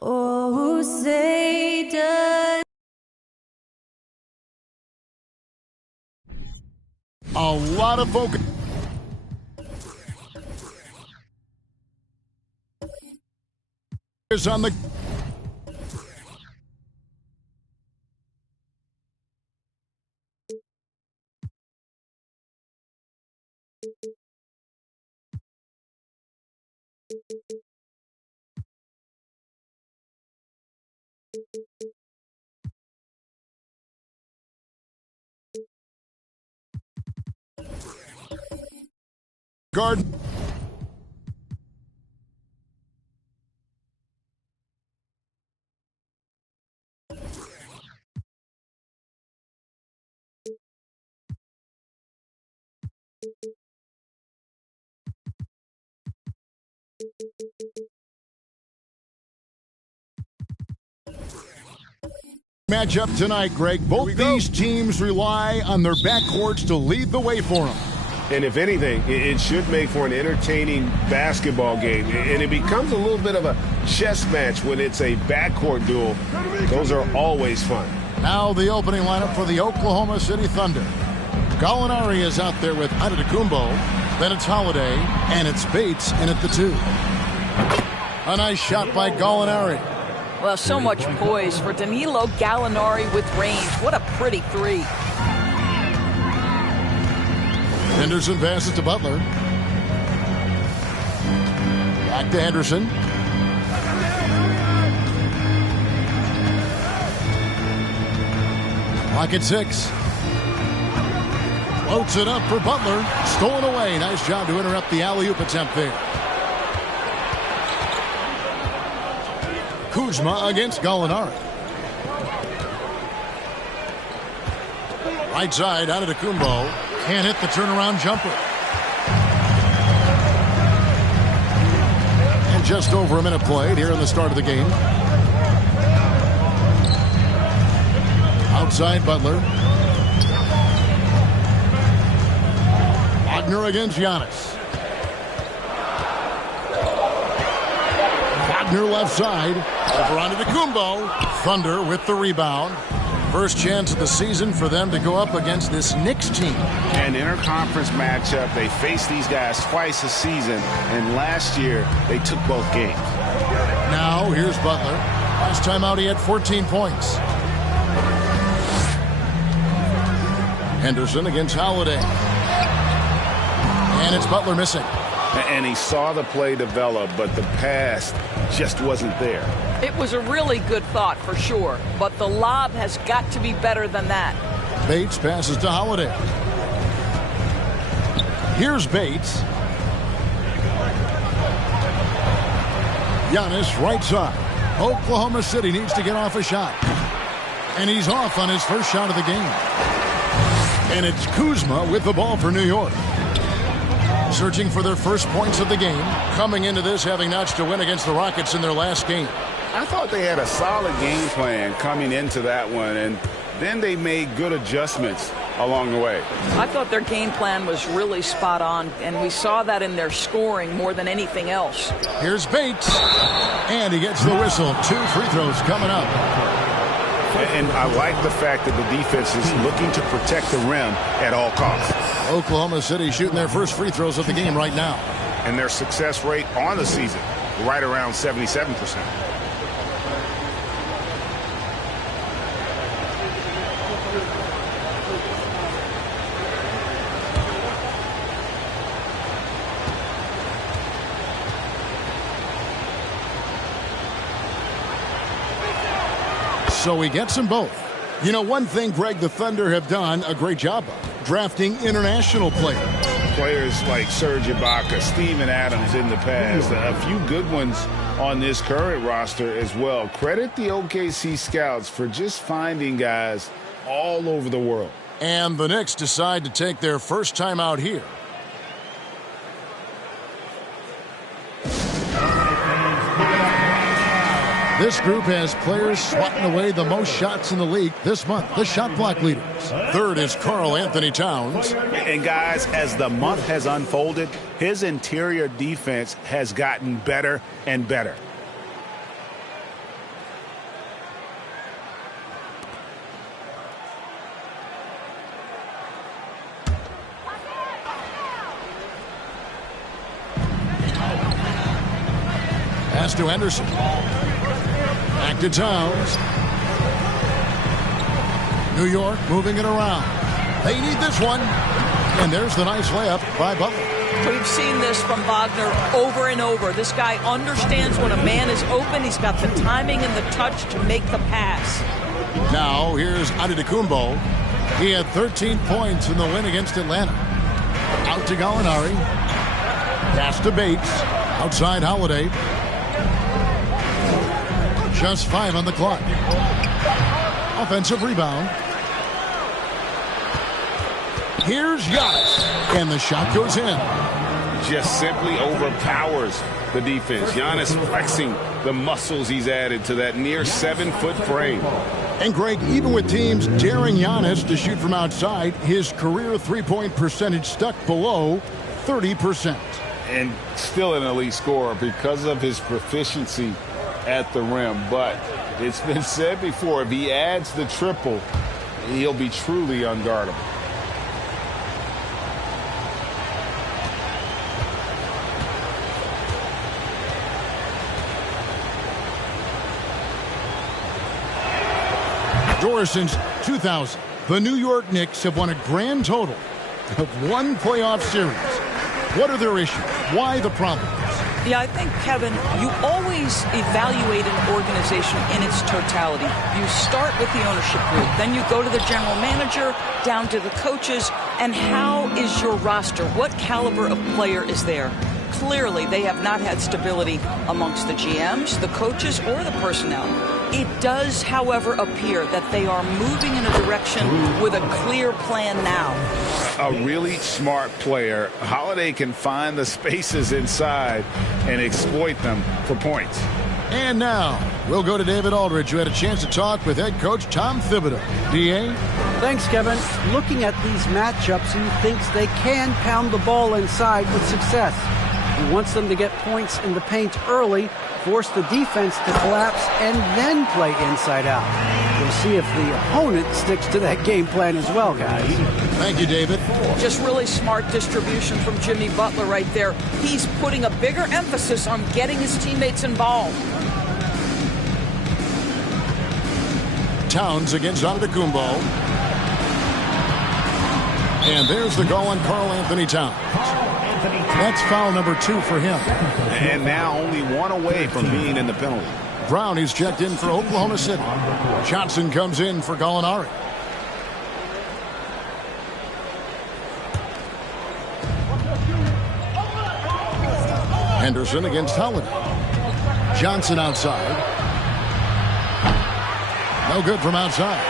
Oh, say does a lot of focus on the guard. Matchup tonight, Greg. Both these teams rely on their backcourts to lead the way for them. And if anything, it should make for an entertaining basketball game. And it becomes a little bit of a chess match when it's a backcourt duel. Those are always fun. Now the opening lineup for the Oklahoma City Thunder. Gallinari is out there with Antetokounmpo. Then it's Holiday, and it's Bates in at the 2. A nice shot by Gallinari. Well, so much poise for Danilo Gallinari with range. What a pretty three. Henderson passes to Butler. Back to Henderson. Clock at 6. Floats it up for Butler. Stolen away. Nice job to interrupt the alley-oop attempt there. Kuzma against Gallinari. Right side, Antetokounmpo. Can't hit the turnaround jumper. And just over a minute played here in the start of the game. Outside Butler. Wagner against Giannis. Wagner left side. Over onto Antetokounmpo. Thunder with the rebound. First chance of the season for them to go up against this Knicks team. An interconference matchup. They faced these guys twice a season, and last year they took both games. Now here's Butler. Last time out he had 14 points. Henderson against Holiday. And it's Butler missing. And he saw the play develop, but the pass just wasn't there. It was a really good thought for sure, but the lob has got to be better than that. Bates passes to Holiday. Here's Bates. Giannis right side. Oklahoma City needs to get off a shot. And he's off on his first shot of the game. And it's Kuzma with the ball for New York. Searching for their first points of the game. Coming into this having notched a win against the Rockets in their last game. I thought they had a solid game plan coming into that one, and then they made good adjustments along the way. I thought their game plan was really spot on, and we saw that in their scoring more than anything else. Here's Bates. And he gets the whistle. 2 free throws coming up. And I like the fact that the defense is looking to protect the rim at all costs. Oklahoma City shooting their first free throws of the game right now. And their success rate on the season, right around 77%. So he gets them both. You know, one thing, Greg, the Thunder have done a great job of drafting international players. Players like Serge Ibaka, Steven Adams in the past, a few good ones on this current roster as well. Credit the OKC scouts for just finding guys all over the world. And the Knicks decide to take their first time out here. This group has players swatting away the most shots in the league this month, the shot block leaders. Third is Karl Anthony Towns. And guys, as the month has unfolded, his interior defense has gotten better and better. Pass to Henderson. Back to Towns. New York moving it around. They need this one. And there's the nice layup by Butler. We've seen this from Wagner over and over. This guy understands when a man is open. He's got the timing and the touch to make the pass. Now here's Antetokounmpo. He had 13 points in the win against Atlanta. Out to Gallinari. Pass to Bates. Outside Holiday. Just 5 on the clock. Offensive rebound. Here's Giannis. And the shot goes in. Just simply overpowers the defense. Giannis flexing the muscles he's added to that near 7-foot frame. And Greg, even with teams daring Giannis to shoot from outside, his career three-point percentage stuck below 30%. And still an elite scorer because of his proficiency at the rim. But it's been said before, if he adds the triple, he'll be truly unguardable. Since 2000, the New York Knicks have won a grand total of 1 playoff series. What are their issues? Why the problems? Yeah, I think, Kevin, you always evaluate an organization in its totality. You start with the ownership group, then you go to the general manager, down to the coaches, and how is your roster? What caliber of player is there? Clearly, they have not had stability amongst the GMs, the coaches, or the personnel. It does, however, appear that they are moving in a direction with a clear plan now. A really smart player. Holiday can find the spaces inside and exploit them for points. And now, we'll go to David Aldridge, who had a chance to talk with head coach Tom Thibodeau. D.A.? Thanks, Kevin. Looking at these matchups, he thinks they can pound the ball inside with success. He wants them to get points in the paint early, force the defense to collapse, and then play inside out. We'll see if the opponent sticks to that game plan as well, guys. Thank you, David. Just really smart distribution from Jimmy Butler right there. He's putting a bigger emphasis on getting his teammates involved. Towns against Antetokounmpo. And there's the goal on Karl Anthony Towns. That's foul number 2 for him. And now only 1 away from being in the penalty. Brown is checked in for Oklahoma City. Johnson comes in for Gallinari. Henderson against Holiday. Johnson outside. No good from outside.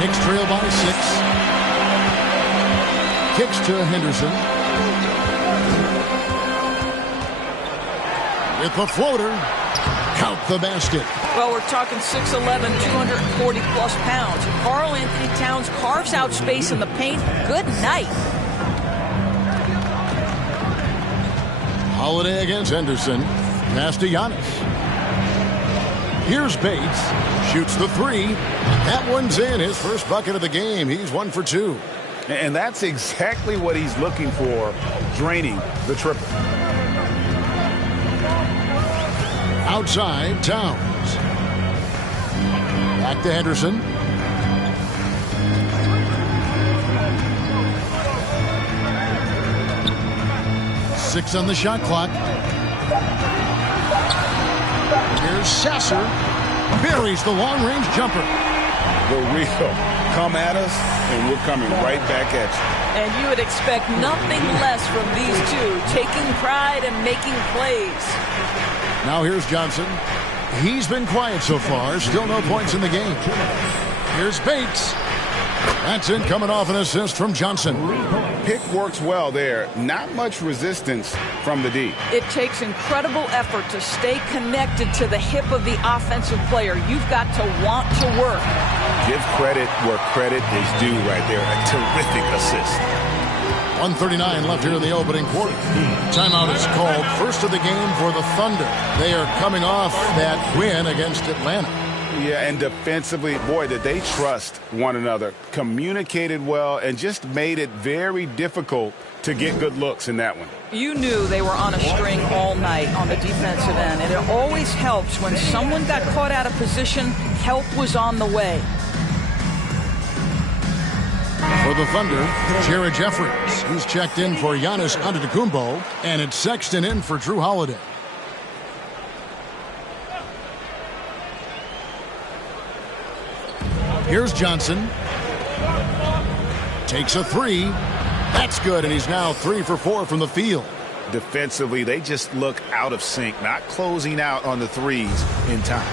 Knicks trail by 6. Kicks to Henderson. With the floater, count the basket. Well, we're talking 6'11", 240-plus pounds. Karl Anthony Towns carves out space in the paint. Good night. Holiday against Henderson. Pass to Giannis. Here's Bates. Shoots the 3. That one's in. His first bucket of the game. He's 1 for 2. And that's exactly what he's looking for, draining the triple. Outside, Towns. Back to Henderson. Six on the shot clock. Here's Sasser. buries the long-range jumper. The real come at us, and we're coming right back at you. And you would expect nothing less from these two, taking pride and making plays. Now here's Johnson. He's been quiet so far. Still no points in the game. Here's Bates. That's in, coming off an assist from Johnson. Pick works well there. Not much resistance from the D. It takes incredible effort to stay connected to the hip of the offensive player. You've got to want to work. Give credit where credit is due right there. A terrific assist. 1:39 left here in the opening quarter. Timeout is called. First of the game for the Thunder. They are coming off that win against Atlanta. Yeah, and defensively, boy, did they trust one another. Communicated well and just made it very difficult to get good looks in that one. You knew they were on a string all night on the defensive end, and it always helps when someone got caught out of position, help was on the way. For the Thunder, Jared Jeffries. He's checked in for Giannis Antetokounmpo, and it's Sexton in for Drew Holiday. Here's Johnson. Takes a three. That's good, and he's now 3 for 4 from the field. Defensively, they just look out of sync, not closing out on the threes in time.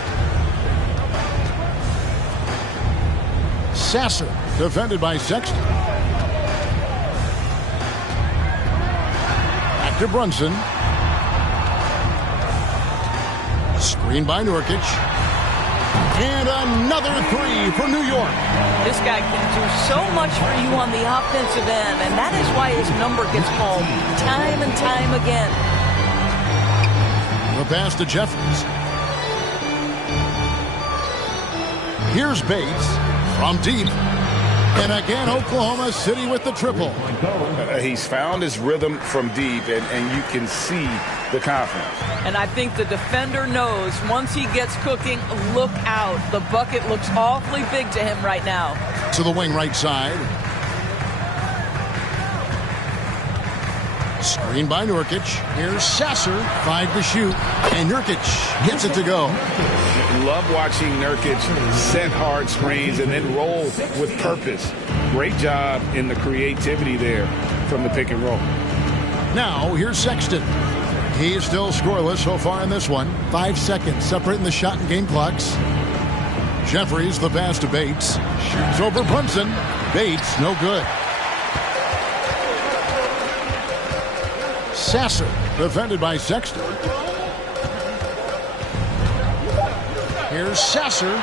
Sasser, defended by Sexton. Back to Brunson. Screen by Nurkic. And another three for New York. This guy can do so much for you on the offensive end, and that is why his number gets called time and time again. The pass to Jeffries. Here's Bates from deep. And again, Oklahoma City with the triple. He's found his rhythm from deep, and you can see the confidence. And I think the defender knows once he gets cooking, look out. The bucket looks awfully big to him right now. To the wing right side. Screen by Nurkic. Here's Sasser. 5 to shoot. And Nurkic gets it to go. Love watching Nurkic set hard screens and then roll with purpose. Great job in the creativity there from the pick and roll. Now, here's Sexton. He is still scoreless so far in this one. 5 seconds separating the shot and game clocks. Jeffries, the pass to Bates. Shoots over Brunson. Bates, no good. Sasser, defended by Sexton. Here's Sasser.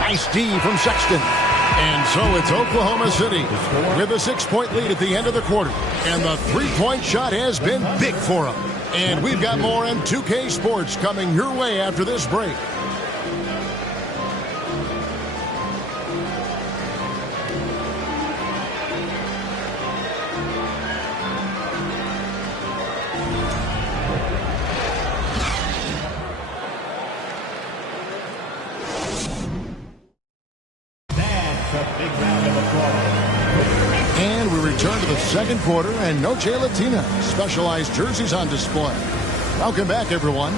Nice D from Sexton. And so it's Oklahoma City with a 6-point lead at the end of the quarter. And the three-point shot has been big for them. And we've got more on 2K Sports coming your way after this break. And we return to the second quarter, and Noche Latina specialized jerseys on display. Welcome back, everyone.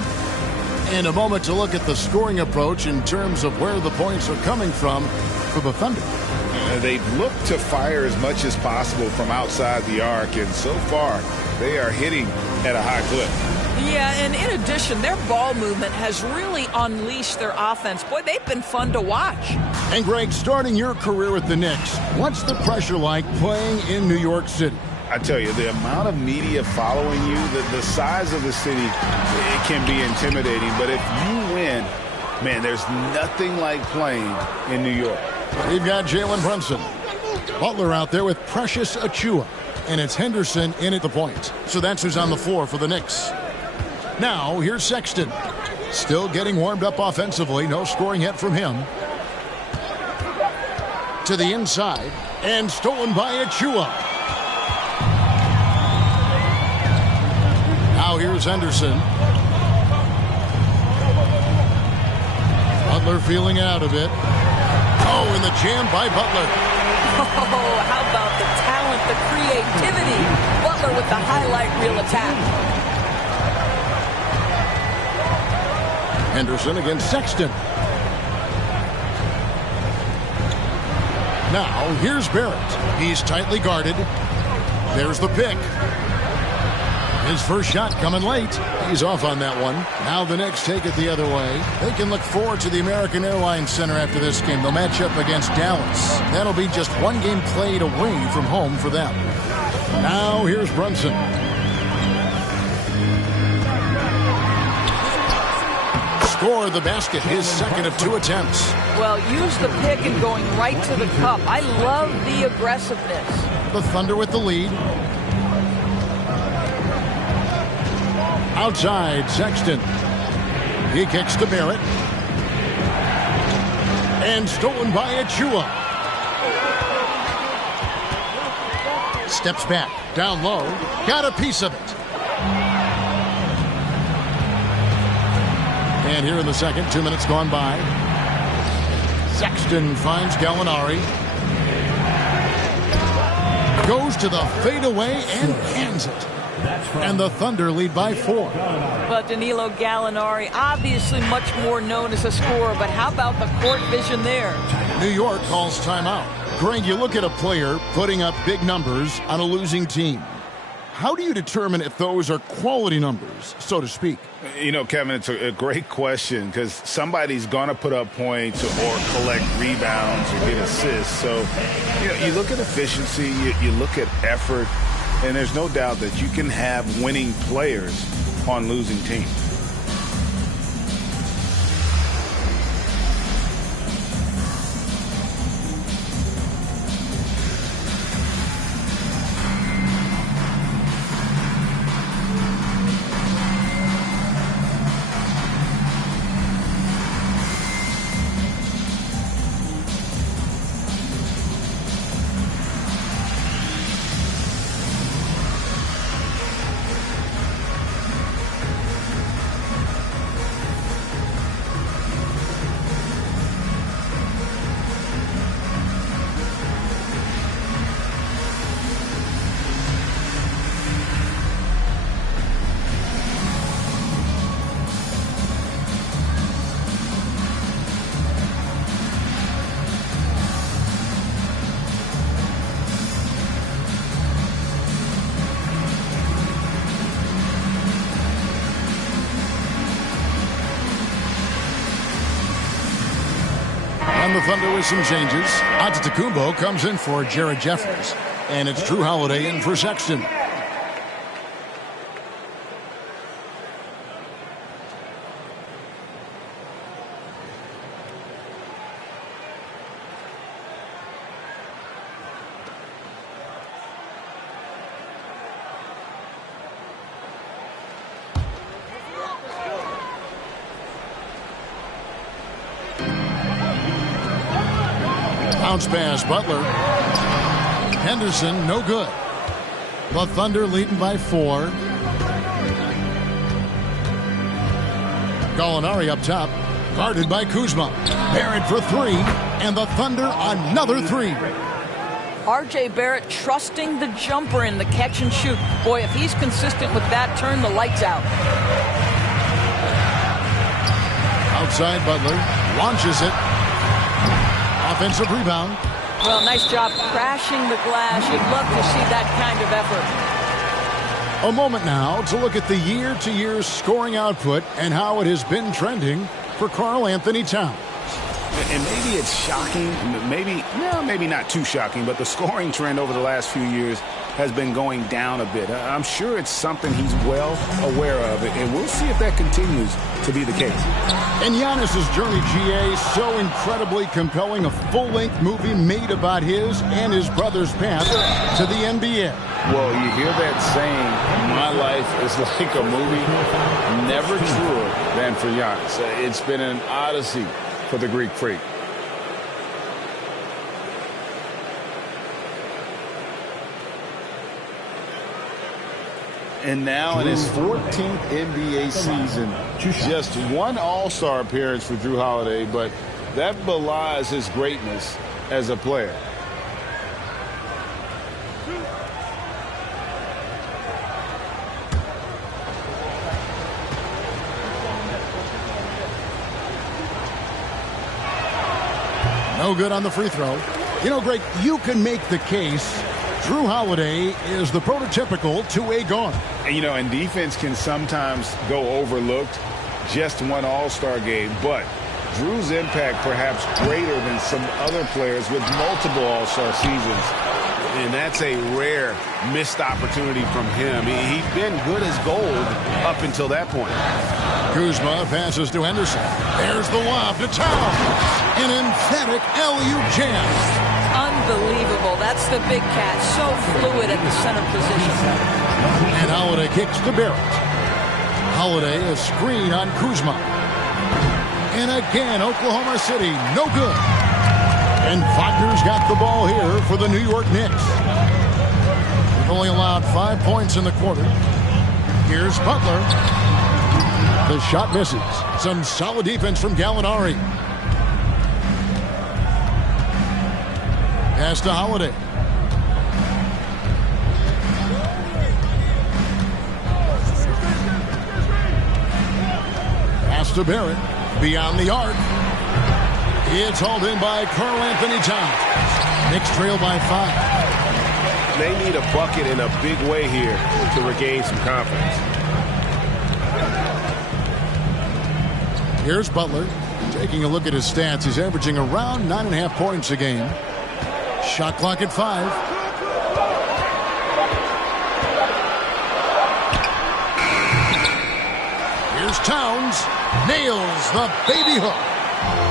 In a moment to look at the scoring approach in terms of where the points are coming from for the Thunder. They've looked to fire as much as possible from outside the arc, and so far they are hitting at a high clip. Yeah, and in addition, their ball movement has really unleashed their offense. Boy, they've been fun to watch. And Greg, starting your career with the Knicks, what's the pressure like playing in New York City? I tell you, the amount of media following you, the size of the city, it can be intimidating. But if you win, man, there's nothing like playing in New York. We've got Jalen Brunson. Butler out there with Precious Achiuwa. And it's Henderson in at the point. So that's who's on the floor for the Knicks. Now, here's Sexton. Still getting warmed up offensively. No scoring yet from him. To the inside. And stolen by Achiuwa. Now here's Henderson. Butler feeling it out a bit. Oh, and the jam by Butler. Oh, how about the talent, the creativity. Butler with the highlight reel attack. Henderson against Sexton. Now, here's Barrett. He's tightly guarded. There's the pick. His first shot coming late. He's off on that one. Now the Knicks take it the other way. They can look forward to the American Airlines Center after this game. They'll match up against Dallas. That'll be just one game played away from home for them. Now here's Brunson. Score the basket, his second of 2 attempts. Well, use the pick and going right to the cup. I love the aggressiveness. The Thunder with the lead. Outside, Sexton. He kicks to Barrett. And stolen by Achua. Steps back, down low. Got a piece of it. And here in the second, 2 minutes gone by. Sexton finds Gallinari. Goes to the fadeaway and cans it. And the Thunder lead by 4. But Danilo Gallinari, obviously much more known as a scorer, but how about the court vision there? New York calls timeout. Greg, you look at a player putting up big numbers on a losing team. How do you determine if those are quality numbers, so to speak? You know, Kevin, it's a great question because somebody's going to put up points or collect rebounds or get assists. So, you know, you look at efficiency, you look at effort, and there's no doubt that you can have winning players on losing teams. And the Thunder with some changes. Antetokounmpo comes in for Jared Jeffries. And it's Drew Holiday in for Sexton. Bounce pass, Butler. Henderson, no good. The Thunder leading by 4. Gallinari up top, guarded by Kuzma. Barrett for 3, and the Thunder another 3. R.J. Barrett trusting the jumper in the catch and shoot. Boy, if he's consistent with that, turn the lights out. Outside, Butler launches it. Offensive rebound. Well, nice job crashing the glass. You'd love to see that kind of effort. A moment now to look at the year-to-year scoring output and how it has been trending for Karl Anthony Towns. And maybe it's shocking, maybe not too shocking, but the scoring trend over the last few years has been going down a bit. I'm sure it's something he's well aware of, and we'll see if that continues to be the case. And Giannis's journey, GA, so incredibly compelling. A full-length movie made about his and his brother's path to the NBA. Well, you hear that saying, my life is like a movie, never truer than for Giannis. It's been an odyssey for the Greek freak. And now in his 14th NBA season, just one All-Star appearance for Drew Holiday, but that belies his greatness as a player. No good on the free throw. You know, Greg, you can make the case Drew Holiday is the prototypical two-way guard. And, you know, and defense can sometimes go overlooked. Just one all-star game, but Drew's impact perhaps greater than some other players with multiple all-star seasons. And that's a rare missed opportunity from him. He's been good as gold up until that point. Kuzma passes to Henderson. There's the lob to Towns. An emphatic alley-oop jam. Unbelievable. That's the big cat. So fluid at the center position. And Holiday kicks to Barrett. Holiday, a screen on Kuzma. And again, Oklahoma City, no good. And Wagner's got the ball here for the New York Knicks. They've only allowed 5 points in the quarter. Here's Butler. The shot misses. Some solid defense from Gallinari. Pass to Holiday. Pass to Barrett. Beyond the arc. It's hauled in by Karl Anthony Towns. Knicks trail by 5. They need a bucket in a big way here to regain some confidence. Here's Butler. Taking a look at his stats, he's averaging around 9.5 points a game. Shot clock at 5. Here's Towns. Nails the baby hook.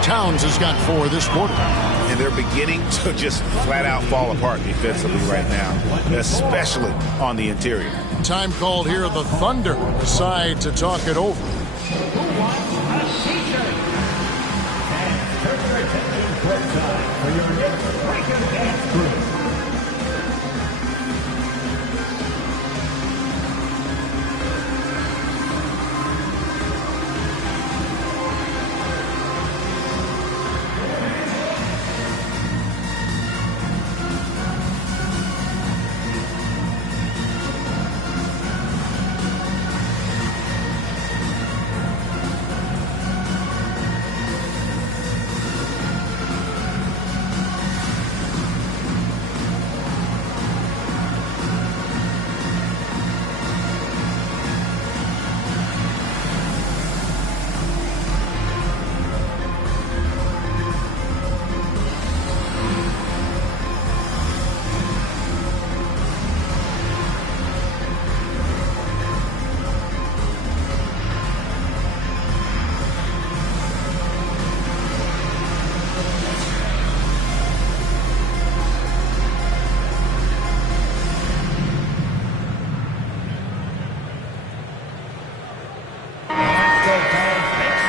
Towns has got 4 this quarter. And they're beginning to just flat out fall apart defensively right now, especially on the interior. Time called here. The Thunder decide to talk it over.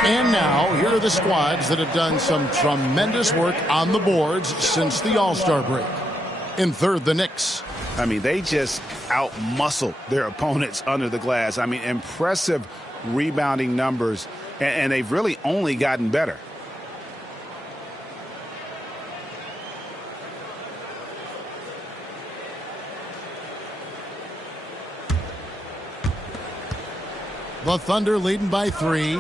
And now, here are the squads that have done some tremendous work on the boards since the All-Star break. In third, the Knicks. I mean, they just out-muscle their opponents under the glass. I mean, impressive rebounding numbers, and they've really only gotten better. The Thunder leading by 3.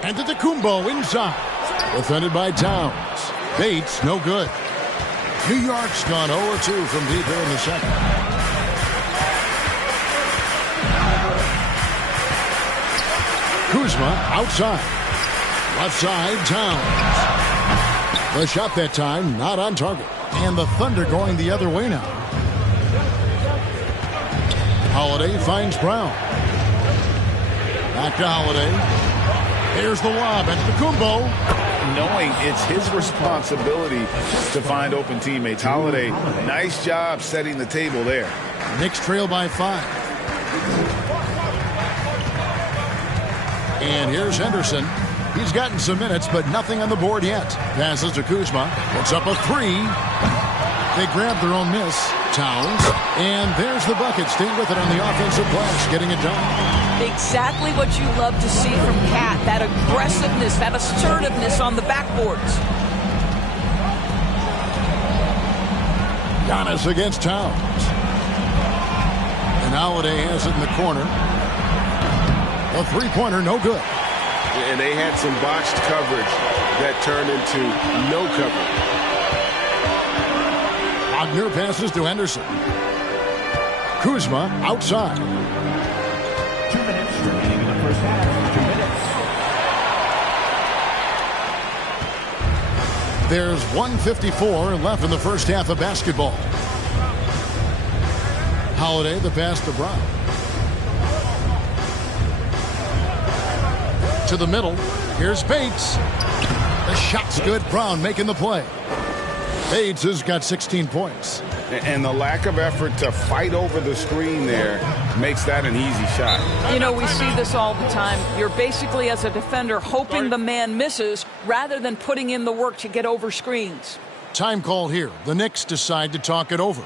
And to Kumbo inside. Defended by Towns. Bates, no good. New York's gone 0-2 from deep here in the second. Kuzma outside. Left side, Towns. The shot that time, not on target. And the Thunder going the other way now. Holiday finds Brown. Back to Holiday. Here's the lob and Kumbo. Knowing it's his responsibility to find open teammates. Holiday, nice job setting the table there. Knicks trail by 5. And here's Henderson. He's gotten some minutes, but nothing on the board yet. Passes to Kuzma. Puts up a 3. They grab their own miss. Towns. And there's the bucket. Staying with it on the offensive glass. Getting it done. Exactly what you love to see from Cat. That aggressiveness, that assertiveness on the backboards. Giannis against Towns. And Holiday has it in the corner. A three-pointer, no good. and they had some botched coverage that turned into no coverage. Wagner passes to Henderson. Kuzma outside. 2 minutes remaining in the first half. 2 minutes. There's 1:54 left in the first half of basketball. Holiday, the pass to Brown. To the middle. Here's Bates. The shot's good. Brown making the play. Bates has got 16 points. And the lack of effort to fight over the screen there makes that an easy shot. You know, we see this all the time. You're basically, as a defender, hoping the man misses rather than putting in the work to get over screens. Time call here. The Knicks decide to talk it over.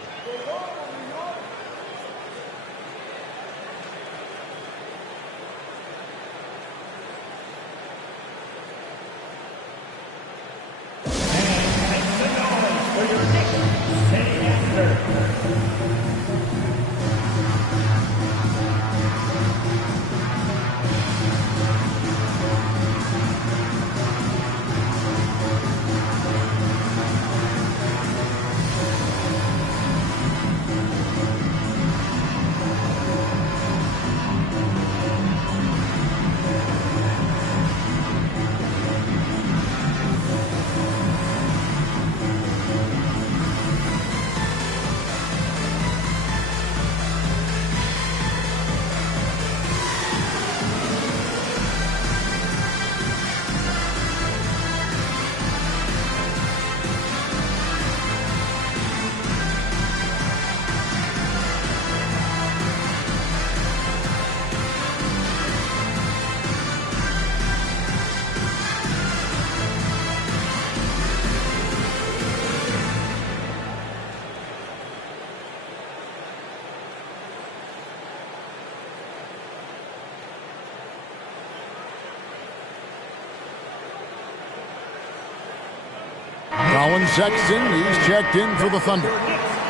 Colin Sexton, he's checked in for the Thunder.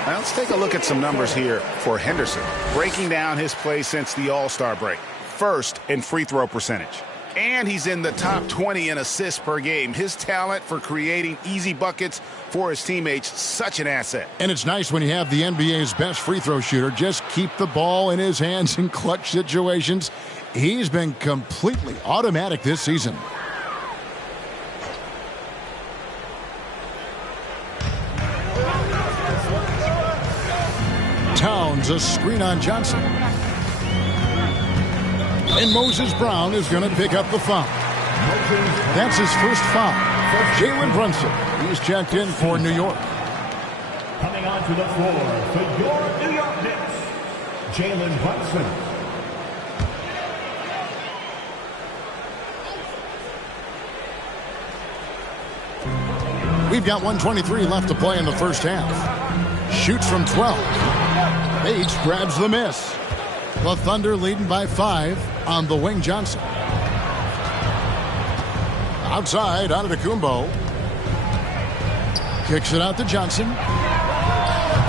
Now let's take a look at some numbers here for Henderson. Breaking down his play since the All-Star break. First in free throw percentage. And he's in the top 20 in assists per game. His talent for creating easy buckets for his teammates, such an asset. And it's nice when you have the NBA's best free throw shooter just keep the ball in his hands in clutch situations. He's been completely automatic this season. Towns, a screen on Johnson. And Moses Brown is going to pick up the foul. That's his first foul. Jalen Brunson, he's checked in for New York. Coming onto the floor for your New York Knicks, Jalen Brunson. We've got 1:23 left to play in the first half. Shoots from 12. Bates grabs the miss. The Thunder leading by 5 on the wing. Johnson. Outside, Antetokounmpo. Kicks it out to Johnson.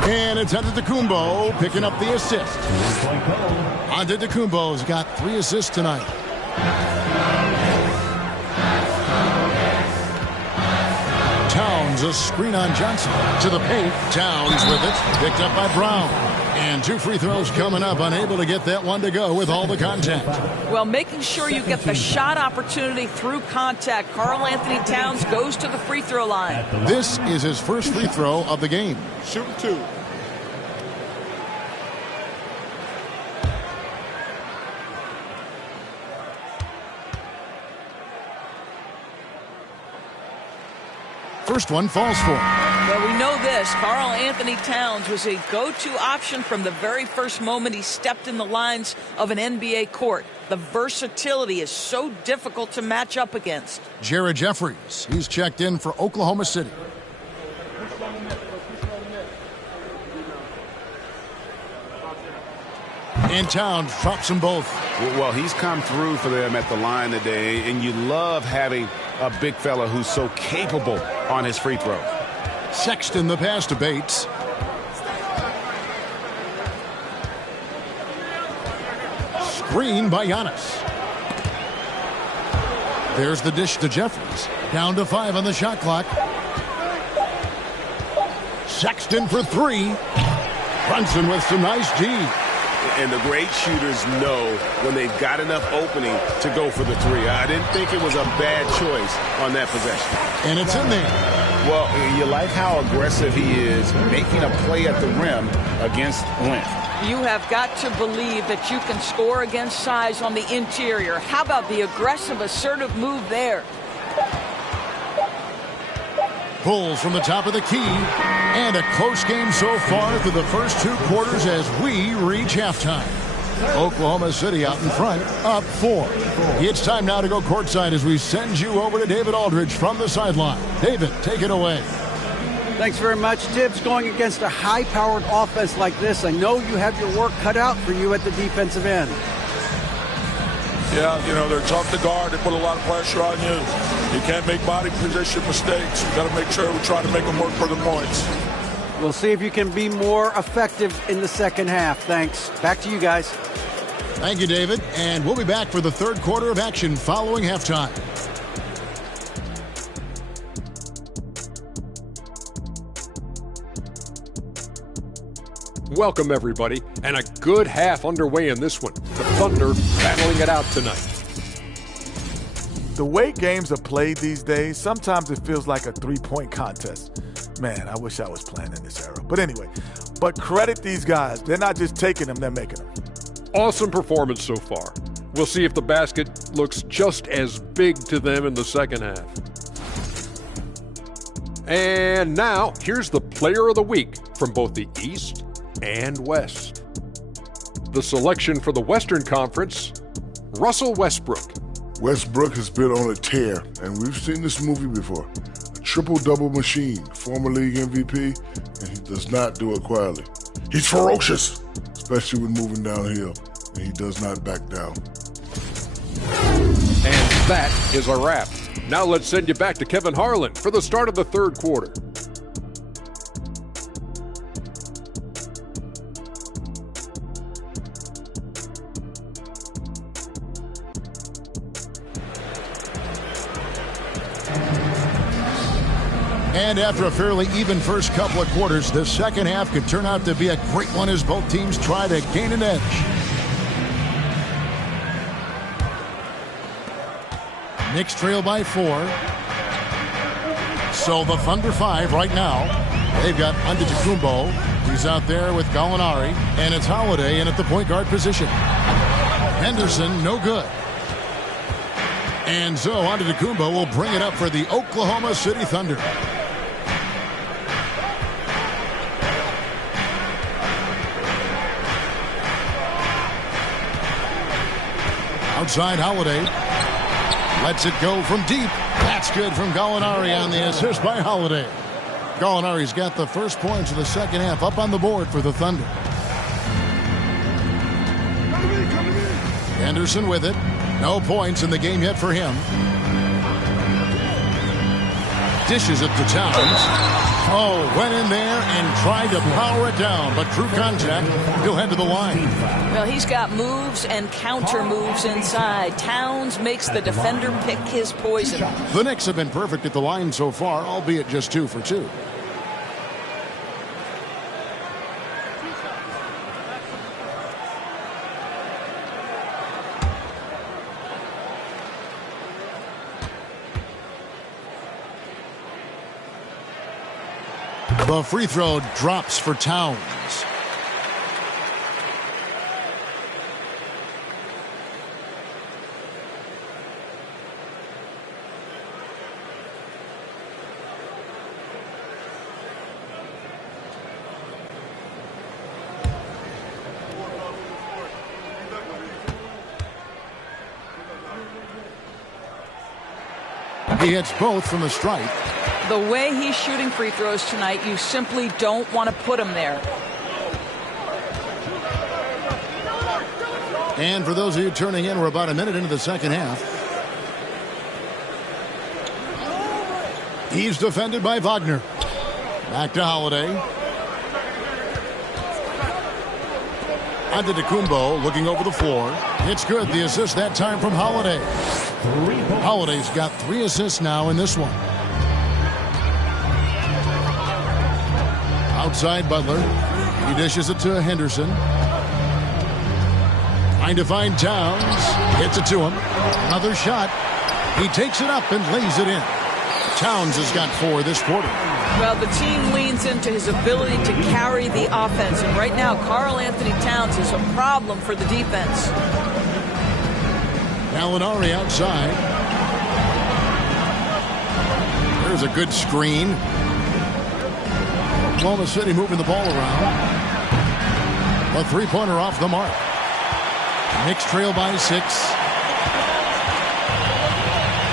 And it's Antetokounmpo picking up the assist. Antetokounmpo's got 3 assists tonight. Towns, a screen on Johnson. To the paint. Towns with it. Picked up by Brown. And 2 free throws coming up. Unable to get that one to go with all the contact. Well, making sure you get the shot opportunity through contact. Karl Anthony Towns goes to the free throw line. This is his first free throw of the game. Shooting 2. First one falls for him. Well, we know this. Karl Anthony Towns was a go-to option from the very first moment he stepped in the lines of an NBA court. The versatility is so difficult to match up against. Jared Jeffries, he's checked in for Oklahoma City. And Towns drops them both. Well, he's come through for them at the line today, and you love having a big fella who's so capable on his free throw. Sexton, the pass to Bates. Screen by Giannis. There's the dish to Jeffries. Down to 5 on the shot clock. Sexton for 3. Brunson with some nice D. And the great shooters know when they've got enough opening to go for the 3. I didn't think it was a bad choice on that possession. And it's in there. Well, you like how aggressive he is making a play at the rim against length. You have got to believe that you can score against size on the interior. How about the aggressive, assertive move there? Pulls from the top of the key. And a close game so far through the first 2 quarters as we reach halftime. Oklahoma City out in front, up 4. It's time now to go courtside as we send you over to David Aldridge from the sideline. David, take it away. Thanks very much, Tibbs. Going against a high-powered offense like this, I know you have your work cut out for you at the defensive end. Yeah, they're tough to guard. They put a lot of pressure on you. You can't make body position mistakes. We've got to make sure we try to make them work for the points. We'll see if you can be more effective in the second half. Thanks. Back to you guys. Thank you, David. And we'll be back for the third quarter of action following halftime. Welcome, everybody, and a good half underway in this one. The Thunder battling it out tonight. The way games are played these days, sometimes it feels like a three-point contest. Man, I wish I was playing in this era. But anyway, credit these guys. They're not just taking them, they're making them. Awesome performance so far. We'll see if the basket looks just as big to them in the second half. And now, here's the player of the week from both the East and West. The selection for the Western Conference, Russell Westbrook. Westbrook has been on a tear, and we've seen this movie before. A triple-double machine, former league MVP, and he does not do it quietly. He's ferocious, especially when moving downhill, and he does not back down. And that is a wrap. Now let's send you back to Kevin Harlan for the start of the third quarter. And after a fairly even first couple of quarters, the second half could turn out to be a great one as both teams try to gain an edge. Knicks trail by 4. So the Thunder 5 right now. They've got Antetokounmpo. He's out there with Gallinari. And it's Holiday in at the point guard position. Henderson, no good. And so Antetokounmpo will bring it up for the Oklahoma City Thunder. Outside Holiday. Lets it go from deep. That's good from Gallinari on the assist by Holiday. Gallinari's got the first points of the second half up on the board for the Thunder. Henderson with it. No points in the game yet for him. Dishes it to Towns. Oh, went in there and tried to power it down, but through contact, he'll head to the line. Well, he's got moves and counter moves inside. Towns makes the defender pick his poison. The Knicks have been perfect at the line so far, albeit just 2 for 2. The free throw drops for Towns. He hits both from the stripe. The way he's shooting free throws tonight, you simply don't want to put him there. And for those of you turning in, we're about a minute into the second half. He's defended by Wagner. Back to Holiday. Antetokounmpo looking over the floor. It's good. The assist that time from Holiday. Holiday's got 3 assists now in this one. Outside Butler. He dishes it to Henderson. Trying to find Towns. Gets it to him. Another shot. He takes it up and lays it in. Towns has got 4 this quarter. Well, the team leans into his ability to carry the offense. And right now, Karl Anthony Towns is a problem for the defense. Gallinari outside. There's a good screen. Oklahoma City moving the ball around. A 3-pointer off the mark. Knicks trail by 6.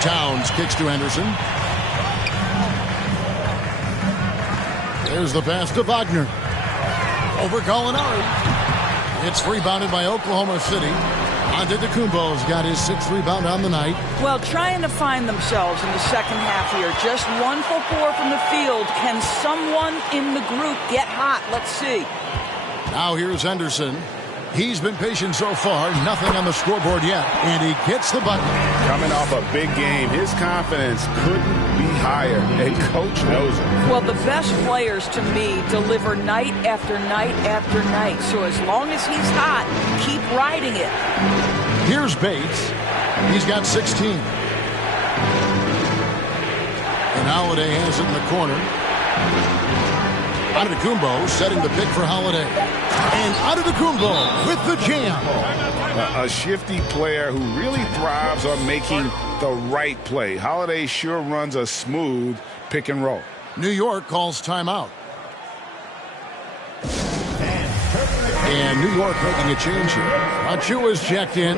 Towns kicks to Henderson. There's the pass to Wagner. Over Gallinari. It's rebounded by Oklahoma City. Antetokounmpo's got his 6th rebound on the night. Well, trying to find themselves in the second half here. Just 1 for 4 from the field. Can someone in the group get hot? Let's see. Now here's Henderson. He's been patient so far. Nothing on the scoreboard yet. And he gets the bucket. Coming off a big game, his confidence couldn't be higher. And coach knows it. Well, the best players to me deliver night after night after night. So as long as he's hot, keep riding it. Here's Bates. He's got 16. And Holiday has it in the corner. Antetokounmpo setting the pick for Holiday. And Antetokounmpo with the jam. A shifty player who really thrives on making the right play. Holiday sure runs a smooth pick and roll. New York calls timeout. And New York making a change here. Achua is checked in.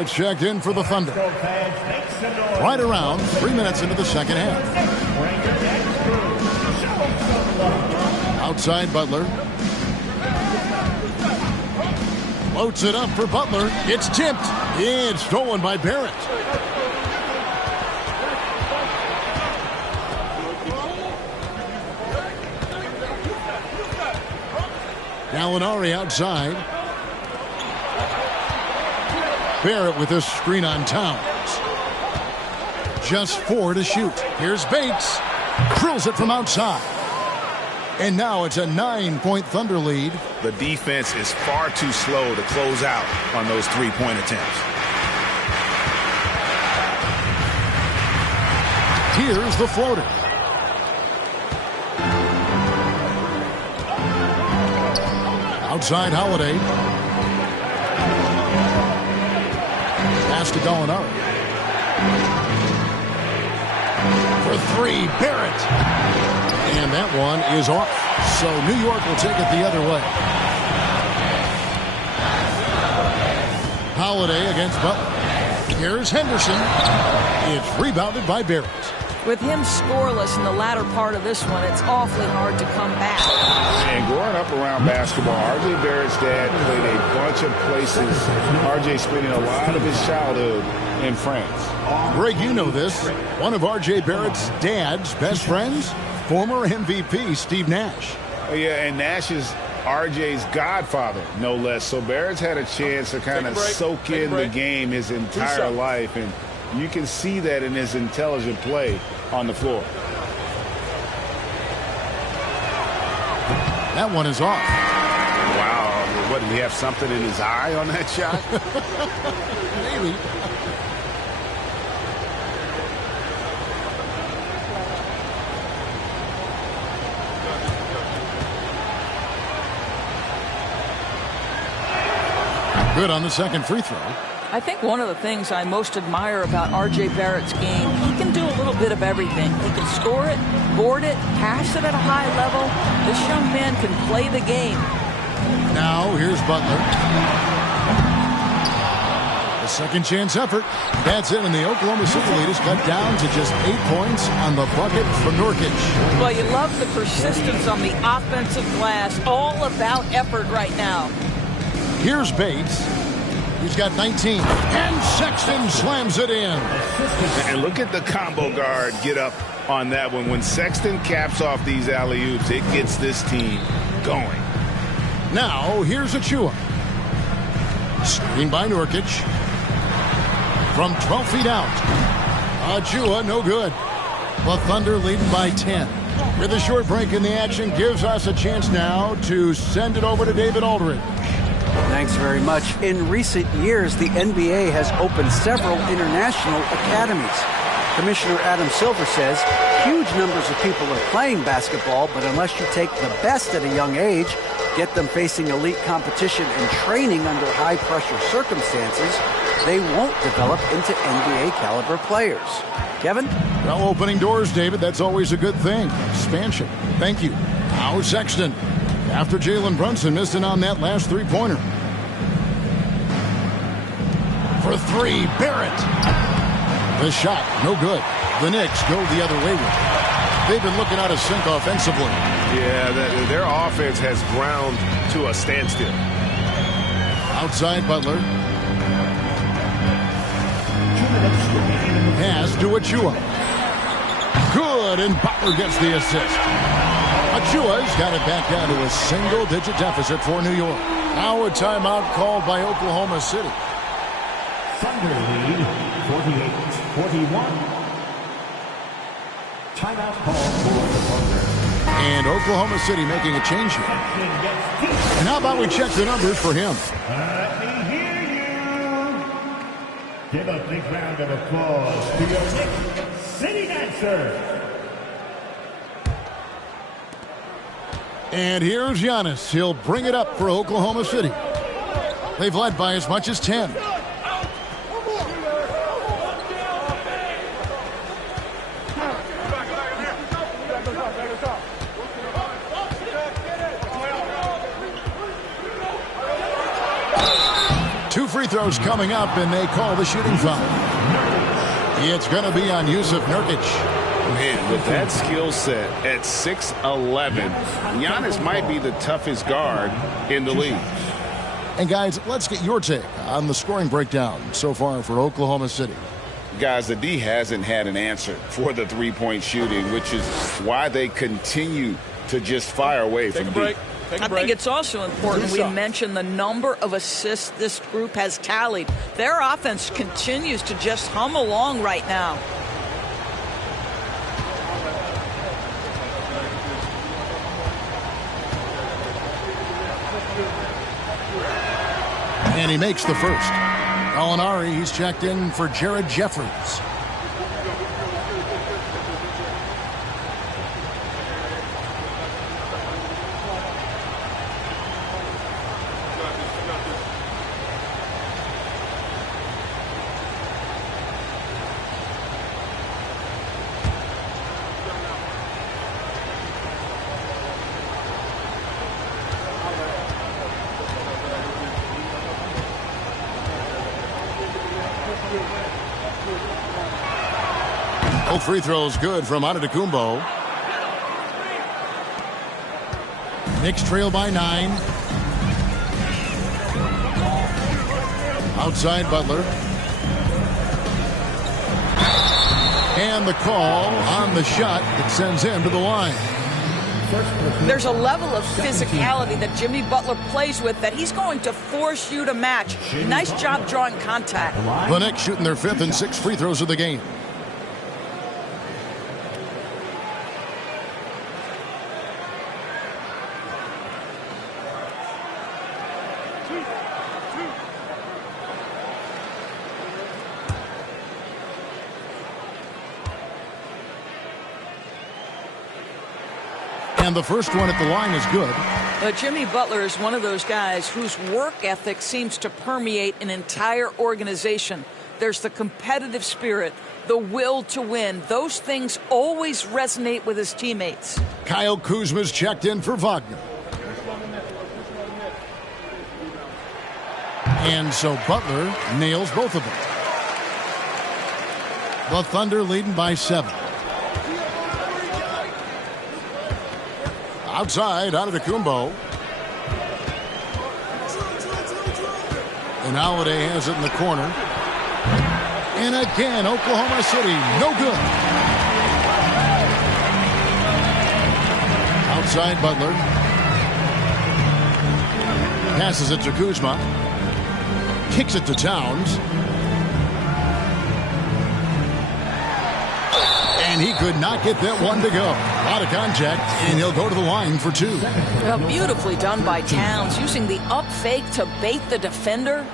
It's checked in for the Thunder. Right around 3 minutes into the second half. Outside Butler. Floats it up for Butler. It's tipped. It's stolen by Barrett. Gallinari outside. Barrett with a screen on Towns. Just 4 to shoot. Here's Bates. Drills it from outside. And now it's a 9-point Thunder lead. The defense is far too slow to close out on those 3-point attempts. Here's the floater. Outside Holiday. Pass to Gallinari. For 3, Barrett. And that one is off. So New York will take it the other way. Holiday against Butler. Here's Henderson. It's rebounded by Barrett. With him scoreless in the latter part of this one, it's awfully hard to come back. And growing up around basketball, R.J. Barrett's dad played a bunch of places. R.J. spending a lot of his childhood in France. Greg, you know this. One of R.J. Barrett's dad's best friends, former MVP Steve Nash. Oh, yeah, and Nash is R.J.'s godfather, no less. So Barrett's had a chance to kind of soak in the game his entire life, and you can see that in his intelligent play on the floor. That one is off. Wow. What, did he have something in his eye on that shot? Maybe. Good on the second free throw. I think one of the things I most admire about R.J. Barrett's game, he can do a little bit of everything. He can score it, board it, pass it at a high level. This young man can play the game. Now here's Butler. The second chance effort. That's it, and the Oklahoma City lead is cut down to just 8 points on the bucket from Nurkic. Well, you love the persistence on the offensive glass. All about effort right now. Here's Bates. He's got 19. And Sexton slams it in. And look at the combo guard get up on that one. When Sexton caps off these alley-oops, it gets this team going. Now, here's Achua. Screen by Nurkic. from 12 feet out. Achua, no good. The Thunder leading by 10. With a short break in the action, gives us a chance now to send it over to David Aldridge. Thanks very much. In recent years, the NBA has opened several international academies. Commissioner Adam Silver says huge numbers of people are playing basketball, but unless you take the best at a young age, get them facing elite competition and training under high-pressure circumstances, they won't develop into NBA-caliber players. Kevin? Well, opening doors, David, that's always a good thing. Expansion. Thank you. Now Sexton. After Jalen Brunson missed it on that last three-pointer. For three, Barrett. The shot, no good. The Knicks go the other way with it. They've been looking out of sync offensively. Yeah, their offense has ground to a standstill. Outside Butler. Pass to Achua. Good, and Butler gets the assist. Achua's got it back down to a single-digit deficit for New York. Now a timeout called by Oklahoma City. Thunder lead 48-41. Timeout called for the Thunder. And Oklahoma City making a change here. And how about we check the numbers for him? Let me hear you. Give a big round of applause to your Nick City Dancer. And here's Giannis. He'll bring it up for Oklahoma City. They've led by as much as 10. Two free throws coming up, and they call the shooting foul. It's going to be on Yusuf Nurkic. Man, with that skill set at 6'11", Giannis might be the toughest guard in the league. And guys, let's get your take on the scoring breakdown so far for Oklahoma City. Guys, the D hasn't had an answer for the three-point shooting, which is why they continue to just fire away from deep. I think it's also important we mention the number of assists this group has tallied. Their offense continues to just hum along right now. And he makes the first. Gallinari, he's checked in for Jared Jeffries. Both free throws good from Antetokounmpo. Knicks trail by 9. Outside Butler. And the call on the shot that sends him to the line. There's a level of physicality that Jimmy Butler plays with that he's going to force you to match. Nice job drawing contact. The Knicks shooting their 5th and 6th free throws of the game. And the first one at the line is good. Jimmy Butler is one of those guys whose work ethic seems to permeate an entire organization. There's the competitive spirit, the will to win. Those things always resonate with his teammates. Kyle Kuzma's checked in for Wagner. And so Butler nails both of them. The Thunder leading by 7. Outside, Antetokounmpo. And Holiday has it in the corner. And again, Oklahoma City, no good. Outside, Butler. Passes it to Kuzma. Kicks it to Towns. And he could not get that one to go. A lot of contact, and he'll go to the line for 2. Well, beautifully done by Towns, using the up fake to bait the defender.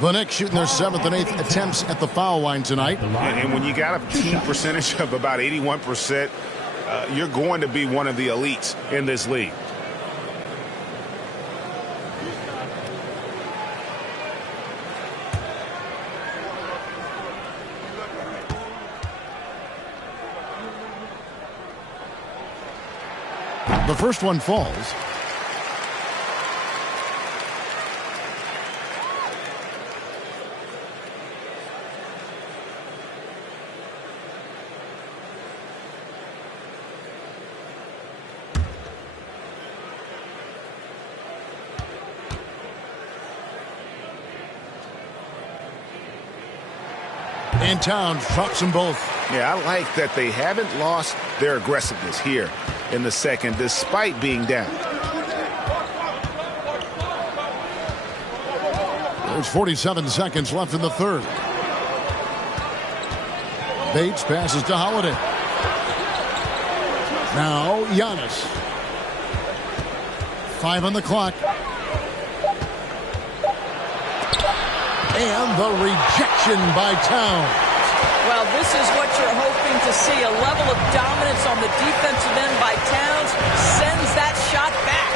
The Knicks shooting their 7th and 8th attempts at the foul line tonight. And when you got a team percentage of about 81%, you're going to be one of the elites in this league. The first one falls. And Towns drops them both. Yeah, I like that they haven't lost their aggressiveness here in the second, despite being down. There's 47 seconds left in the third. Bates passes to Holiday. Now Giannis. 5 on the clock. And the rejection by Towns. Well, this is what you're hoping to see. A level of dominance on the defensive end by Towns sends that shot back.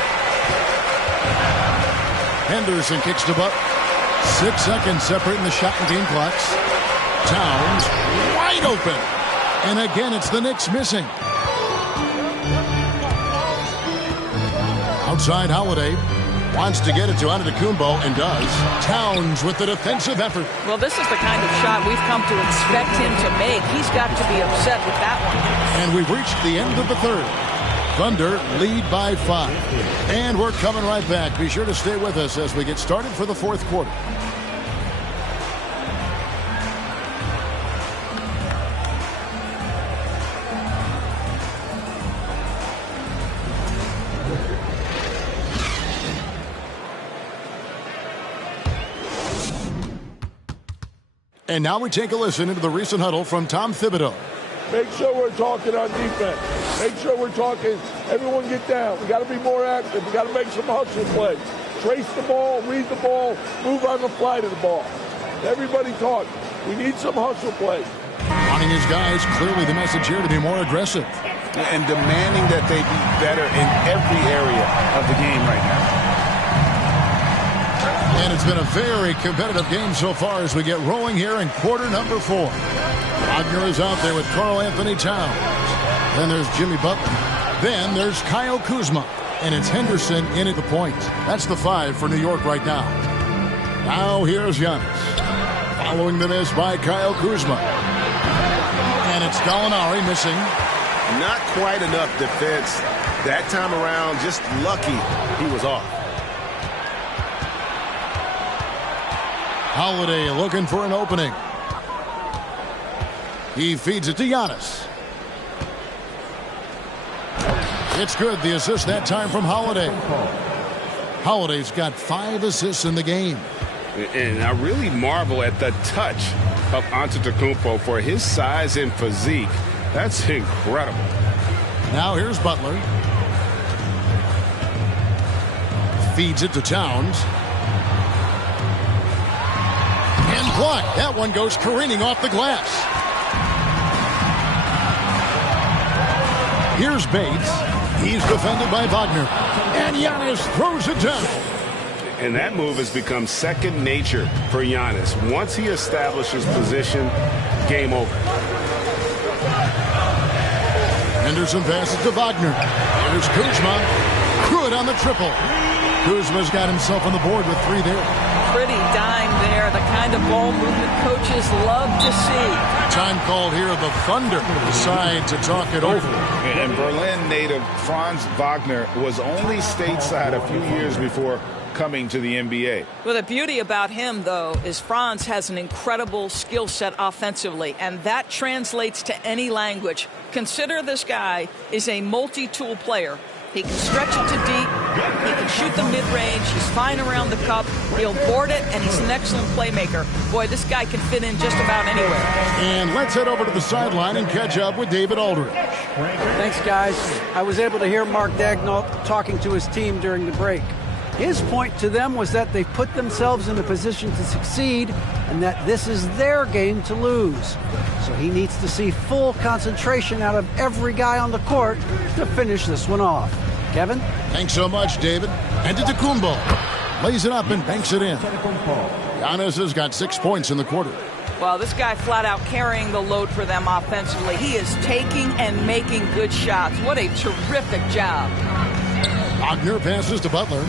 Henderson kicks to Buck. 6 seconds separating the shot and game clocks. Towns wide open. And again, it's the Knicks missing. Outside Holiday. Wants to get it to Antetokounmpo and does. Towns with the defensive effort. Well, this is the kind of shot we've come to expect him to make. He's got to be upset with that one. And we've reached the end of the third. Thunder lead by 5. And we're coming right back. Be sure to stay with us as we get started for the fourth quarter. And now we take a listen into the recent huddle from Tom Thibodeau. Make sure we're talking on defense. Make sure we're talking, everyone get down. We got to be more active. We got to make some hustle plays. Trace the ball, read the ball, move on the fly to the ball. Everybody talk. We need some hustle plays. Wanting his guys, clearly the message here to be more aggressive. And demanding that they be better in every area of the game right now. And it's been a very competitive game so far as we get rolling here in quarter number 4. Wagner is out there with Karl Anthony Towns. Then there's Jimmy Butler. Then there's Kyle Kuzma. And it's Henderson in at the point. That's the 5 for New York right now. Now here's Giannis. Following the miss by Kyle Kuzma. And it's Gallinari missing. Not quite enough defense that time around. Just lucky he was off. Holiday looking for an opening. He feeds it to Giannis. It's good. The assist that time from Holiday. Holiday's got 5 assists in the game. And I really marvel at the touch of Antetokounmpo for his size and physique. That's incredible. Now here's Butler. Feeds it to Towns. And blocked. That one goes careening off the glass. Here's Bates. He's defended by Wagner. And Giannis throws it down. And that move has become second nature for Giannis. Once he establishes position, game over. Henderson passes to Wagner. Here's Kuzma. Good on the triple. Kuzma's got himself on the board with 3 there. Pretty dime there. The kind of ball movement coaches love to see. Time called here. The Thunder decide to talk it over. And Berlin native Franz Wagner was only stateside a few years before coming to the NBA. Well, the beauty about him, though, is Franz has an incredible skill set offensively, and that translates to any language. Consider this guy is a multi-tool player. He can stretch it to deep. He can shoot the mid-range. He's fine around the cup. He'll board it, and he's an excellent playmaker. Boy, this guy can fit in just about anywhere. And let's head over to the sideline and catch up with David Aldridge. Thanks, guys. I was able to hear Mark Daigneault talking to his team during the break. His point to them was that they've put themselves in a position to succeed and that this is their game to lose. So he needs to see full concentration out of every guy on the court to finish this one off. Kevin? Thanks so much, David. Antetokounmpo lays it up and banks it in. Giannis has got 6 points in the quarter. Well, this guy flat out carrying the load for them offensively. He is taking and making good shots. What a terrific job. Wagner passes to Butler.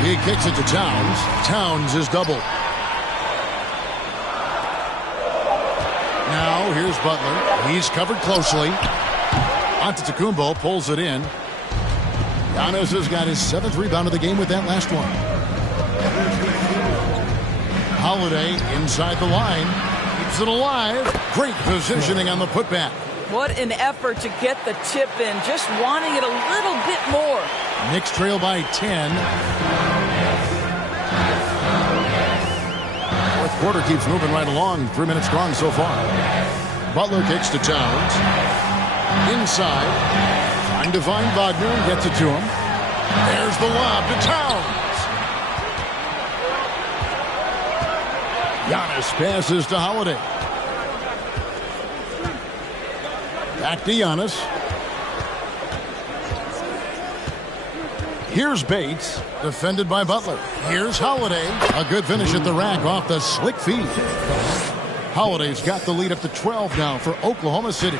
He kicks it to Towns. Towns is doubled. Now here's Butler. He's covered closely. Antetokounmpo pulls it in. Giannis has got his 7th rebound of the game with that last one. Holiday inside the line. Keeps it alive. Great positioning on the putback. What an effort to get the tip in. Just wanting it a little bit more. Knicks trail by 10. Fourth quarter keeps moving right along. 3 minutes gone so far. Butler kicks to Towns. Inside. Trying to find Wagner and gets it to him. There's the lob to Towns. Giannis passes to Holiday. Back to Giannis. Here's Bates, defended by Butler. Here's Holiday. A good finish at the rack off the slick feed. Holiday's got the lead up to 12 now for Oklahoma City.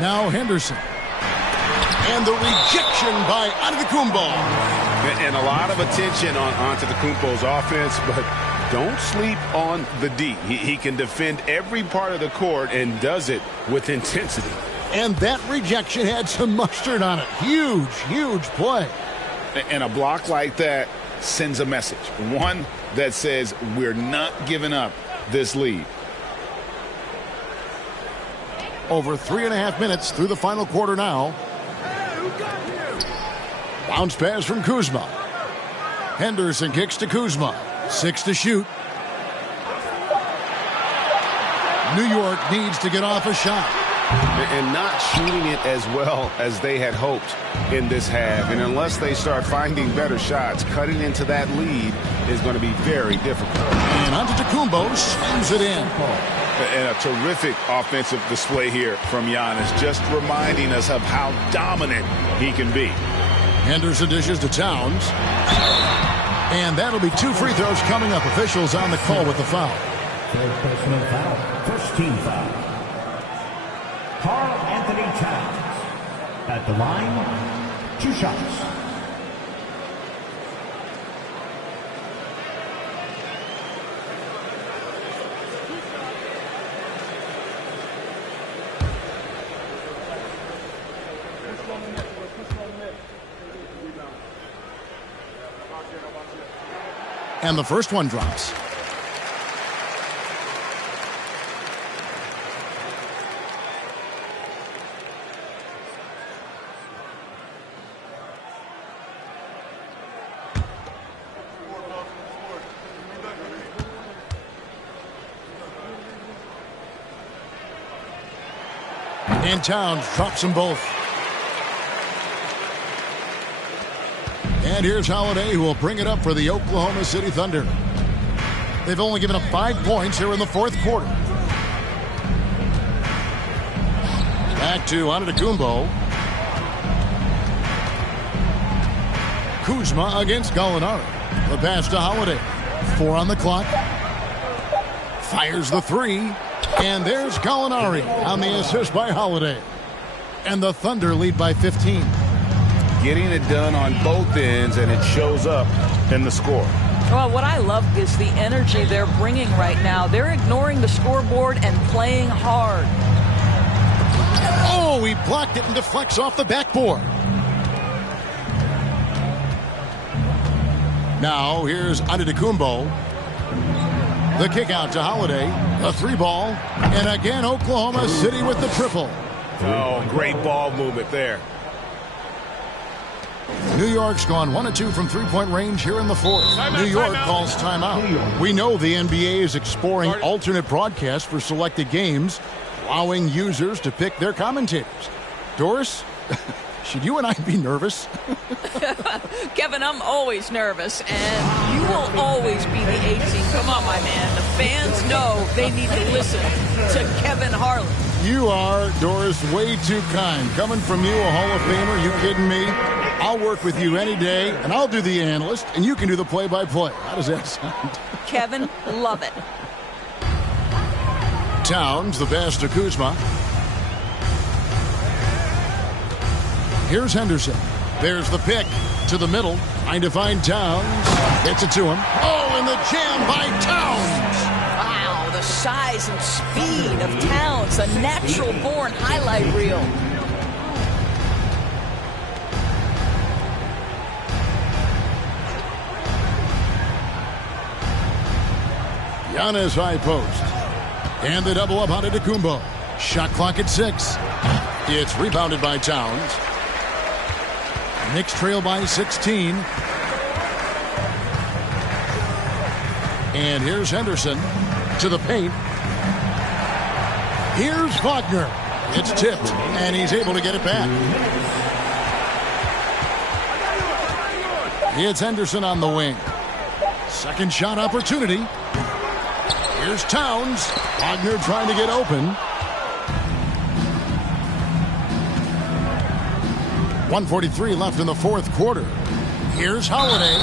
Now Henderson. And the rejection by Antetokounmpo. And a lot of attention on Antetokounmpo's offense, but don't sleep on the D. He can defend every part of the court and does it with intensity. And that rejection had some mustard on it. Huge, huge play. And a block like that sends a message. One that says we're not giving up this lead. Over 3.5 minutes through the final quarter now. Bounce pass from Kuzma. Henderson kicks to Kuzma. 6 to shoot. New York needs to get off a shot. And not shooting it as well as they had hoped in this half. And unless they start finding better shots, cutting into that lead is going to be very difficult. And Antetokounmpo slams it in. And a terrific offensive display here from Giannis, just reminding us of how dominant he can be. Henderson dishes to Towns. And that'll be 2 free throws coming up. Officials on the call with the foul. Third personal foul. First team foul. Karl Anthony Towns. At the line, 2 shots. And the first one drops. And Towns drops them both. And here's Holiday, who will bring it up for the Oklahoma City Thunder. They've only given up 5 points here in the fourth quarter. Back to Antetokounmpo. Kuzma against Gallinari. The pass to Holiday. 4 on the clock. Fires the 3. And there's Gallinari on the assist by Holiday. And the Thunder lead by 15. Getting it done on both ends, and it shows up in the score. Well, what I love is the energy they're bringing right now. They're ignoring the scoreboard and playing hard. Oh, he blocked it and deflects off the backboard. Now, here's Antetokounmpo. The kick out to Holiday. The 3 ball. And again, Oklahoma City with the triple. Oh, great ball movement there. New York's gone 1 of 2 from three-point range here in the fourth. New York calls timeout. We know the NBA is exploring alternate broadcasts for selected games, allowing users to pick their commentators. Doris, should you and I be nervous? Kevin, I'm always nervous, and you will always be the 18. Come on, my man. The fans know they need to listen to Kevin Harlan. You are, Doris, way too kind. Coming from you, a Hall of Famer, you kidding me? I'll work with you any day, and I'll do the analyst, and you can do the play-by-play. How does that sound? Kevin, love it. Towns, the pass to Kuzma. Here's Henderson. There's the pick to the middle. Trying to find Towns. Gets it to him. Oh, and the jam by Towns. Wow, the size and speed of Towns, a natural-born highlight reel. Giannis high post. And the double up on Antetokounmpo. Shot clock at 6. It's rebounded by Towns. Knicks trail by 16. And here's Henderson to the paint. Here's Wagner. It's tipped, and he's able to get it back. It's Henderson on the wing. Second shot opportunity. Here's Towns. Wagner trying to get open. 1:43 left in the fourth quarter. Here's Holiday.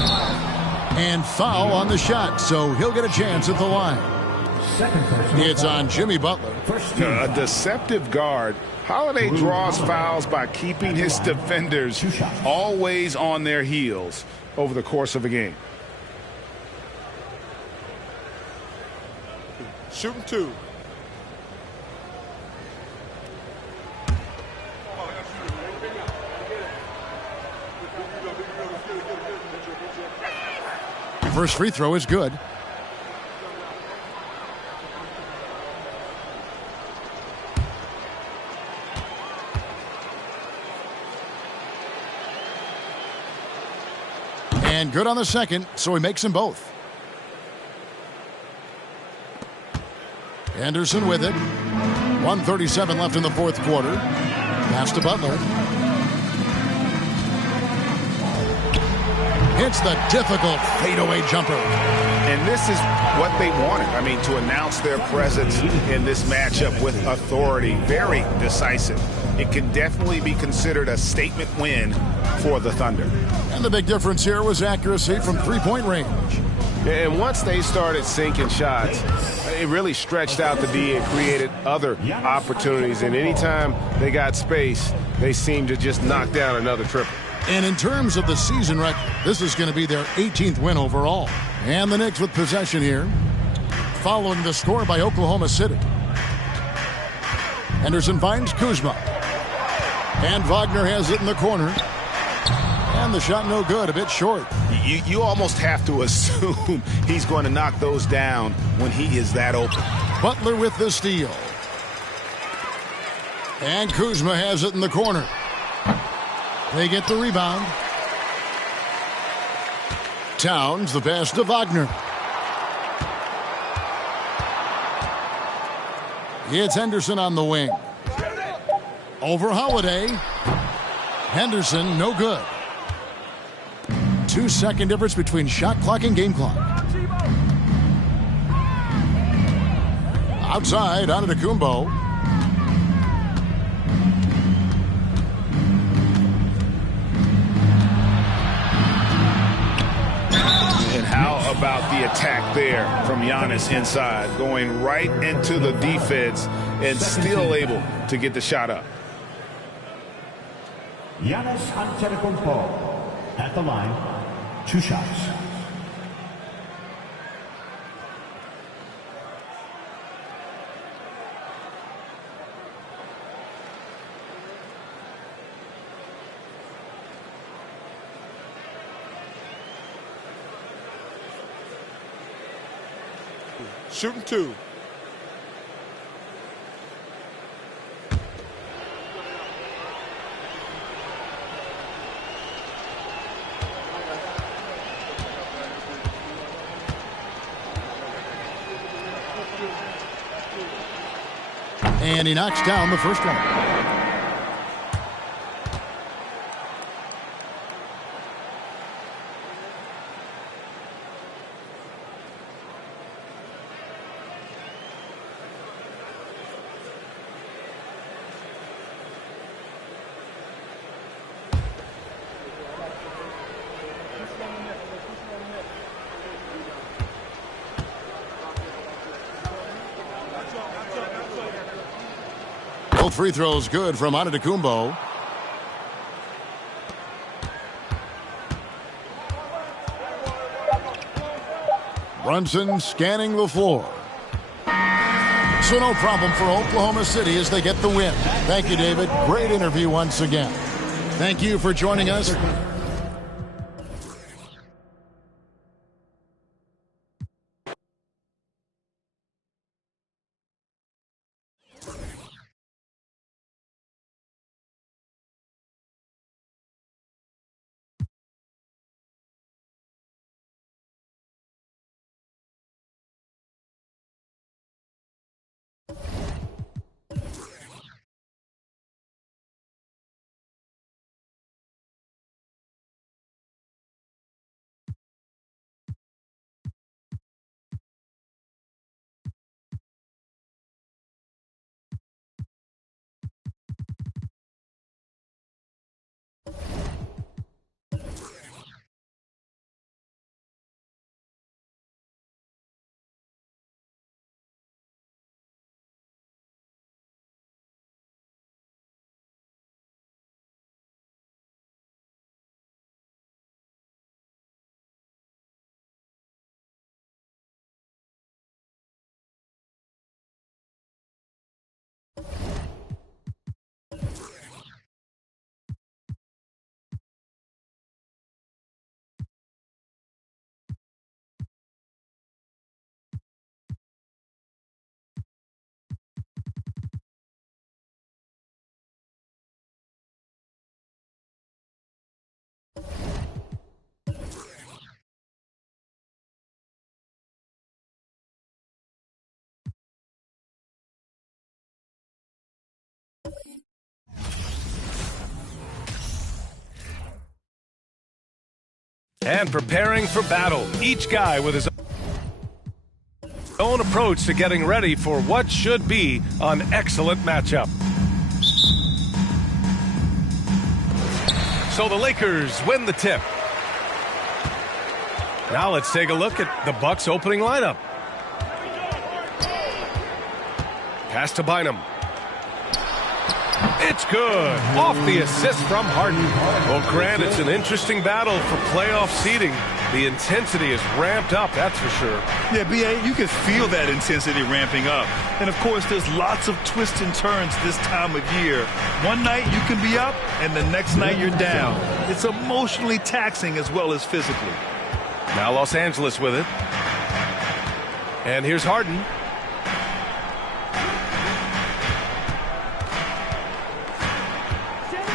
And foul on the shot, so he'll get a chance at the line. It's on Jimmy Butler. A deceptive guard. Holiday draws fouls by keeping his defenders always on their heels over the course of a game. Shooting 2. First free throw is good. And good on the second, so he makes them both. Anderson with it. 1:37 left in the fourth quarter. Pass to Butler. Hits the difficult fadeaway jumper. And this is what they wanted. I mean, to announce their presence in this matchup with authority. Very decisive. It can definitely be considered a statement win for the Thunder. And the big difference here was accuracy from three-point range. And once they started sinking shots, it really stretched out the D and created other opportunities. And anytime they got space, they seemed to just knock down another triple. And in terms of the season record, this is going to be their 18th win overall. And the Knicks with possession here, following the score by Oklahoma City. Henderson finds Kuzma. And Wagner has it in the corner. And the shot no good, a bit short. You almost have to assume he's going to knock those down when he is that open. Butler with the steal. And Kuzma has it in the corner. They get the rebound. Towns, the pass to Wagner. It's Henderson on the wing. Over Holiday. Henderson, no good. 2-second difference between shot clock and game clock. Outside, Antetokounmpo. And how about the attack there from Giannis inside, going right into the defense and still able to get the shot up. Giannis Antetokounmpo at the line, 2 shots. Shooting 2. And he knocks down the first one. Both free throws good from Antetokounmpo. Brunson scanning the floor. So no problem for Oklahoma City as they get the win. Thank you, David. Great interview once again. Thank you for joining us. And preparing for battle, each guy with his own approach to getting ready for what should be an excellent matchup. So the Lakers win the tip. Now let's take a look at the Bucks' opening lineup. Pass to Bynum. It's good. Off the assist from Harden. Well, Grant, it's an interesting battle for playoff seeding. The intensity is ramped up, that's for sure. Yeah, B.A., you can feel that intensity ramping up. And, of course, there's lots of twists and turns this time of year. One night you can be up, and the next night you're down. It's emotionally taxing as well as physically. Now Los Angeles with it. And here's Harden.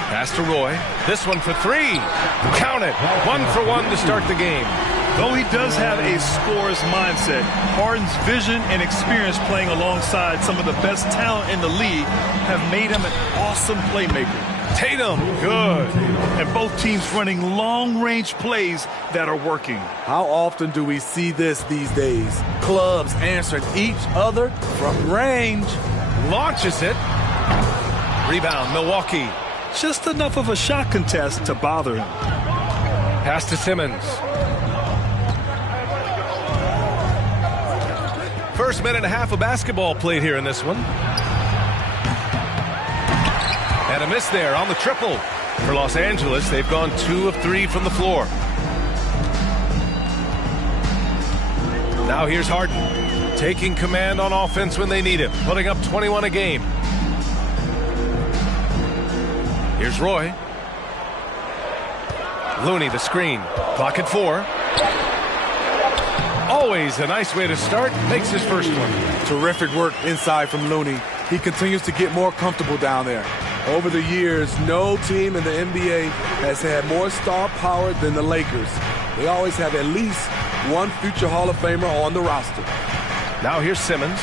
Pass to Roy. This one for three. Count it. 1 for 1 to start the game. Though he does have a scorer's mindset, Harden's vision and experience playing alongside some of the best talent in the league have made him an awesome playmaker. Tatum, good. And both teams running long-range plays that are working. How often do we see this these days? Clubs answering each other from range. Launches it. Rebound, Milwaukee. Just enough of a shot contest to bother him. Pass to Simmons. First minute and a half of basketball played here in this one. And a miss there on the triple. For Los Angeles, they've gone 2 of 3 from the floor. Now here's Harden. Taking command on offense when they need it. Putting up 21 a game. Here's Roy. Looney, the screen. Clock at 4. Always a nice way to start. Makes his first one. Terrific work inside from Looney. He continues to get more comfortable down there. Over the years, no team in the NBA has had more star power than the Lakers. They always have at least one future Hall of Famer on the roster. Now here's Simmons.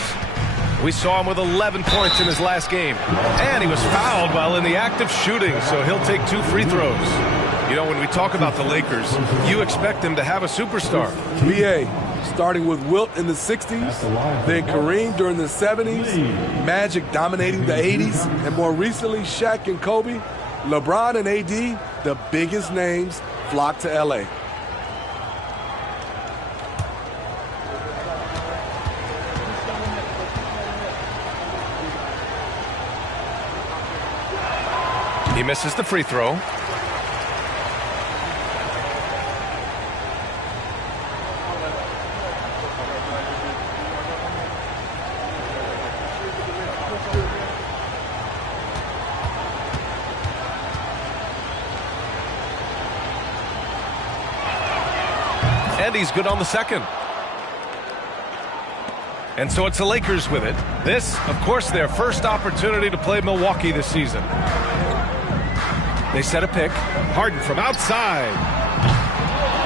We saw him with 11 points in his last game. And he was fouled while in the act of shooting, so he'll take 2 free throws. You know, when we talk about the Lakers, you expect them to have a superstar. BA, starting with Wilt in the 60s, then Kareem during the 70s, Magic dominating the 80s, and more recently Shaq and Kobe, LeBron and AD, the biggest names flocked to LA. He misses the free throw. And he's good on the second. And so it's the Lakers with it. This, of course, their first opportunity to play Milwaukee this season. They set a pick. Harden from outside.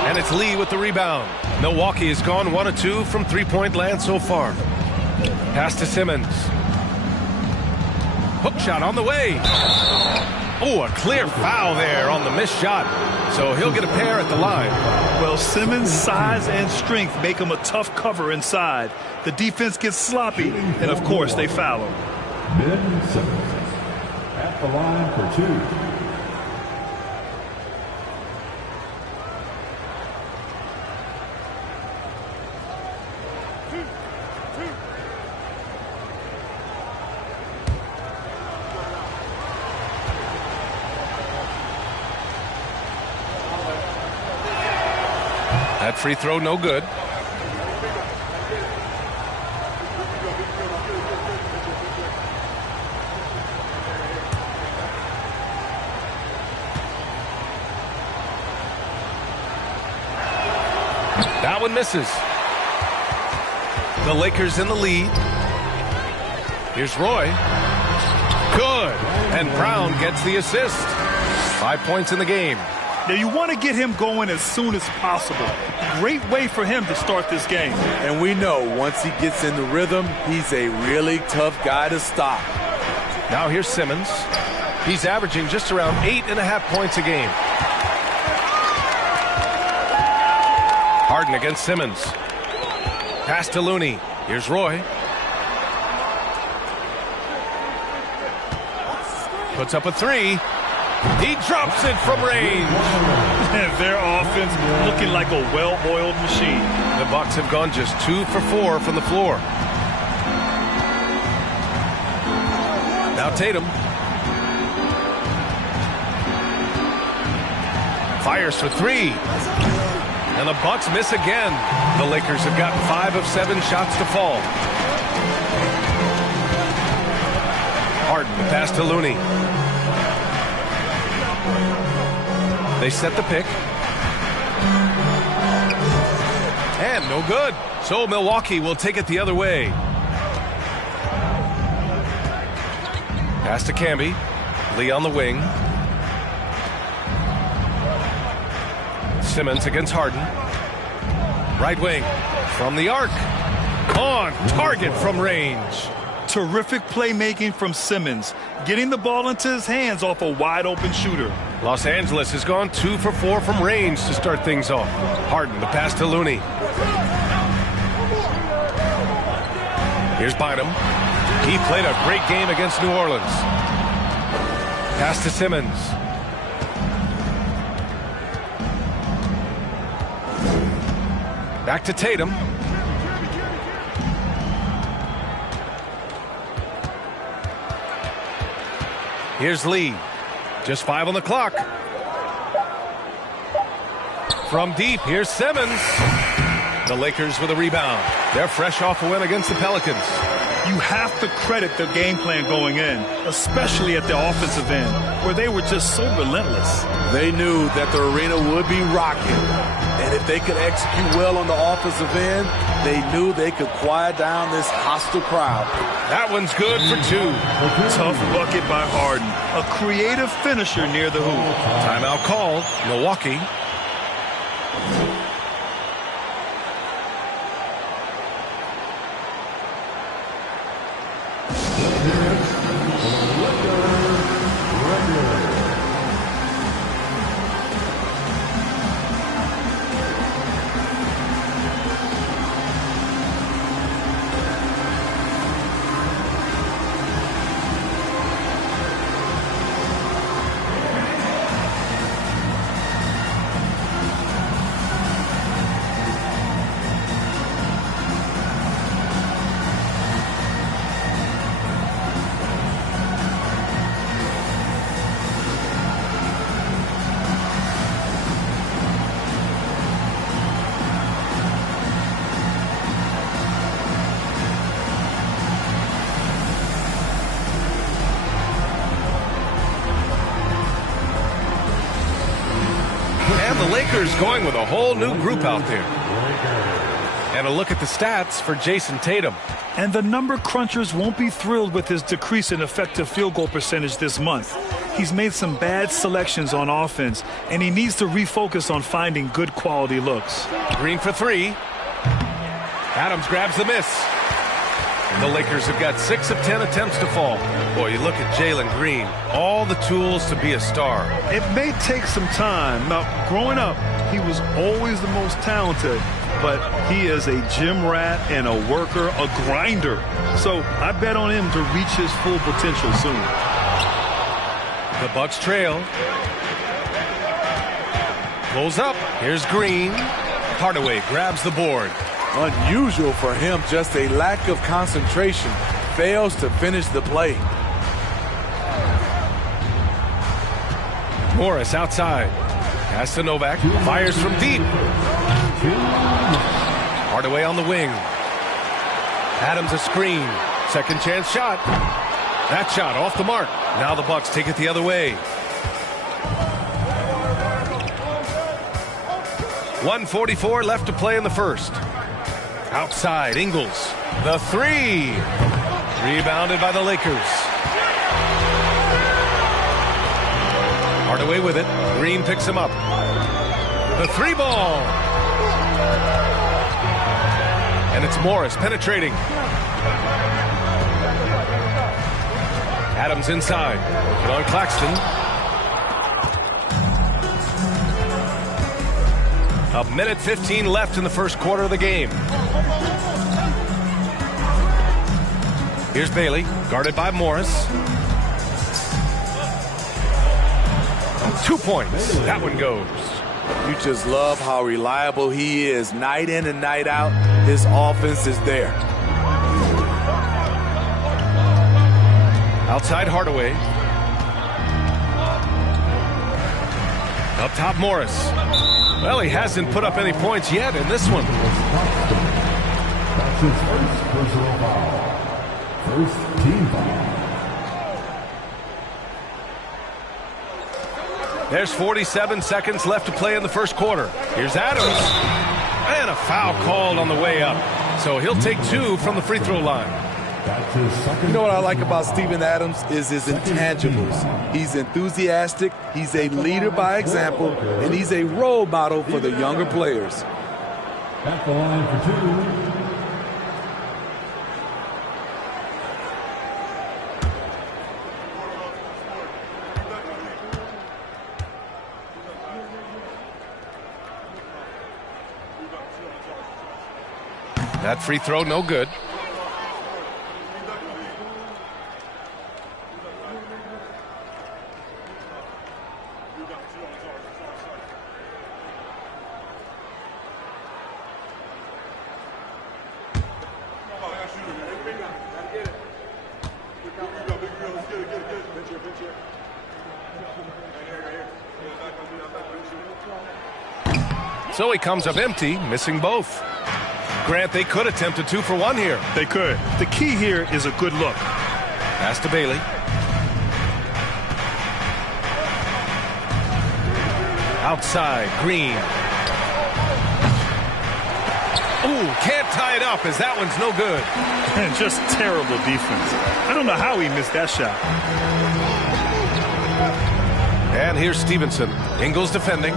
And it's Lee with the rebound. Milwaukee has gone 1 of 2 from three-point land so far. Pass to Simmons. Hook shot on the way. Oh, a clear foul there on the missed shot. So he'll get a pair at the line. Well, Simmons' size and strength make him a tough cover inside. The defense gets sloppy, and of course they foul him. Ben Simmons at the line for 2. That free throw no good. That one misses. The Lakers in the lead. Here's Roy. Good. And Brown gets the assist. 5 points in the game. Now you want to get him going as soon as possible. Great way for him to start this game. And we know once he gets in the rhythm, he's a really tough guy to stop. Now here's Simmons. He's averaging just around 8.5 points a game. Harden against Simmons. Pass to Looney. Here's Roy. Puts up a 3. He drops it from range. Their offense looking like a well-oiled machine. The Bucks have gone just 2 for 4 from the floor. Now Tatum. Fires for 3. And the Bucks miss again. The Lakers have gotten 5 of 7 shots to fall. Harden, pass to Looney. They set the pick. And no good. So Milwaukee will take it the other way. Pass to Camby. Lee on the wing. Simmons against Harden. Right wing. From the arc. On target from range. Terrific playmaking from Simmons. Getting the ball into his hands off a wide-open shooter. Los Angeles has gone 2 for 4 from range to start things off. Harden, the pass to Looney. Here's Bynum. He played a great game against New Orleans. Pass to Simmons. Back to Tatum. Here's Lee. Just 5 on the clock. From deep, here's Simmons. The Lakers with a rebound. They're fresh off a win against the Pelicans. You have to credit their game plan going in, especially at the offensive end, where they were just so relentless. They knew that the arena would be rocking. And if they could execute well on the offensive end, they knew they could quiet down this hostile crowd. That one's good for 2. Tough bucket by Harden. A creative finisher near the hoop. Timeout called. Milwaukee. And the Lakers going with a whole new group out there. And a look at the stats for Jason Tatum. And the number crunchers won't be thrilled with his decrease in effective field goal percentage this month. He's made some bad selections on offense, and he needs to refocus on finding good quality looks. Green for three. Adams grabs the miss. The Lakers have got 6 of 10 attempts to fall. Boy, you look at Jalen Green, all the tools to be a star. It may take some time. Now, growing up, he was always the most talented, but he is a gym rat and a worker, a grinder. So I bet on him to reach his full potential soon. The Bucks trail. Pulls up. Here's Green. Hardaway grabs the board. Unusual for him, just a lack of concentration. Fails to finish the play. Morris outside. Pass to Novak. Fires from deep. Hardaway on the wing. Adams a screen. Second chance shot. That shot off the mark. Now the Bucks take it the other way. 1:44 left to play in the first. Outside, Ingles. The three. Rebounded by the Lakers. Hardaway with it. Green picks him up. The three ball. And it's Morris penetrating. Adams inside. Working on Claxton. A minute 15 left in the first quarter of the game. Here's Bailey, guarded by Morris. 2 points. That one goes. You just love how reliable he is. Night in and night out, his offense is there. Outside Hardaway. Up top Morris. Well, he hasn't put up any points yet in this one. That's his first personal foul. First team foul. There's 47 seconds left to play in the first quarter. Here's Adams. And a foul called on the way up. So he'll take 2 from the free throw line. You know what I like about Steven Adams is his intangibles. He's enthusiastic, he's a leader by example, and he's a role model for the younger players. At the line for 2. That free throw, no good. So he comes up empty, missing both. Grant, they could attempt a 2 for 1 here. They could. The key here is a good look. Pass to Bailey. Outside, Green. Ooh, can't tie it up as that one's no good. And just terrible defense. I don't know how he missed that shot. And here's Stevenson. Ingles defending.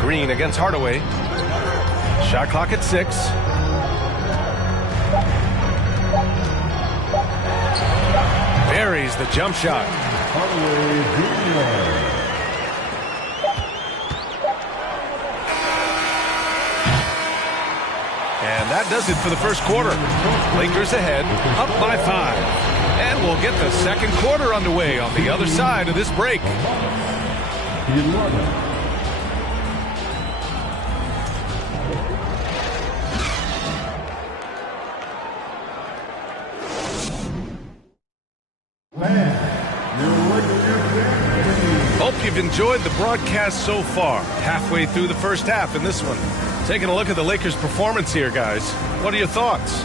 Green against Hardaway. Shot clock at 6. Buries the jump shot. And that does it for the first quarter. Lakers ahead, up by 5. And we'll get the second quarter underway on the other side of this break. Hope you've enjoyed the broadcast so far. Halfway through the first half in this one. Taking a look at the Lakers' performance here, guys. What are your thoughts?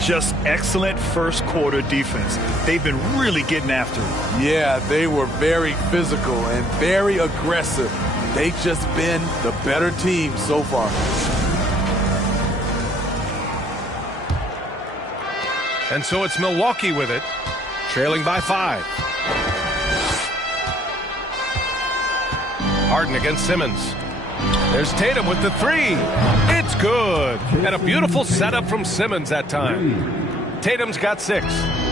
Just excellent first quarter defense. They've been really getting after it. Yeah, they were very physical and very aggressive. They've just been the better team so far. And so it's Milwaukee with it, trailing by 5. Harden against Simmons. There's Tatum with the 3. It's good. And a beautiful setup from Simmons that time. Tatum's got 6.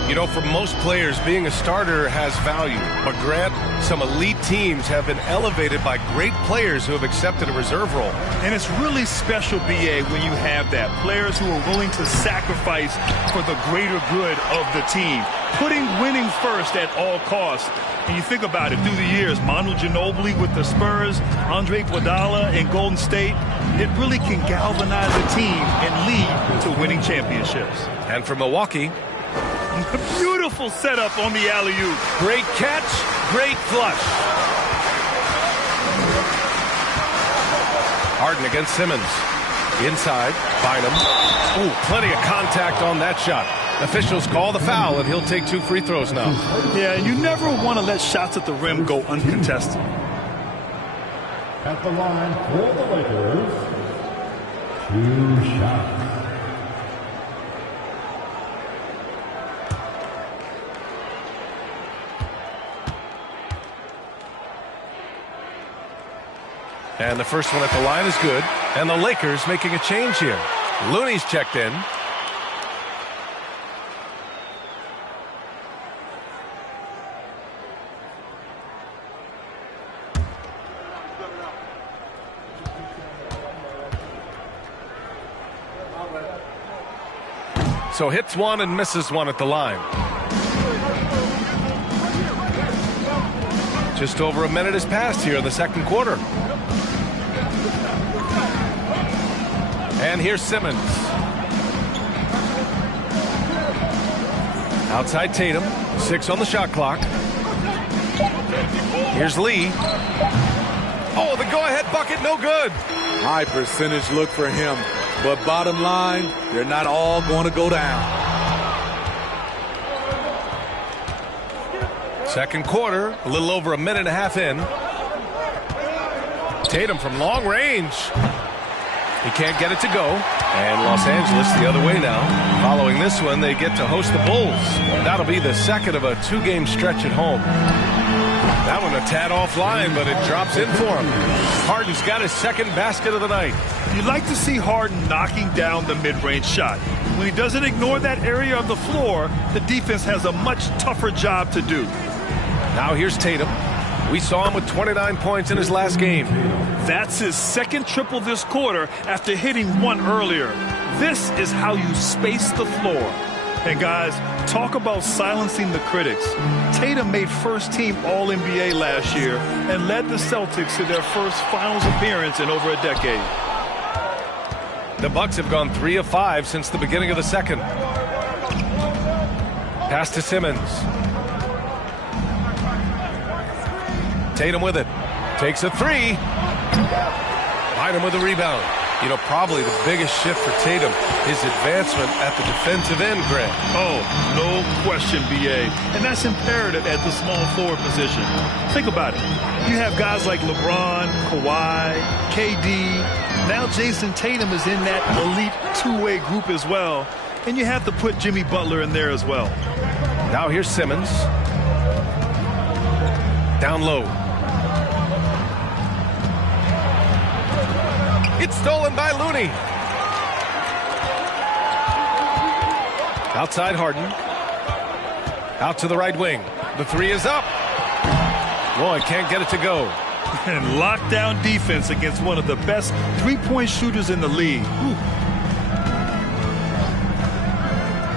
You know, for most players, being a starter has value. But Grant, some elite teams have been elevated by great players who have accepted a reserve role. And it's really special, B.A., when you have that. Players who are willing to sacrifice for the greater good of the team. Putting winning first at all costs. And you think about it, through the years, Manu Ginobili with the Spurs, Andre Iguodala in Golden State, it really can galvanize a team and lead to winning championships. And for Milwaukee, beautiful setup on the alley-oop. Great catch, great flush. Harden against Simmons. Inside, Bynum. Ooh, plenty of contact on that shot. Officials call the foul, and he'll take 2 free throws now. Yeah, and you never want to let shots at the rim go uncontested. At the line for the Lakers, 2 shots. And the first one at the line is good. And the Lakers making a change here. Looney's checked in. So hits 1 and misses 1 at the line. Just over a minute has passed here in the second quarter. And here's Simmons. Outside Tatum. 6 on the shot clock. Here's Lee. Oh, the go-ahead bucket, no good. High percentage look for him. But bottom line, they're not all going to go down. Second quarter, a little over a minute and a half in. Tatum from long range. He can't get it to go. And Los Angeles the other way now. Following this one, they get to host the Bulls. That'll be the second of a 2-game stretch at home. That one a tad offline, but it drops in for him. Harden's got his second basket of the night. You'd like to see Harden knocking down the mid-range shot. When he doesn't ignore that area of the floor, the defense has a much tougher job to do. Now here's Tatum. We saw him with 29 points in his last game. That's his second triple this quarter after hitting 1 earlier. This is how you space the floor. And guys, talk about silencing the critics. Tatum made first-team All-NBA last year and led the Celtics to their first finals appearance in over a decade. The Bucks have gone 3 of 5 since the beginning of the second. Pass to Simmons. Tatum with it. Takes a 3. Bynum with a rebound. You know, probably the biggest shift for Tatum, his advancement at the defensive end, Grant. Oh, no question, B.A. And that's imperative at the small forward position. Think about it. You have guys like LeBron, Kawhi, KD. Now Jason Tatum is in that elite 2-way group as well. And you have to put Jimmy Butler in there as well. Now here's Simmons. Down low. It's stolen by Looney. Outside Harden. Out to the right wing. The 3 is up. Boy, can't get it to go. And lockdown defense against one of the best 3-point shooters in the league. Whew.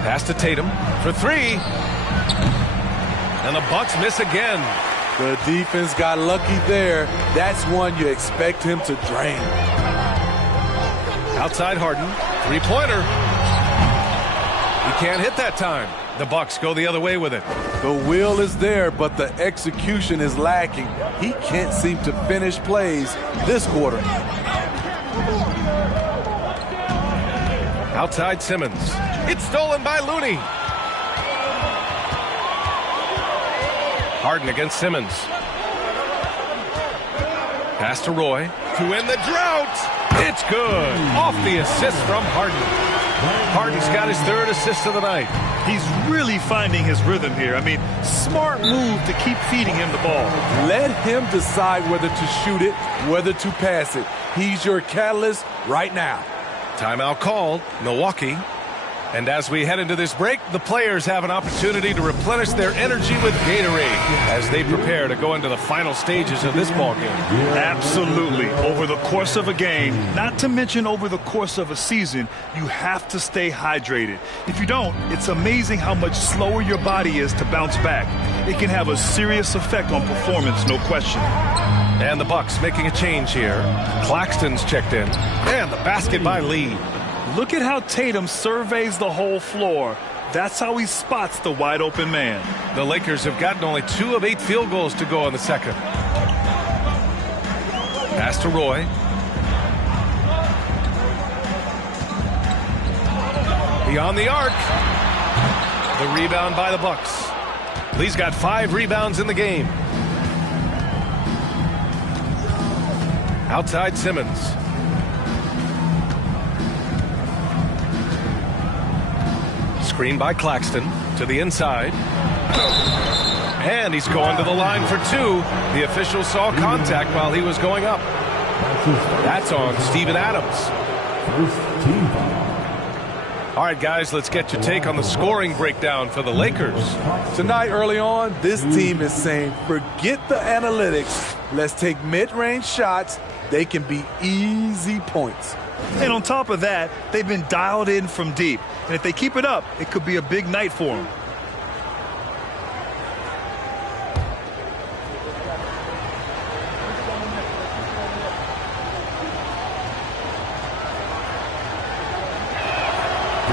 Pass to Tatum for 3. And the Bucks miss again. The defense got lucky there. That's one you expect him to drain. Outside Harden, 3-pointer. He can't hit that time. The Bucks go the other way with it. The will is there, but the execution is lacking. He can't seem to finish plays this quarter. Outside Simmons. It's stolen by Looney. Harden against Simmons. Pass to Roy. To end the drought. It's good. Off the assist from Harden. Harden's got his third assist of the night. He's really finding his rhythm here. I mean, smart move to keep feeding him the ball. Let him decide whether to shoot it, whether to pass it. He's your catalyst right now. Timeout called, Milwaukee. And as we head into this break, the players have an opportunity to replenish their energy with Gatorade as they prepare to go into the final stages of this ballgame. Absolutely. Over the course of a game, not to mention over the course of a season, you have to stay hydrated. If you don't, it's amazing how much slower your body is to bounce back. It can have a serious effect on performance, no question. And the Bucks making a change here. Claxton's checked in. And the basket by Lee. Look at how Tatum surveys the whole floor. That's how he spots the wide open man. The Lakers have gotten only 2 of 8 field goals to go in the second. Pass to Roy. Beyond the arc. The rebound by the Bucks. Lee's got 5 rebounds in the game. Outside Simmons. Screen by Claxton to the inside. And he's going to the line for 2. The official saw contact while he was going up. That's on Steven Adams. All right, guys, let's get your take on the scoring breakdown for the Lakers. Tonight, early on, this team is saying, forget the analytics. Let's take mid-range shots. They can be easy points. And on top of that, they've been dialed in from deep. And if they keep it up, it could be a big night for them.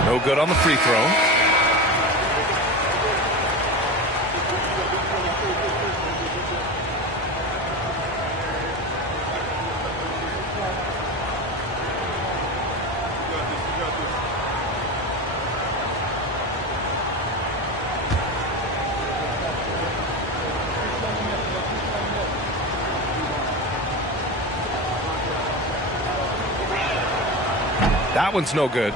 No good on the free throw. That one's no good.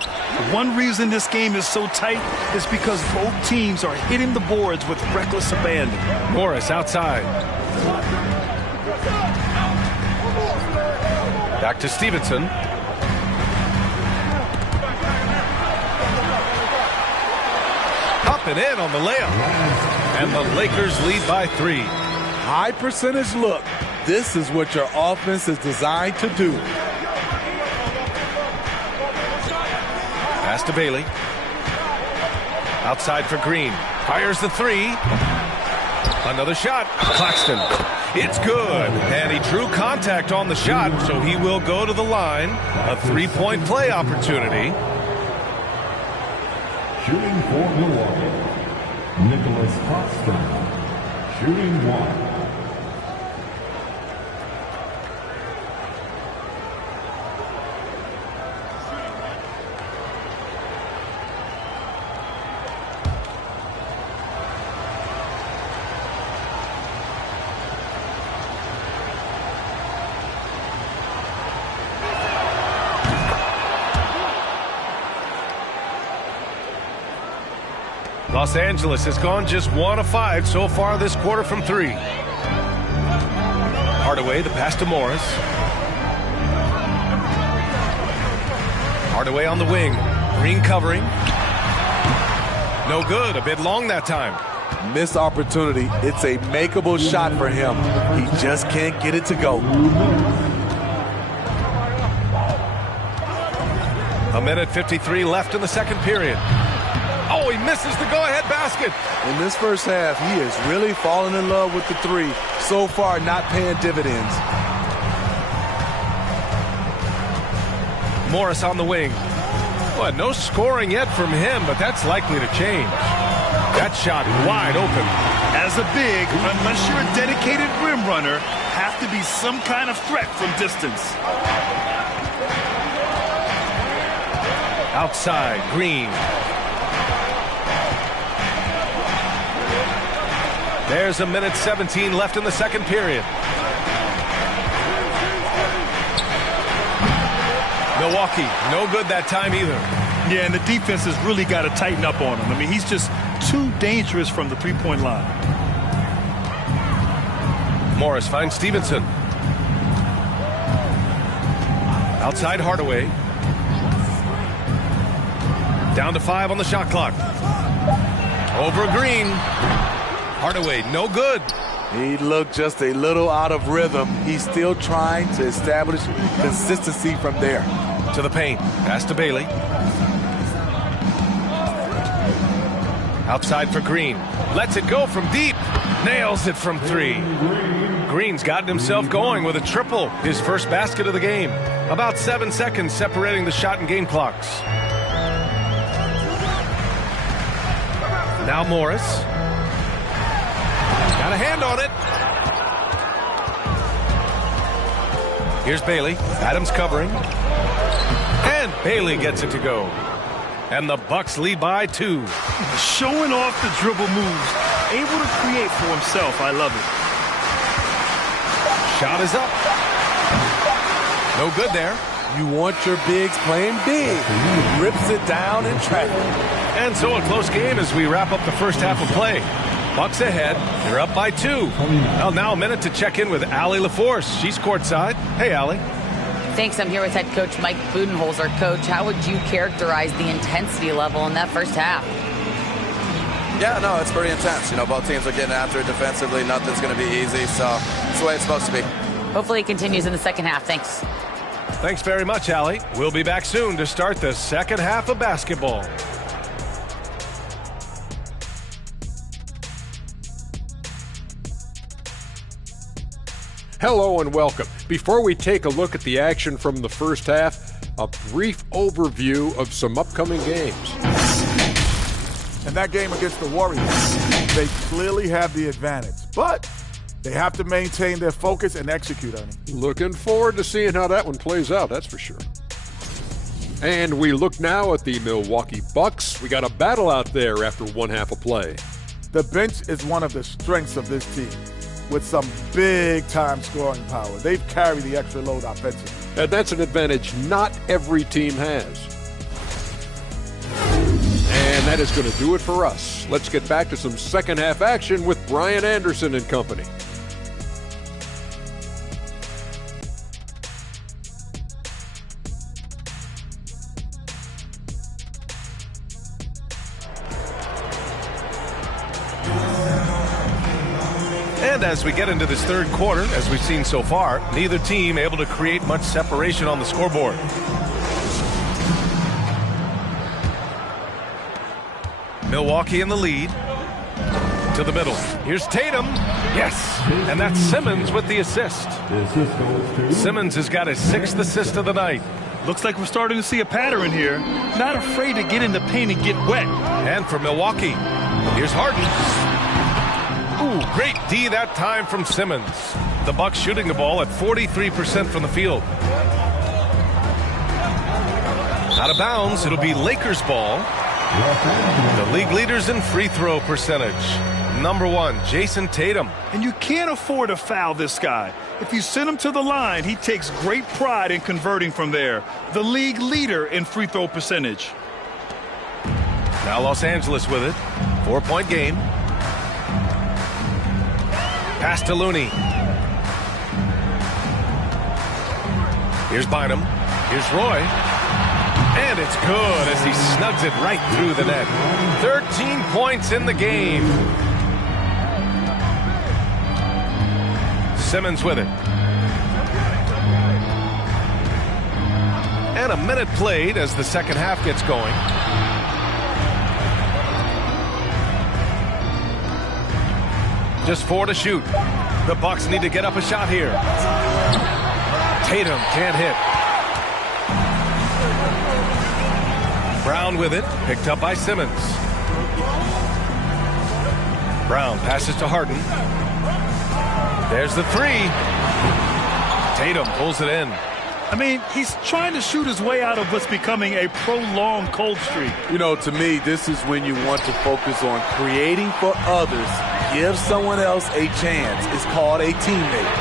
One reason this game is so tight is because both teams are hitting the boards with reckless abandon. Morris outside. Back to Stevenson. Up and in on the layup. And the Lakers lead by 3. High percentage look. This is what your offense is designed to do. Pass to Bailey. Outside for Green. Fires the 3. Another shot. Claxton. It's good. And he drew contact on the shot, so he will go to the line. A 3-point play opportunity. Shooting for Milwaukee, Nicholas Claxton. Shooting 1. Los Angeles has gone just 1 of 5 so far this quarter from 3. Hardaway, the pass to Morris. Hardaway on the wing. Green covering. No good. A bit long that time. Missed opportunity. It's a makeable shot for him. He just can't get it to go. A minute 53 left in the second period. Oh, he misses the go-ahead basket. In this first half, he is really falling in love with the 3. So far, not paying dividends. Morris on the wing. Well, no scoring yet from him, but that's likely to change. That shot wide open. As a big, unless you're a dedicated rim runner, have to be some kind of threat from distance. Outside, Green. There's a minute 17 left in the second period. Milwaukee, no good that time either. Yeah, and the defense has really got to tighten up on him. I mean, he's just too dangerous from the three-point line. Morris finds Stevenson. Outside Hardaway. Down to 5 on the shot clock. Over Green. Hardaway, no good. He looked just a little out of rhythm. He's still trying to establish consistency from there. To the paint. Pass to Bailey. Outside for Green. Lets it go from deep. Nails it from 3. Green's gotten himself going with a triple. His first basket of the game. About 7 seconds separating the shot and game clocks. Now Morris. Got a hand on it. Here's Bailey. Adams covering. And Bailey gets it to go. And the Bucks lead by 2. Showing off the dribble moves. Able to create for himself. I love it. Shot is up. No good there. You want your bigs playing big. Rips it down in traffic. And so a close game as we wrap up the first half of play. Bucks ahead. They're up by 2. Well, now a minute to check in with Allie LaForce. She's courtside. Hey, Allie. Thanks. I'm here with head coach Mike Budenholzer. Coach, how would you characterize the intensity level in that first half? Yeah, no, it's pretty intense. You know, both teams are getting after it defensively. Nothing's going to be easy, so it's the way it's supposed to be. Hopefully it continues in the second half. Thanks. Thanks very much, Allie. We'll be back soon to start the second half of basketball. Hello and welcome. Before we take a look at the action from the first half, a brief overview of some upcoming games. In that game against the Warriors, they clearly have the advantage, but they have to maintain their focus and execute on it. Looking forward to seeing how that one plays out, that's for sure. And we look now at the Milwaukee Bucks. We got a battle out there after one half of play. The bench is one of the strengths of this team, with some big-time scoring power. They've carried the extra load offensively. And that's an advantage not every team has. And that is going to do it for us. Let's get back to some second half action with Brian Anderson and company. And as we get into this third quarter, as we've seen so far, neither team able to create much separation on the scoreboard. Milwaukee in the lead. To the middle. Here's Tatum. Yes. And that's Simmons with the assist. Simmons has got his 6th assist of the night. Looks like we're starting to see a pattern here. Not afraid to get in the paint and get wet. And for Milwaukee, here's Harden. Ooh, great D that time from Simmons. The Bucks shooting the ball at 43% from the field. Out of bounds, it'll be Lakers ball. The league leaders in free throw percentage. Number 1, Jason Tatum. And you can't afford to foul this guy. If you send him to the line, he takes great pride in converting from there. The league leader in free throw percentage. Now Los Angeles with it. 4-point game. Pass to Looney. Here's Bynum. Here's Roy. And it's good as he snugs it right through the net. 13 points in the game. Simmons with it. And a minute played as the second half gets going. Just 4 to shoot. The Bucks need to get up a shot here. Tatum can't hit. Brown with it, picked up by Simmons. Brown passes to Harden. There's the 3. Tatum pulls it in. I mean, he's trying to shoot his way out of what's becoming a prolonged cold streak. You know, to me, this is when you want to focus on creating for others. Give someone else a chance. It's called a teammate.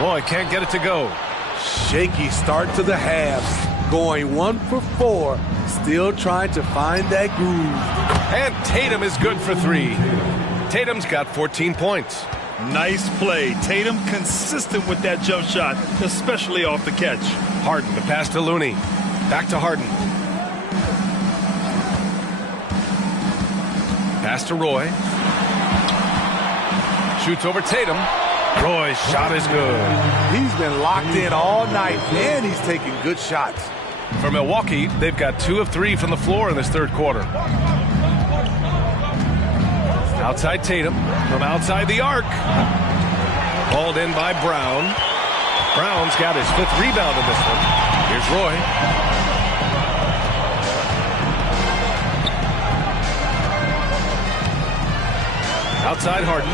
Boy, can't get it to go. Shaky start to the half. Going 1 for 4. Still trying to find that groove. And Tatum is good for 3. Tatum's got 14 points. Nice play. Tatum consistent with that jump shot, especially off the catch. Harden, the pass to Looney. Back to Harden. Pass to Roy. Shoots over Tatum. Roy's shot is good. He's been locked in all night, and he's taking good shots. For Milwaukee, they've got 2 of 3 from the floor in this third quarter. Outside Tatum, from outside the arc. Hauled in by Brown. Brown's got his 5th rebound in this one. Here's Roy. Outside Harden.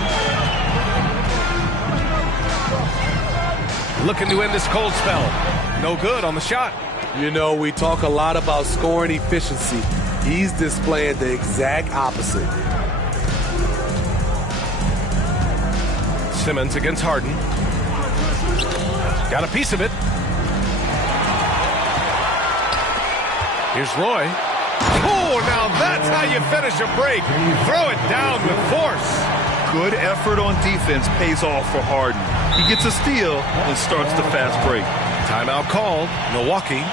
Looking to end this cold spell. No good on the shot. You know, we talk a lot about scoring efficiency. He's displaying the exact opposite. Simmons against Harden. Got a piece of it. Here's Roy. Oh, now that's how you finish a break. Throw it down with force. Good effort on defense pays off for Harden. He gets a steal and starts the fast break. Timeout called. Milwaukee.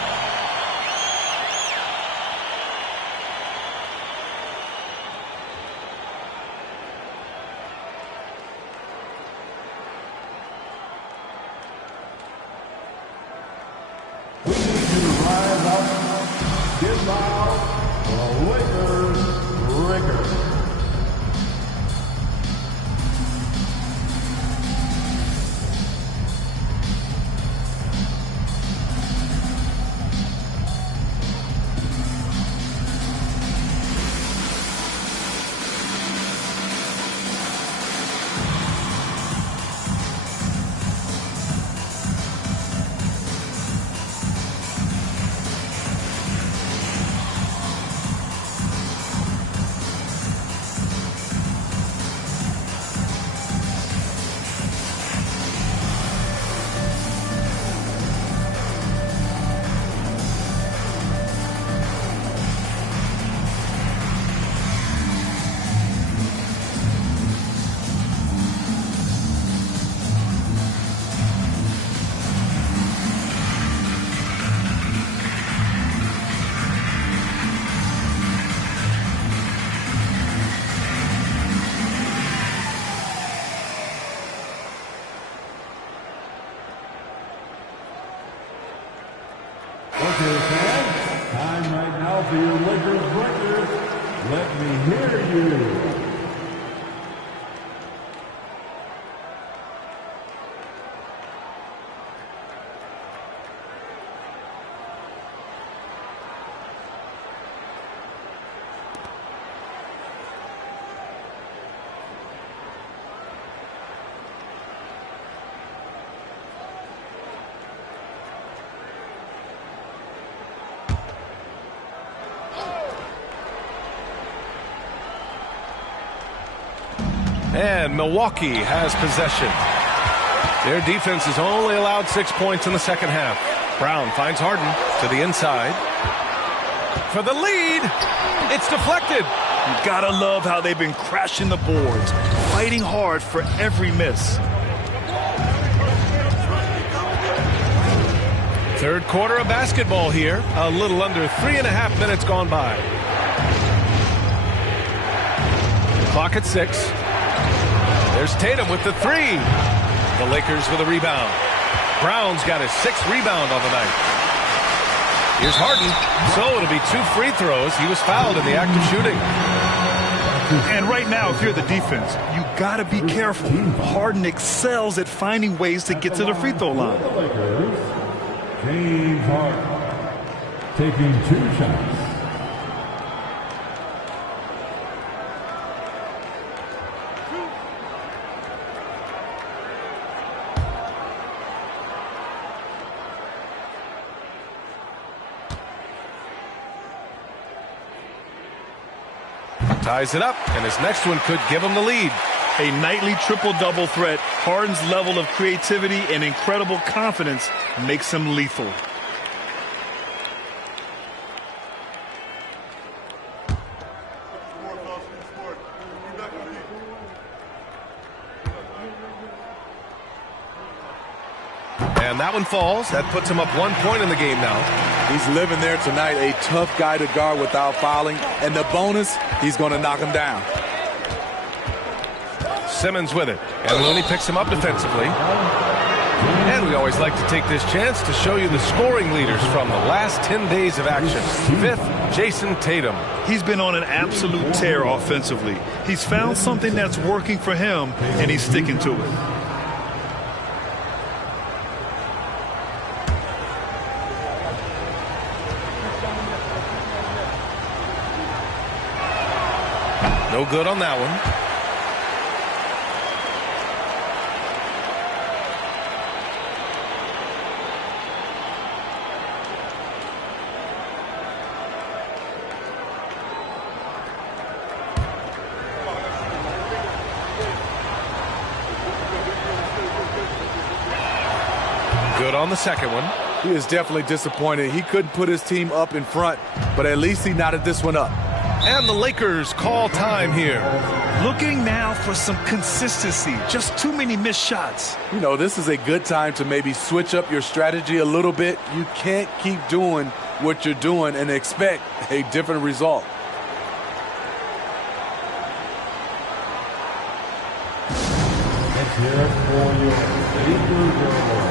Okay, fans, time right now for your Lakers breakers. Let me hear you. And Milwaukee has possession. Their defense has only allowed 6 points in the second half. Brown finds Harden to the inside. For the lead, it's deflected. You gotta love how they've been crashing the boards, fighting hard for every miss. Third quarter of basketball here. A little under 3.5 minutes gone by. Clock at 6. There's Tatum with the 3. The Lakers with a rebound. Brown's got his 6th rebound on the night. Here's Harden. So it'll be 2 free throws. He was fouled in the act of shooting. And right now, if you're the defense, you got to be careful. Harden excels at finding ways to get to the free throw line. James Harden taking 2 shots. Ties it up, and his next one could give him the lead. A nightly triple-double threat. Harden's level of creativity and incredible confidence makes him lethal. And that one falls. That puts him up 1 point in the game now. He's living there tonight, a tough guy to guard without fouling. And the bonus, he's going to knock him down. Simmons with it. And Looney picks him up defensively. And we always like to take this chance to show you the scoring leaders from the last 10 days of action. Fifth, Jason Tatum. He's been on an absolute tear offensively. He's found something that's working for him, and he's sticking to it. No good on that one. Good on the second one. He is definitely disappointed. He couldn't put his team up in front, but at least he knotted this one up. And the Lakers call time here. Looking now for some consistency. Just too many missed shots. You know, this is a good time to maybe switch up your strategy a little bit. You can't keep doing what you're doing and expect a different result. Let's hear it for your Lakers.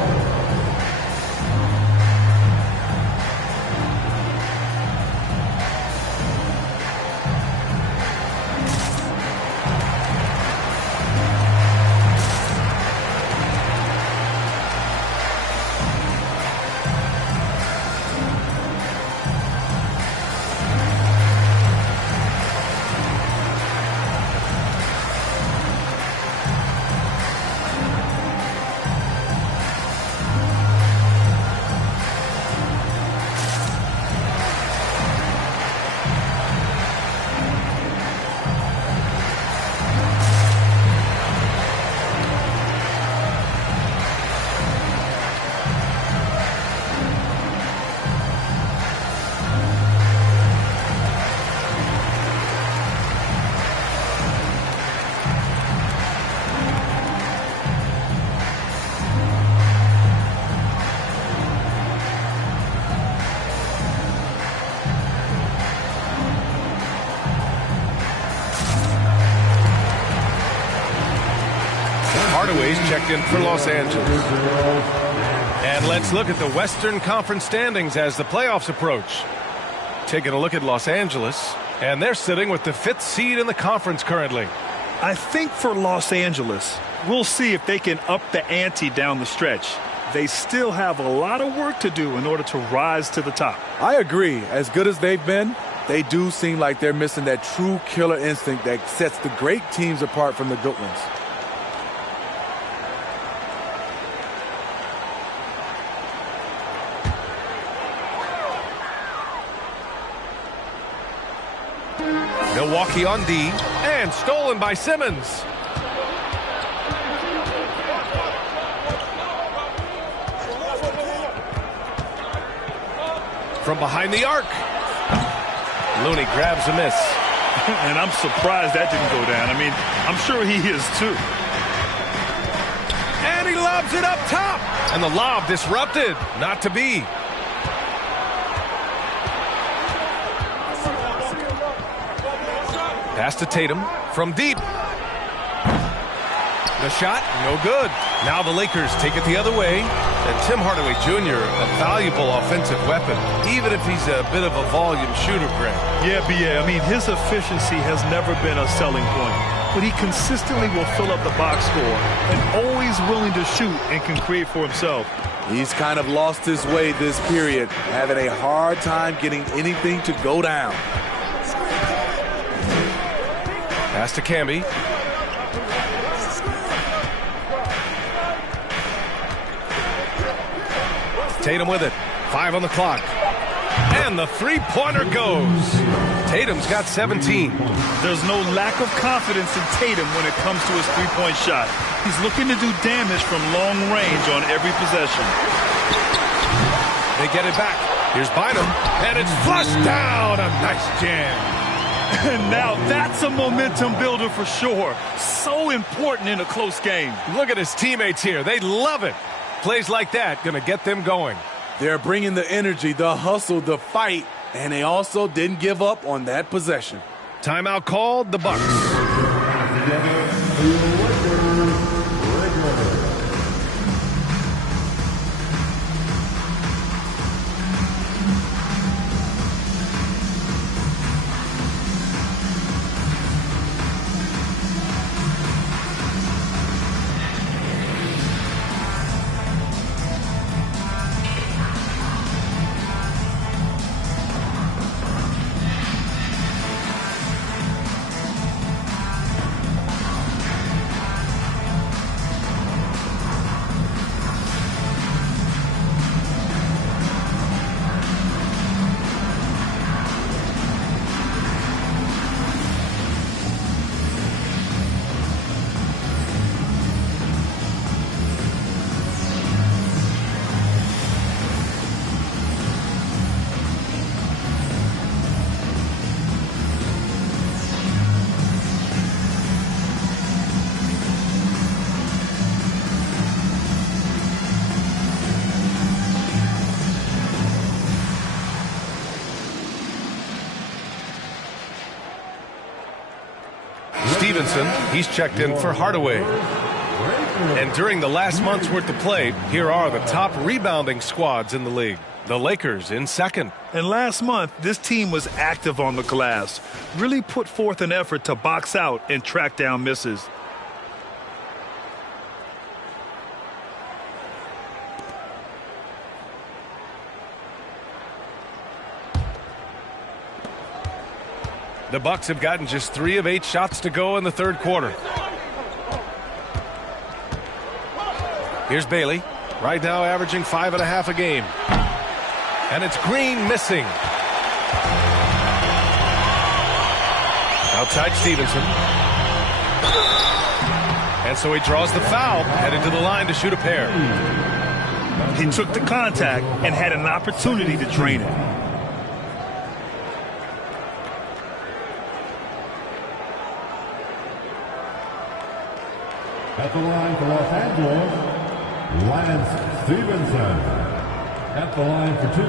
Checked in for Los Angeles. And let's look at the Western Conference standings as the playoffs approach. Taking a look at Los Angeles, and they're sitting with the 5th seed in the conference currently. I think for Los Angeles, we'll see if they can up the ante down the stretch. They still have a lot of work to do in order to rise to the top. I agree. As good as they've been, they do seem like they're missing that true killer instinct that sets the great teams apart from the good ones. Milwaukee on D, and stolen by Simmons. From behind the arc. Looney grabs a miss. And I'm surprised that didn't go down. I mean, I'm sure he is too. And he lobs it up top. And the lob disrupted. Not to be. Pass to Tatum from deep. The shot, no good. Now the Lakers take it the other way. And Tim Hardaway Jr., a valuable offensive weapon, even if he's a bit of a volume shooter, Greg. Yeah, B.A. I mean, his efficiency has never been a selling point. But he consistently will fill up the box score and always willing to shoot and can create for himself. He's kind of lost his way this period, having a hard time getting anything to go down. Pass to Camby. Tatum with it. 5 on the clock. And the three-pointer goes. Tatum's got 17. There's no lack of confidence in Tatum when it comes to his three-point shot. He's looking to do damage from long range on every possession. They get it back. Here's Bynum, and it's flushed down. A nice jam. And now that's a momentum builder for sure. So important in a close game. Look at his teammates here. They love it. Plays like that going to get them going. They're bringing the energy, the hustle, the fight, and they also didn't give up on that possession. Timeout called, the Bucks. Stevenson, he's checked in for Hardaway. And during the last month's worth of play, here are the top rebounding squads in the league. The Lakers in second. And last month, this team was active on the glass. Really put forth an effort to box out and track down misses. The Bucks have gotten just 3 of 8 shots to go in the third quarter. Here's Bailey, right now averaging 5.5 a game. And it's Green missing. Outside Stevenson. And so he draws the foul, headed to the line to shoot a pair. He took the contact and had an opportunity to drain it. At the line for Los Angeles, Lance Stevenson. At the line for 2.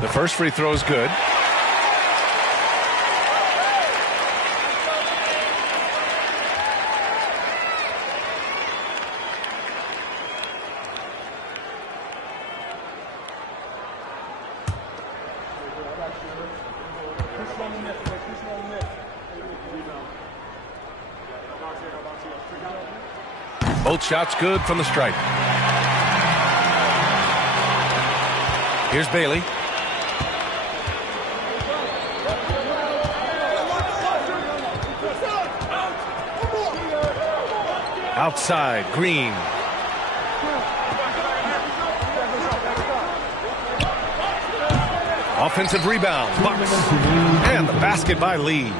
The first free throw is good. Both shots good from the stripe. Here's Bailey. Outside, Green. Offensive rebound, Bucks. And the basket by Lee.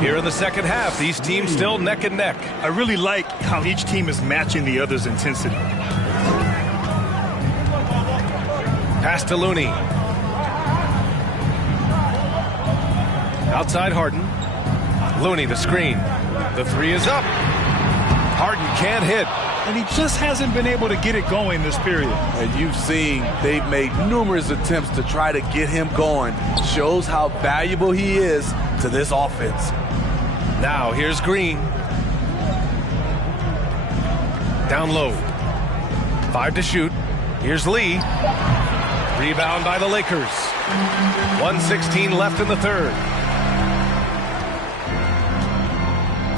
Here in the second half, these teams still neck and neck. I really like how each team is matching the other's intensity. Pass to Looney. Outside Harden. Looney, the screen. The three is up. Harden can't hit. And he just hasn't been able to get it going this period. And you've seen they've made numerous attempts to try to get him going. Shows how valuable he is to this offense. Now here's Green. Down low. 5 to shoot. Here's Lee. Rebound by the Lakers. 1:16 left in the third.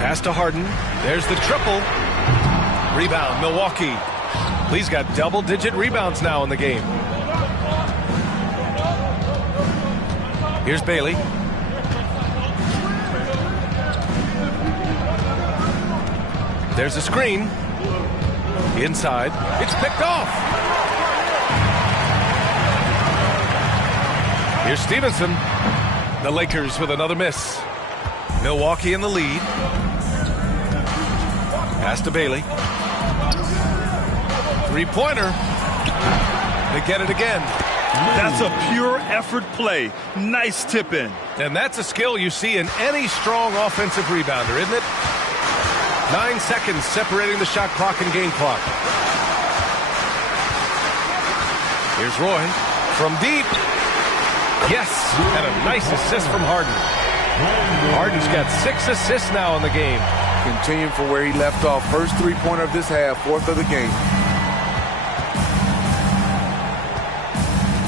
Pass to Harden. There's the triple. Rebound, Milwaukee. Lee's got double-digit rebounds now in the game. Here's Bailey. There's a screen. Inside. It's picked off. Here's Stevenson. The Lakers with another miss. Milwaukee in the lead. Pass to Bailey. Three-pointer. They get it again. That's a pure effort play. Nice tip in. And that's a skill you see in any strong offensive rebounder, isn't it? 9 seconds separating the shot clock and game clock. Here's Roy from deep. Yes, and a nice assist from Harden. Harden's got 6 assists now in the game. Continuing from where he left off. First three-pointer of this half, 4th of the game.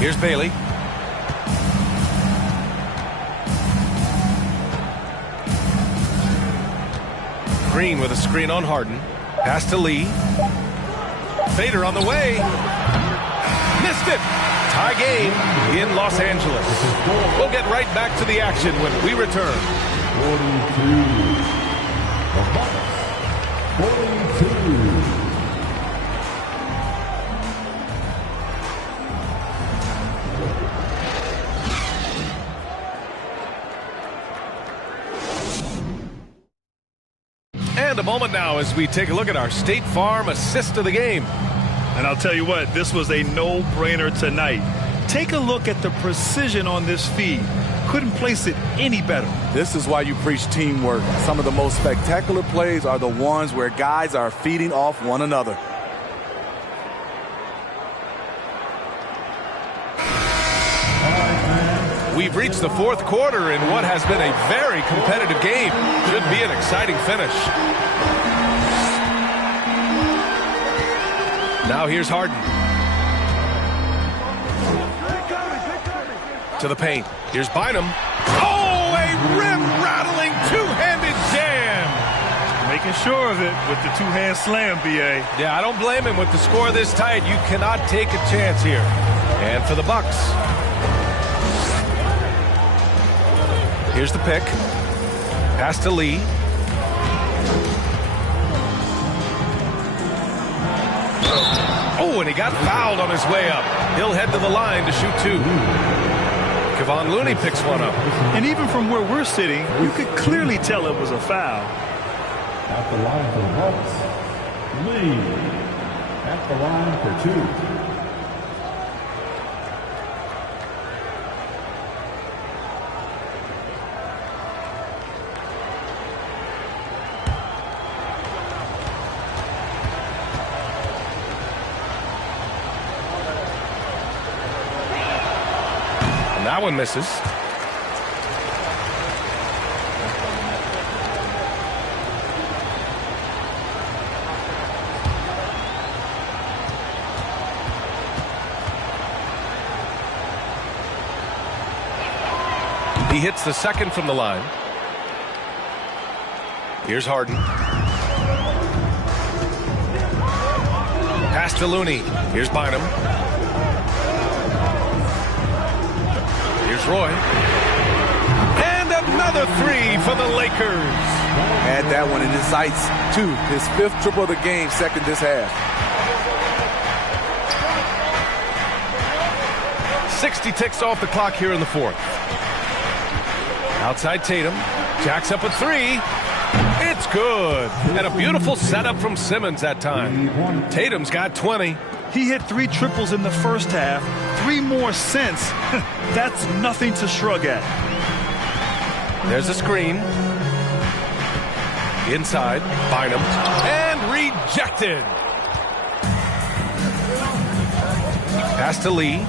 Here's Bailey. Green with a screen on Harden. Pass to Lee. Fader on the way. Missed it. Tie game in Los Angeles. We'll get right back to the action when we return. 42. And a moment now as we take a look at our State Farm assist of the game. And I'll tell you what, this was a no-brainer tonight. Take a look at the precision on this feed. Couldn't place it any better. This is why you preach teamwork. Some of the most spectacular plays are the ones where guys are feeding off one another. We've reached the 4th quarter in what has been a very competitive game. Should be an exciting finish. Now here's Harden. To the paint. Here's Bynum. Oh, a rim-rattling two-handed jam. Making sure of it with the two-hand slam, B.A. Yeah, I don't blame him. With the score this tight, you cannot take a chance here. And for the Bucks. Here's the pick. Pass to Lee. Oh, and he got fouled on his way up. He'll head to the line to shoot 2. Kevon Looney picks one up. And even from where we're sitting, you could clearly tell it was a foul. At the line for Bucks, Lee. At the line for 2. That one misses. He hits the second from the line. Here's Harden. Pass to Looney. Here's Bynum. Here's Roy. And another 3 for the Lakers. Had that one in his sights, too. His 5th triple of the game, second this half. 60 ticks off the clock here in the 4th. Outside Tatum. Jacks up a 3. It's good. And a beautiful setup from Simmons that time. Tatum's got 20. He hit 3 triples in the first half. 3 more since. That's nothing to shrug at. There's a screen. Inside. Bynum. And rejected. Pass to Lee.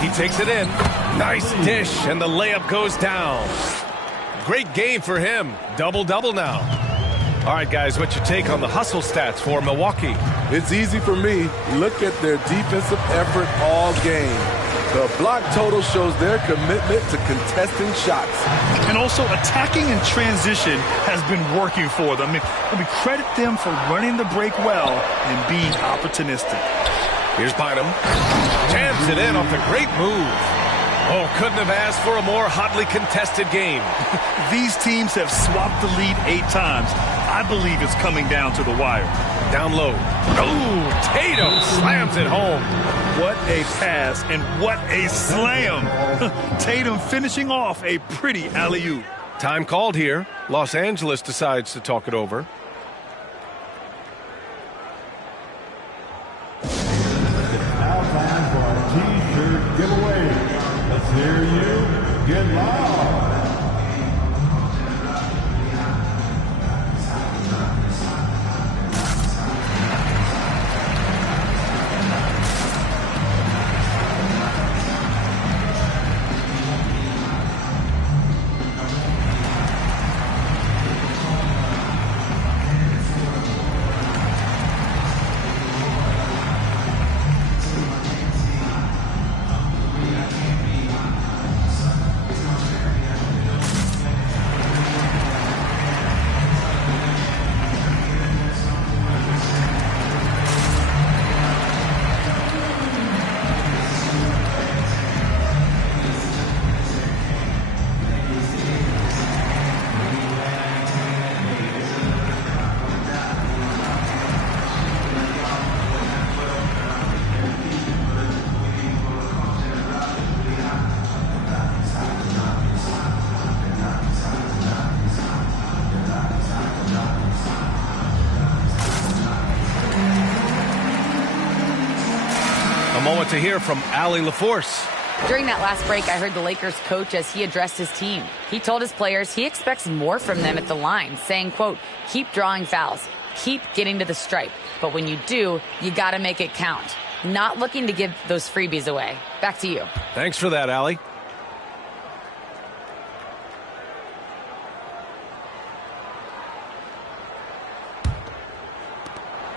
He takes it in. Nice dish. And the layup goes down. Great game for him. Double-double now. All right, guys, what's your take on the hustle stats for Milwaukee? It's easy for me. Look at their defensive effort all game. The block total shows their commitment to contesting shots. And also attacking in transition has been working for them. I mean, credit them for running the break well and being opportunistic. Here's Bynum. Jams it in off a great move. Oh, couldn't have asked for a more hotly contested game. These teams have swapped the lead 8 times. I believe it's coming down to the wire. Down low. Oh, Tatum slams it home. What a pass and what a slam. Tatum finishing off a pretty alley-oop. Time called here. Los Angeles decides to talk it over. Now time for a T-shirt giveaway. Let's hear you get loud. Moment to hear from Allie LaForce. During that last break, I heard the Lakers coach as he addressed his team. He told his players he expects more from them at the line, saying, quote, keep drawing fouls, keep getting to the stripe. But when you do, you got to make it count. Not looking to give those freebies away. Back to you. Thanks for that, Allie.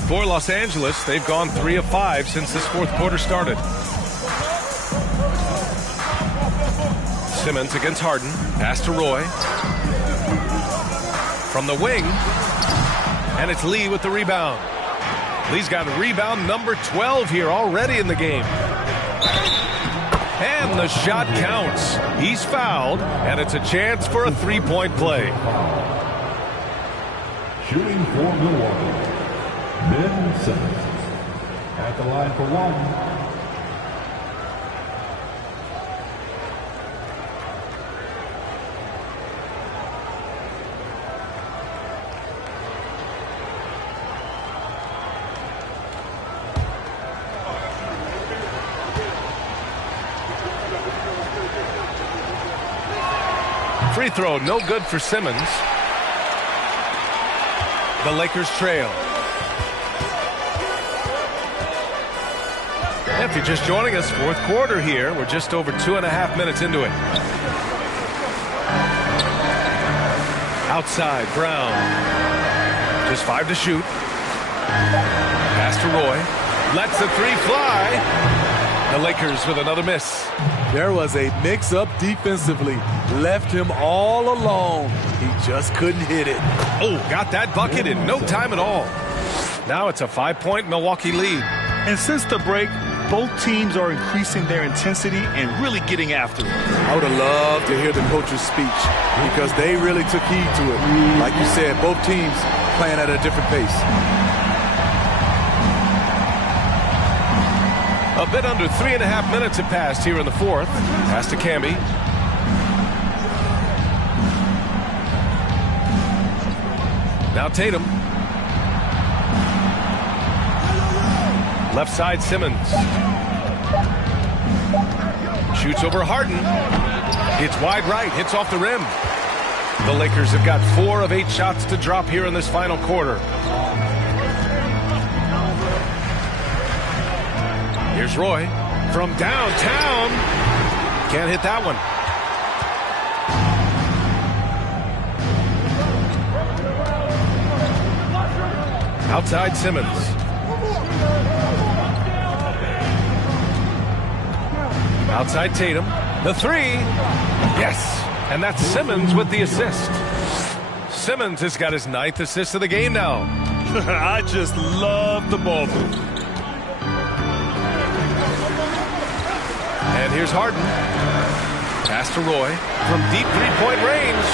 For Los Angeles, they've gone 3 of 5 since this fourth quarter started. Simmons against Harden. Pass to Roy. From the wing. And it's Lee with the rebound. Lee's got rebound number 12 here already in the game. And the shot counts. He's fouled, and it's a chance for a three-point play. Shooting for Milwaukee, Ben Simmons. At the line for one. Free throw, no good for Simmons. The Lakers trail. If you're just joining us, fourth quarter here. We're just over 2.5 minutes into it. Outside, Brown. Just 5 to shoot. Pass to Roy. Lets the three fly. The Lakers with another miss. There was a mix-up defensively. Left him all alone. He just couldn't hit it. Oh, got that bucket in no time at all. Now it's a 5-point Milwaukee lead. And since the break, both teams are increasing their intensity and really getting after it. I would have loved to hear the coach's speech because they really took heed to it. Like you said, both teams playing at a different pace. A bit under 3.5 minutes have passed here in the fourth. Pass to Camby. Now Tatum. Left side Simmons. Shoots over Harden. It's wide right. Hits off the rim. The Lakers have got 4 of 8 shots to drop here in this final quarter. Here's Roy from downtown. Can't hit that one. Outside Simmons. Outside Tatum. The three. Yes. And that's Simmons with the assist. Simmons has got his 9th assist of the game now. I just love the ball move. And here's Harden. Pass to Roy from deep three-point range.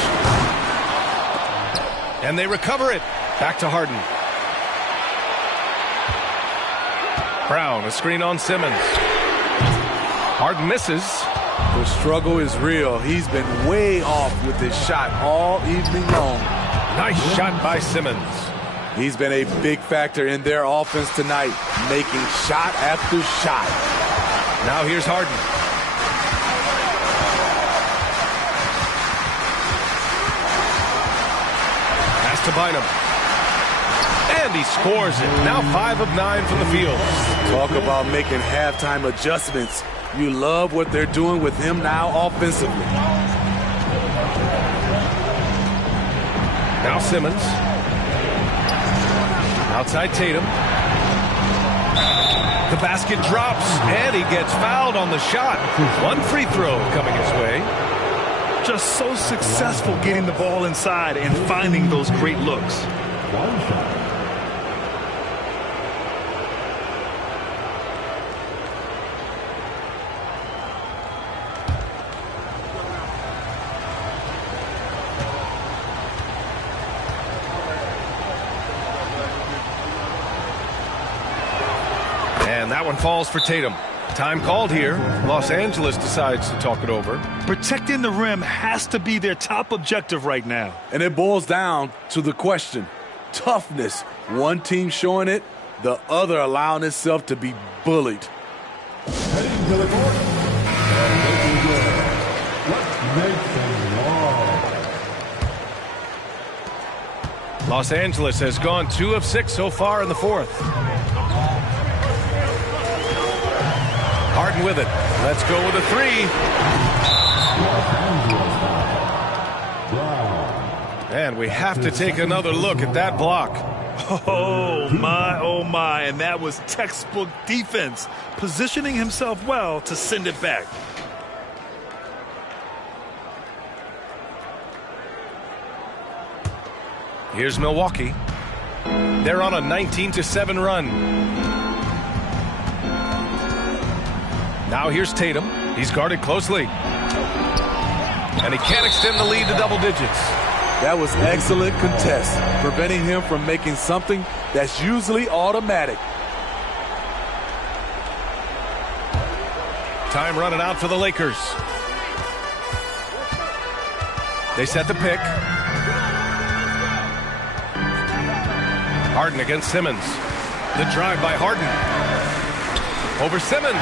And they recover it. Back to Harden. Brown, a screen on Simmons. Harden misses. The struggle is real. He's been way off with his shot all evening long. Nice shot by Simmons. He's been a big factor in their offense tonight, making shot after shot. Now here's Harden. Pass to Bynum. And he scores it. Now 5 of 9 from the field. Talk about making halftime adjustments. You love what they're doing with him now offensively. Now Simmons. Outside Tatum. The basket drops, and he gets fouled on the shot. One free throw coming his way. Just so successful getting the ball inside and finding those great looks. One shot. And that one falls for Tatum. Time called here. Los Angeles decides to talk it over. Protecting the rim has to be their top objective right now. And it boils down to the question. Toughness. One team showing it, the other allowing itself to be bullied. Heading to the court. What makes them wrong? Los Angeles has gone 2 of 6 so far in the fourth. Harden with it. Let's go with a 3. And we have to take another look at that block. Oh, my. And that was textbook defense. Positioning himself well to send it back. Here's Milwaukee. They're on a 19-7 run. Now here's Tatum. He's guarded closely. And he can't extend the lead to double digits. That was excellent contest, preventing him from making something that's usually automatic. Time running out for the Lakers. They set the pick. Harden against Simmons. The drive by Harden. Over Simmons.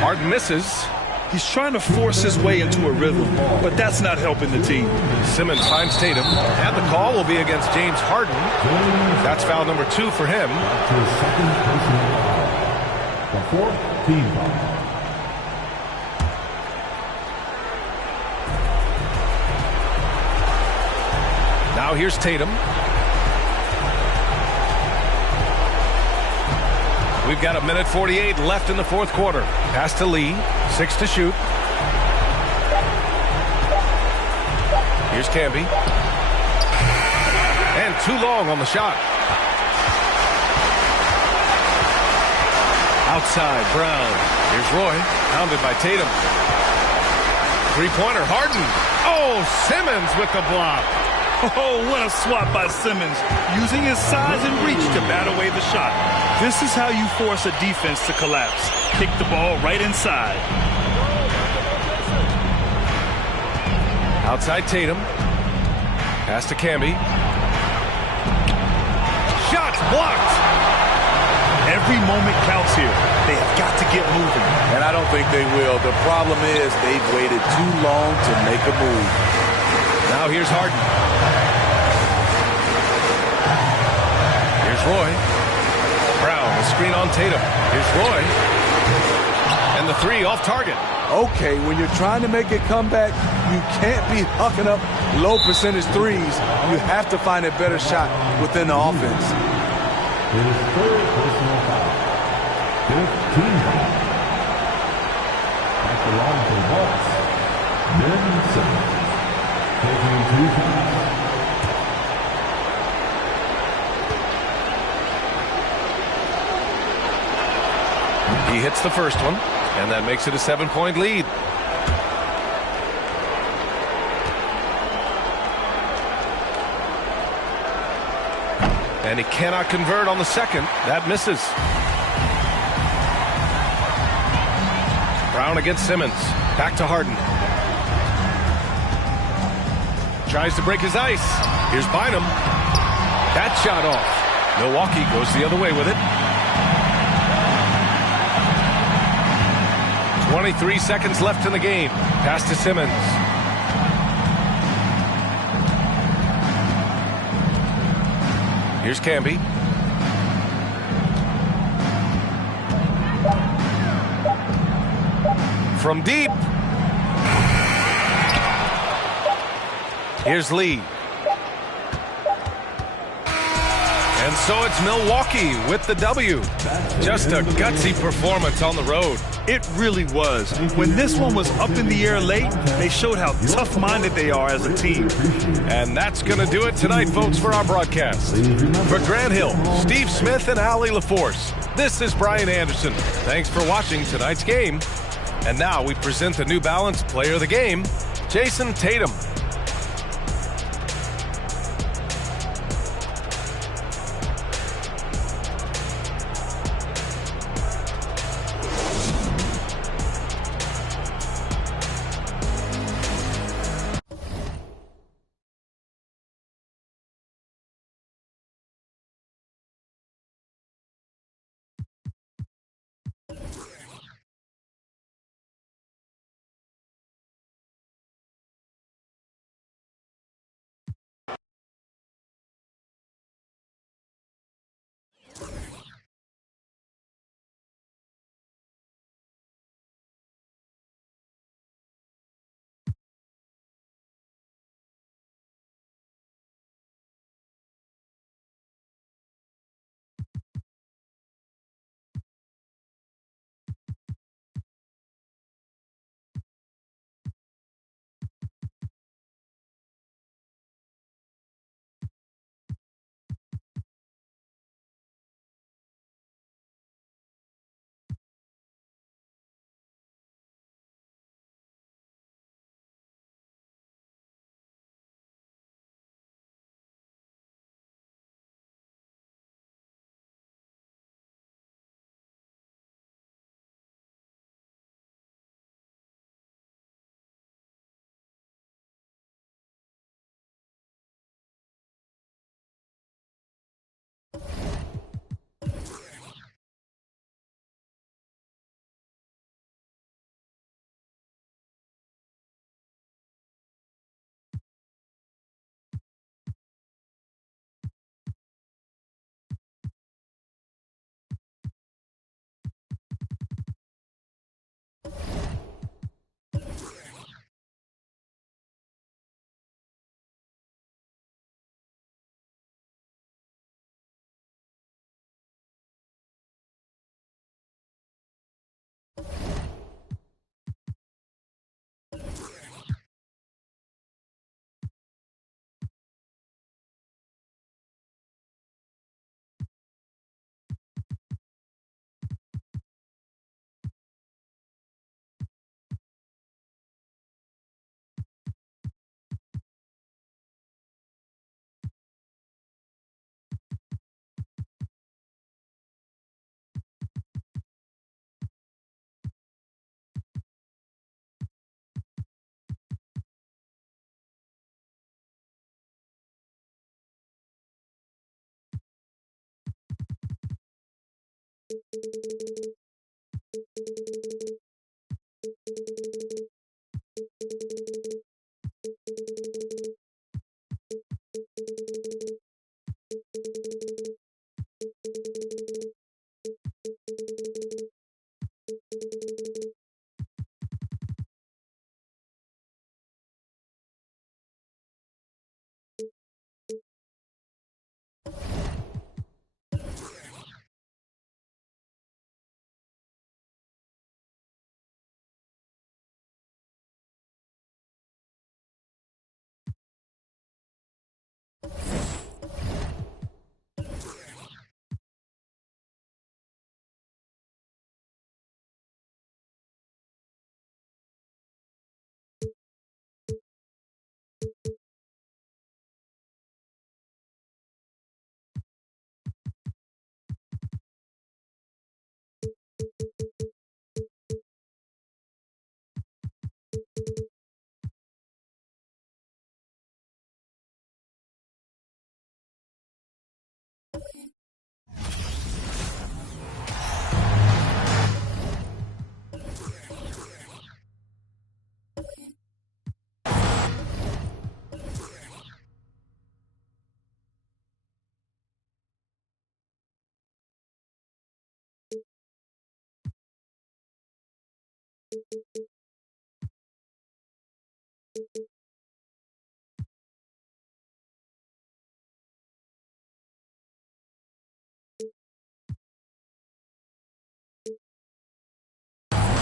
Harden misses. He's trying to force his way into a rhythm, but that's not helping the team. Simmons finds Tatum, and the call will be against James Harden. That's foul number 2 for him. His second personal foul. The fourth team foul. Now here's Tatum. We've got 1:48 left in the fourth quarter. Pass to Lee. 6 to shoot. Here's Camby. And too long on the shot. Outside, Brown. Here's Roy. Pounded by Tatum. Three-pointer, Harden. Oh, Simmons with the block. Oh, what a swat by Simmons, using his size and reach to bat away the shot. This is how you force a defense to collapse. Kick the ball right inside. Outside Tatum. Pass to Camby. Shots blocked. Every moment counts here. They have got to get moving. And I don't think they will. The problem is they've waited too long to make a move. Now here's Harden. Here's Roy. Brown, a screen on Tatum. Here's Roy. And the 3 off target. Okay, when you're trying to make a comeback, you can't be hucking up low percentage threes. You have to find a better shot within the offense. His third personal foul. 15 foul. At the line for Bucks, Ben Simmons. Taking 2 fouls. He hits the first one, and that makes it a 7-point lead. And he cannot convert on the second. That misses. Brown against Simmons. Back to Harden. Tries to break his ice. Here's Bynum. That shot off. Milwaukee goes the other way with it. 23 seconds left in the game. Pass to Simmons. Here's Camby. From deep. Here's Lee. And so it's Milwaukee with the W. Just a gutsy performance on the road. It really was. When this one was up in the air late, they showed how tough-minded they are as a team. And that's going to do it tonight, folks, for our broadcast. For Grant Hill, Steve Smith, and Allie LaForce, this is Brian Anderson. Thanks for watching tonight's game. And now we present the New Balance Player of the Game, Jason Tatum.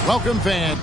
Welcome, fan.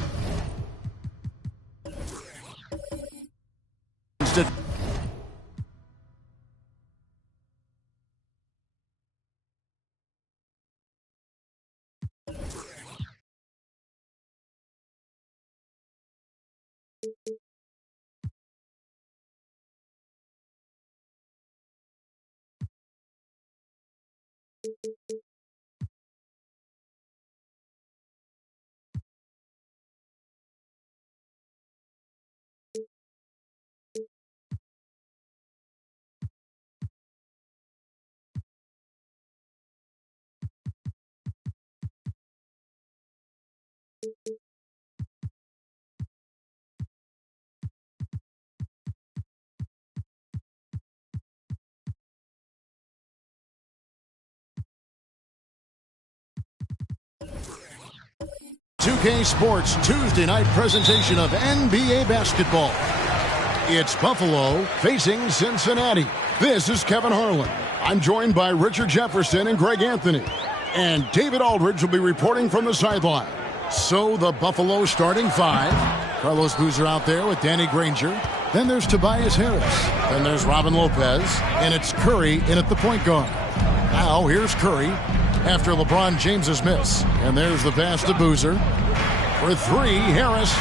.2K Sports Tuesday night presentation of NBA basketball. It's Buffalo facing Cincinnati. This is Kevin Harlan. I'm joined by Richard Jefferson and Greg Anthony. And David Aldridge will be reporting from the sideline. So the Buffalo starting five. Carlos Boozer out there with Danny Granger. Then there's Tobias Harris. Then there's Robin Lopez. And it's Curry in at the point guard. Now here's Curry after LeBron James's miss. And there's the pass to Boozer. For three, Harris.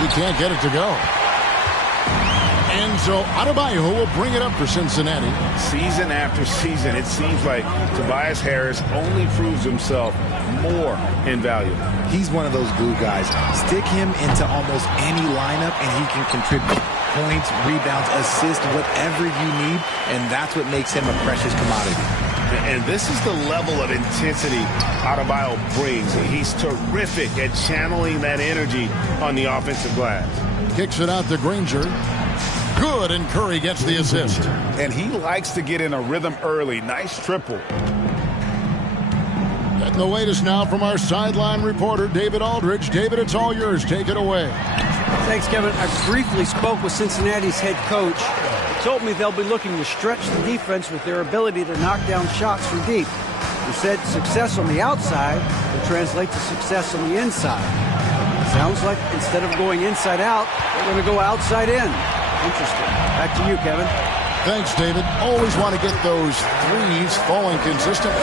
He can't get it to go. And so Adebayo will bring it up for Cincinnati. Season after season, it seems like Tobias Harris only proves himself more invaluable. He's one of those glue guys. Stick him into almost any lineup and he can contribute points, rebounds, assists, whatever you need, and that's what makes him a precious commodity. And this is the level of intensity Adebayo brings. He's terrific at channeling that energy on the offensive glass. Kicks it out to Granger. Good, and Curry gets the assist. And he likes to get in a rhythm early. Nice triple. Getting the latest now from our sideline reporter, David Aldridge. David, it's all yours. Take it away. Thanks, Kevin. I briefly spoke with Cincinnati's head coach. He told me they'll be looking to stretch the defense with their ability to knock down shots from deep. He said success on the outside will translate to success on the inside. Sounds like instead of going inside out, they're going to go outside in. Interesting. Back to you, Kevin. Thanks, David. Always want to get those threes falling consistently.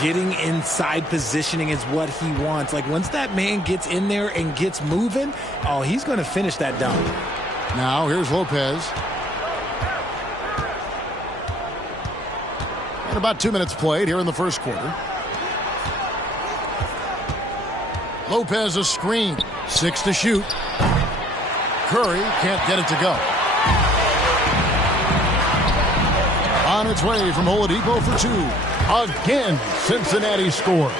Getting inside positioning is what he wants. Like, once that man gets in there and gets moving, oh, he's going to finish that dunk. Now, here's Lopez. And about 2 minutes played here in the first quarter. Lopez a screen. 6 to shoot. Curry can't get it to go. On its way from Oladipo for two. Again, Cincinnati score.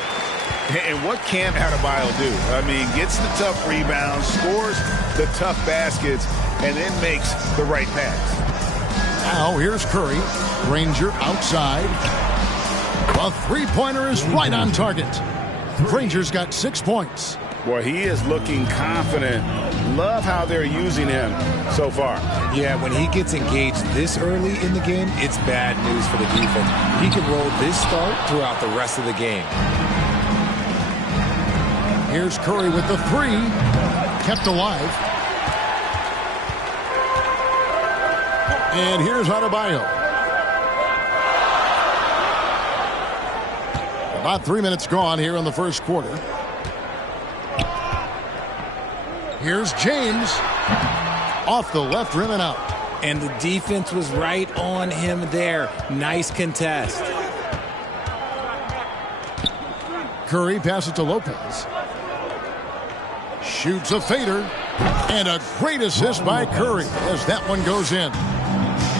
And what can't Adebayo do? I mean, gets the tough rebounds, scores the tough baskets, and then makes the right pass. Now here's Curry. Granger outside. A three-pointer is right on target. Granger's got 6 points. Boy, he is looking confident. Love how they're using him so far. Yeah, when he gets engaged this early in the game, it's bad news for the defense. He can roll this start throughout the rest of the game. Here's Curry with the three. Kept alive. And here's Adebayo. About 3 minutes gone here in the first quarter. Here's James. Off the left rim and out. And the defense was right on him there. Nice contest. Curry passes to Lopez. Shoots a fader. And a great assist by Curry as that one goes in.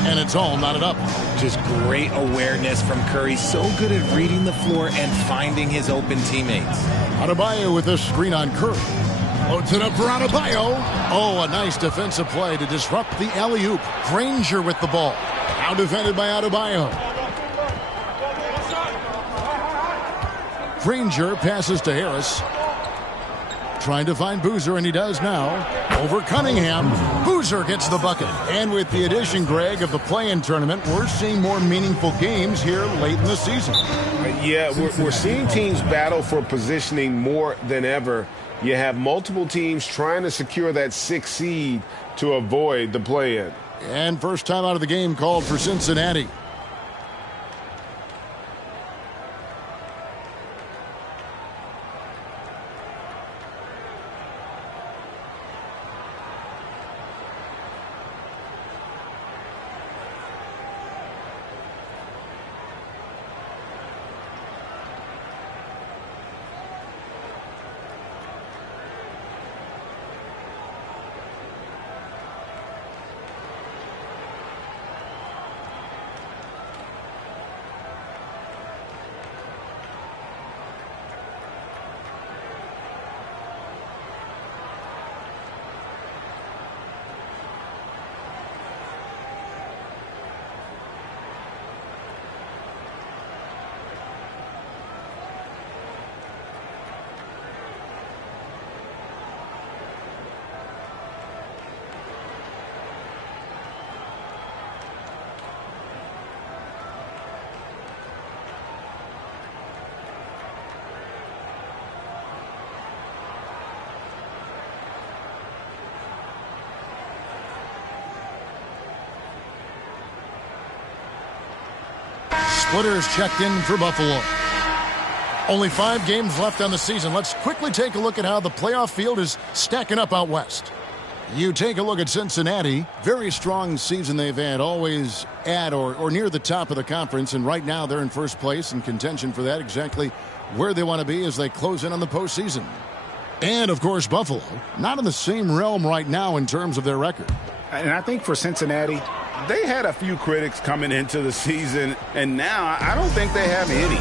And it's all knotted up. Just great awareness from Curry. So good at reading the floor and finding his open teammates. Adebayo with a screen on Curry. Loads it up for Adebayo. Oh, a nice defensive play to disrupt the alley-oop. Granger with the ball. Now defended by Adebayo. Granger passes to Harris. trying to find Boozer, and he does now. Over Cunningham. Boozer gets the bucket. And with the addition, Greg, of the play-in tournament, we're seeing more meaningful games here late in the season. Yeah, we're seeing teams battle for positioning more than ever. You have multiple teams trying to secure that 6th seed to avoid the play-in. And first time out of the game called for Cincinnati. Splitters checked in for Buffalo. Only 5 games left on the season. Let's quickly take a look at how the playoff field is stacking up out west. You take a look at Cincinnati. Very strong season they've had, always at or near the top of the conference, and right now they're in first place in contention for that, exactly where they want to be as they close in on the postseason. And, of course, Buffalo, not in the same realm right now in terms of their record. And I think for Cincinnati, they had a few critics coming into the season, and now I don't think they have any.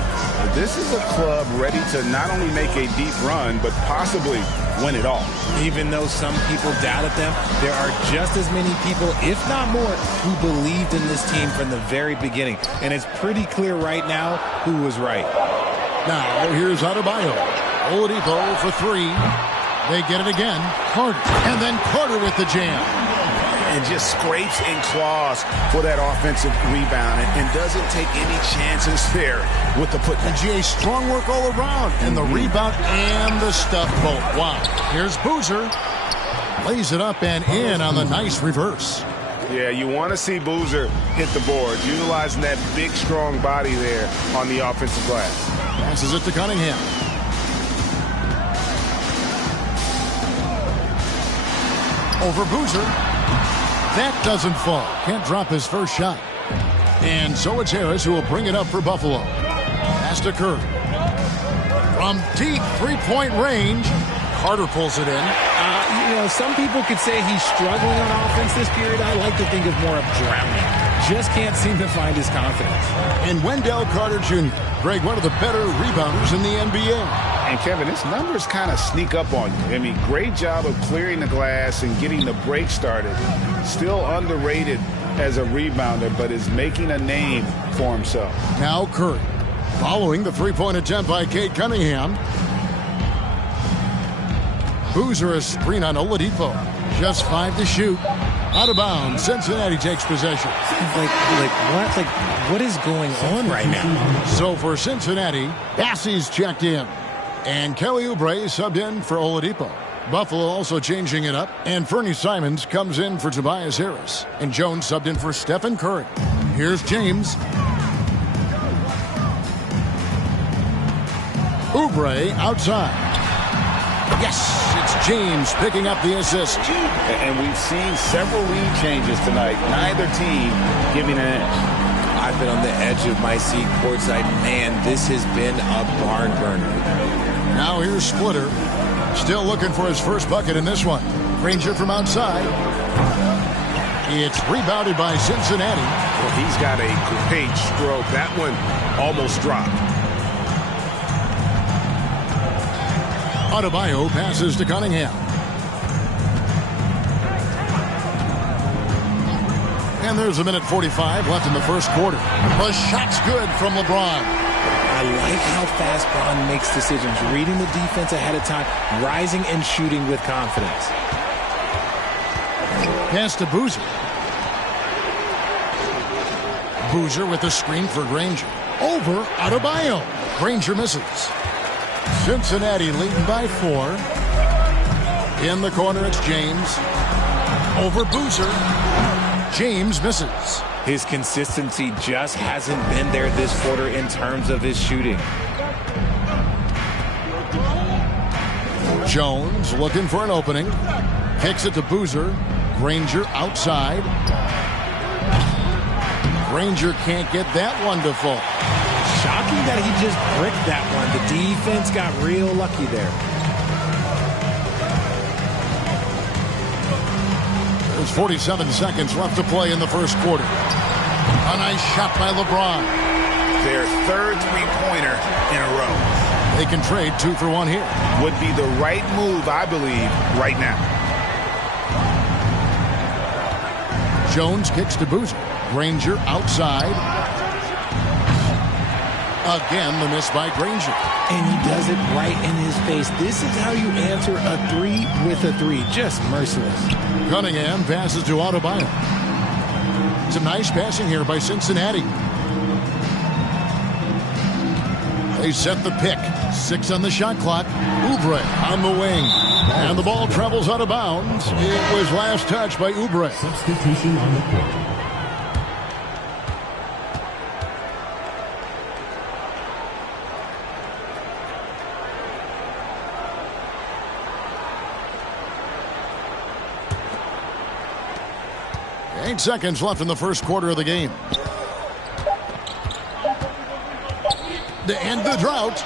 This is a club ready to not only make a deep run, but possibly win it all. Even though some people doubted them, there are just as many people, if not more, who believed in this team from the very beginning. And it's pretty clear right now who was right. Now, here's Adebayo. Oladipo for 3. They get it again. Carter. And then Carter with the jam. And just scrapes and claws for that offensive rebound and doesn't take any chances there with the putback. And GA, strong work all around. And the rebound and the stuff both. Wow. Here's Boozer. Lays it up and in on the nice reverse. Yeah, you want to see Boozer hit the board, utilizing that big, strong body there on the offensive glass. Passes it to Cunningham. Over Boozer. That doesn't fall. Can't drop his first shot. And so it's Harris who will bring it up for Buffalo. Pass to Curry. From deep three-point range, Carter pulls it in. Some people could say he's struggling on offense this period. I like to think of more of drowning. Just can't seem to find his confidence. And Wendell Carter Jr., Greg, one of the better rebounders in the NBA. And, Kevin, his numbers kind of sneak up on you. I mean, great job of clearing the glass and getting the break started. Still underrated as a rebounder, but is making a name for himself. Now Curry, following the three-point attempt by Cade Cunningham. Boozer a screen on Oladipo. Just 5 to shoot. Out of bounds. Cincinnati takes possession. What is going on right now? So for Cincinnati, Bassey's checked in. And Kelly Oubre subbed in for Oladipo. Buffalo also changing it up. And Fernie Simons comes in for Tobias Harris. And Jones subbed in for Stephen Curry. Here's James. Oubre outside. Yes, it's James picking up the assist. And we've seen several lead changes tonight. Neither team giving an edge. I've been on the edge of my seat courtside. Man, this has been a barn burner. Now here's Splitter. Still looking for his first bucket in this one. Granger from outside. It's rebounded by Cincinnati. Well, he's got a great stroke. That one almost dropped. Adebayo passes to Cunningham. And there's a minute 45 left in the first quarter. The shot's good from LeBron. I like how fast Braun makes decisions, reading the defense ahead of time, rising and shooting with confidence. Pass to Boozer. Boozer with the screen for Granger. Over Adebayo. Granger misses. Cincinnati leading by 4. In the corner, it's James. Over Boozer. James misses. His consistency just hasn't been there this quarter in terms of his shooting. Jones looking for an opening. Kicks it to Boozer. Granger outside. Granger can't get that one to fall. Shocking that he just bricked that one. The defense got real lucky there. There's 47 seconds left to play in the first quarter. A nice shot by LeBron. Their third three-pointer in a row. They can trade 2 for 1 here. Would be the right move, I believe, right now. Jones kicks to Boozer. Granger outside. Again, the miss by Granger. And he does it right in his face. This is how you answer a 3 with a 3. Just merciless. Cunningham passes to Adebayo. Some nice passing here by Cincinnati. They set the pick. 6 on the shot clock. Oubre on the wing. And the ball travels out of bounds. It was last touched by Oubre. Substitution on the court. Eight seconds left in the first quarter of the game. To end the drought.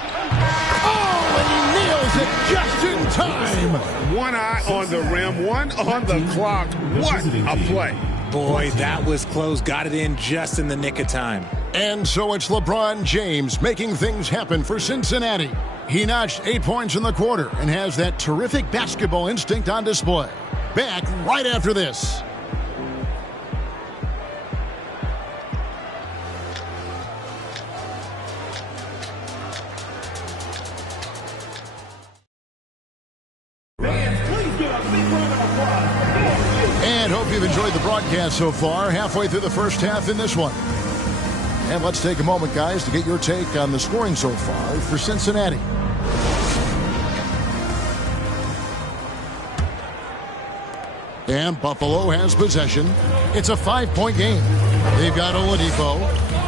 Oh, and he nails it just in time. One eye on the rim, one on the clock. What a play. Boy, that was close. Got it in just in the nick of time. And so it's LeBron James making things happen for Cincinnati. He notched 8 points in the quarter and has that terrific basketball instinct on display. Back right after this. And hope you've enjoyed the broadcast so far. Halfway through the first half in this one. And let's take a moment, guys, to get your take on the scoring so far for Cincinnati. And Buffalo has possession. It's a 5-point game. They've got Oladipo.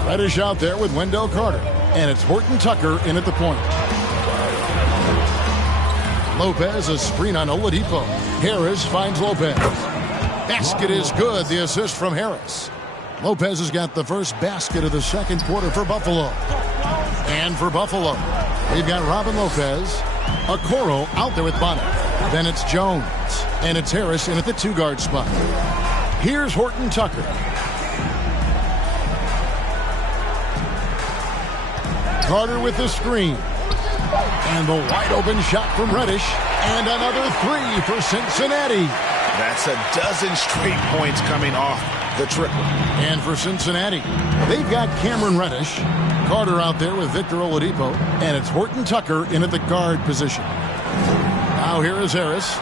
Reddish out there with Wendell Carter. And it's Horton Tucker in at the point. Lopez, a screen on Oladipo. Harris finds Lopez. Basket is good. The assist from Harris. Lopez has got the first basket of the second quarter for Buffalo. And for Buffalo, we've got Robin Lopez. Okoro out there with Bonnet. Then it's Jones. And it's Harris in at the 2-guard spot. Here's Horton Tucker. Carter with the screen. And the wide open shot from Reddish. And another 3 for Cincinnati. That's a dozen straight points coming off the triple. And for Cincinnati, they've got Cameron Reddish. Carter out there with Victor Oladipo. And it's Horton Tucker in at the guard position. Now here is Harris.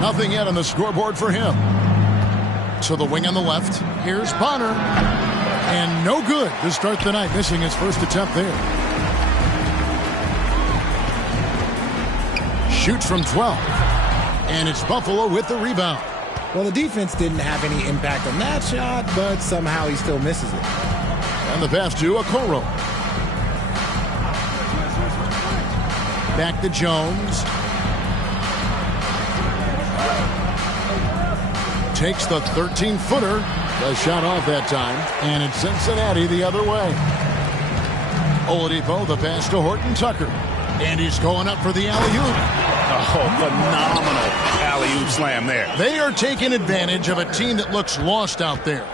Nothing yet on the scoreboard for him. So the wing on the left. Here's Bonner. And no good to start the night, missing his first attempt there. Shoots from 12. And it's Buffalo with the rebound. Well, the defense didn't have any impact on that shot, but somehow he still misses it. And the pass to Okoro. Back to Jones. Takes the 13-footer. The shot off that time. And it's Cincinnati the other way. Oladipo, the pass to Horton Tucker. And he's going up for the alley-oop. Oh, phenomenal alley-oop slam there. They are taking advantage of a team that looks lost out there.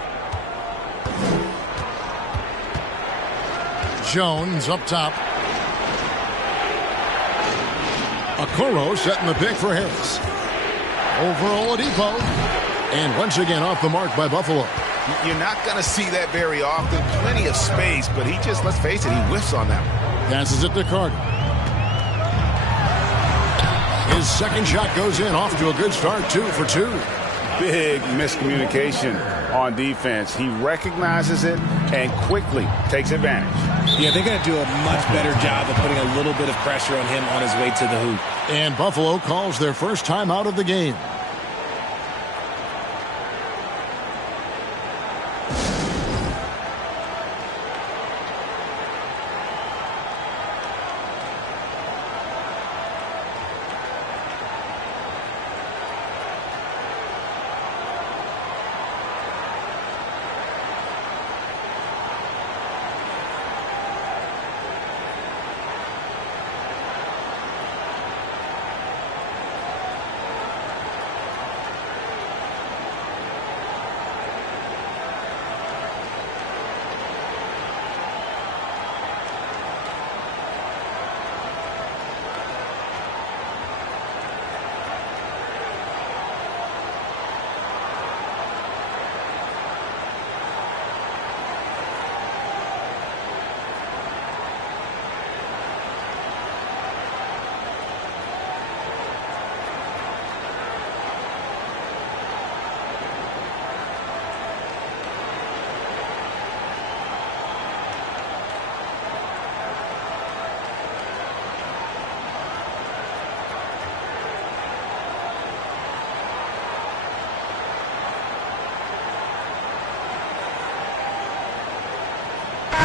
Jones up top. Okoro setting the pick for Harris. Over Oladipo. And once again off the mark by Buffalo. You're not going to see that very often. Plenty of space, but he just, let's face it, he whiffs on that one. Passes it to Carter. His second shot goes in, off to a good start, 2 for 2. Big miscommunication on defense. He recognizes it and quickly takes advantage. Yeah, they're going to do a much better job of putting a little bit of pressure on him on his way to the hoop. And Buffalo calls their first time out of the game.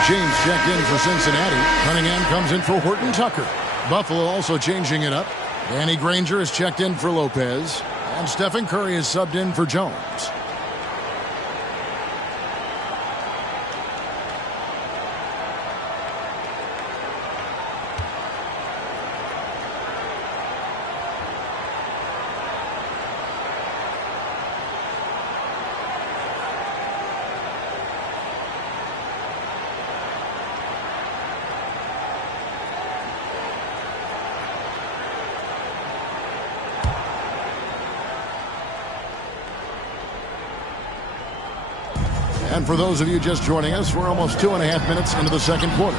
James checked in for Cincinnati. Cunningham comes in for Horton Tucker. Buffalo also changing it up. Danny Granger is checked in for Lopez. And Stephen Curry is subbed in for Jones. And for those of you just joining us, we're almost 2.5 minutes into the second quarter.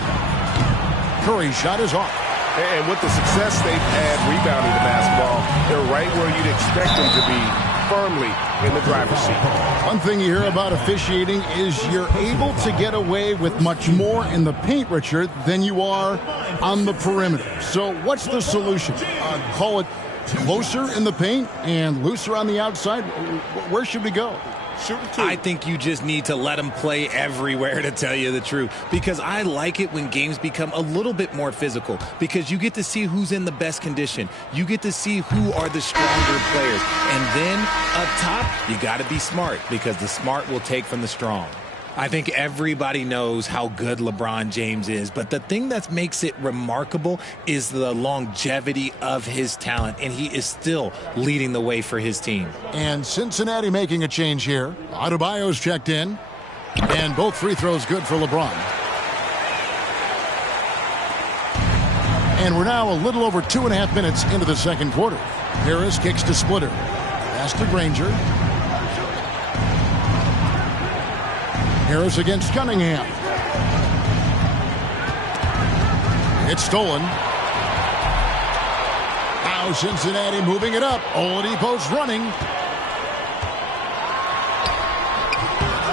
Curry's shot is off. And with the success they've had rebounding the basketball, they're right where you'd expect them to be, firmly in the driver's seat. One thing you hear about officiating is you're able to get away with much more in the paint, Richard, than you are on the perimeter. So what's the solution? Call it closer in the paint and looser on the outside? Where should we go? I think you just need to let them play everywhere, to tell you the truth, because I like it when games become a little bit more physical, because you get to see who's in the best condition. You get to see who are the stronger players. And then up top, you got to be smart, because the smart will take from the strong. I think everybody knows how good LeBron James is, but the thing that makes it remarkable is the longevity of his talent, and he is still leading the way for his team. And Cincinnati making a change here. Adebayo's checked in, and both free throws good for LeBron. And we're now a little over 2.5 minutes into the second quarter. Harris kicks to Splitter. Pass to Granger. Harris against Cunningham. It's stolen. Now Cincinnati moving it up. Oladipo's running.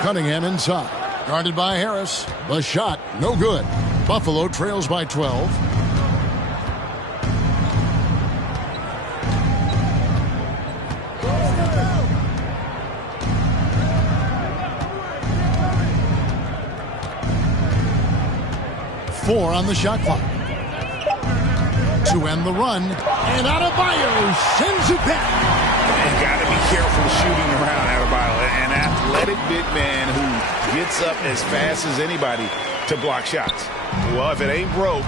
Cunningham inside. Guarded by Harris. The shot, no good. Buffalo trails by 12. Four on the shot clock. To end the run. And Adebayo sends it back. And got to be careful shooting around Adebayo. An athletic big man who gets up as fast as anybody to block shots. Well, if it ain't broke,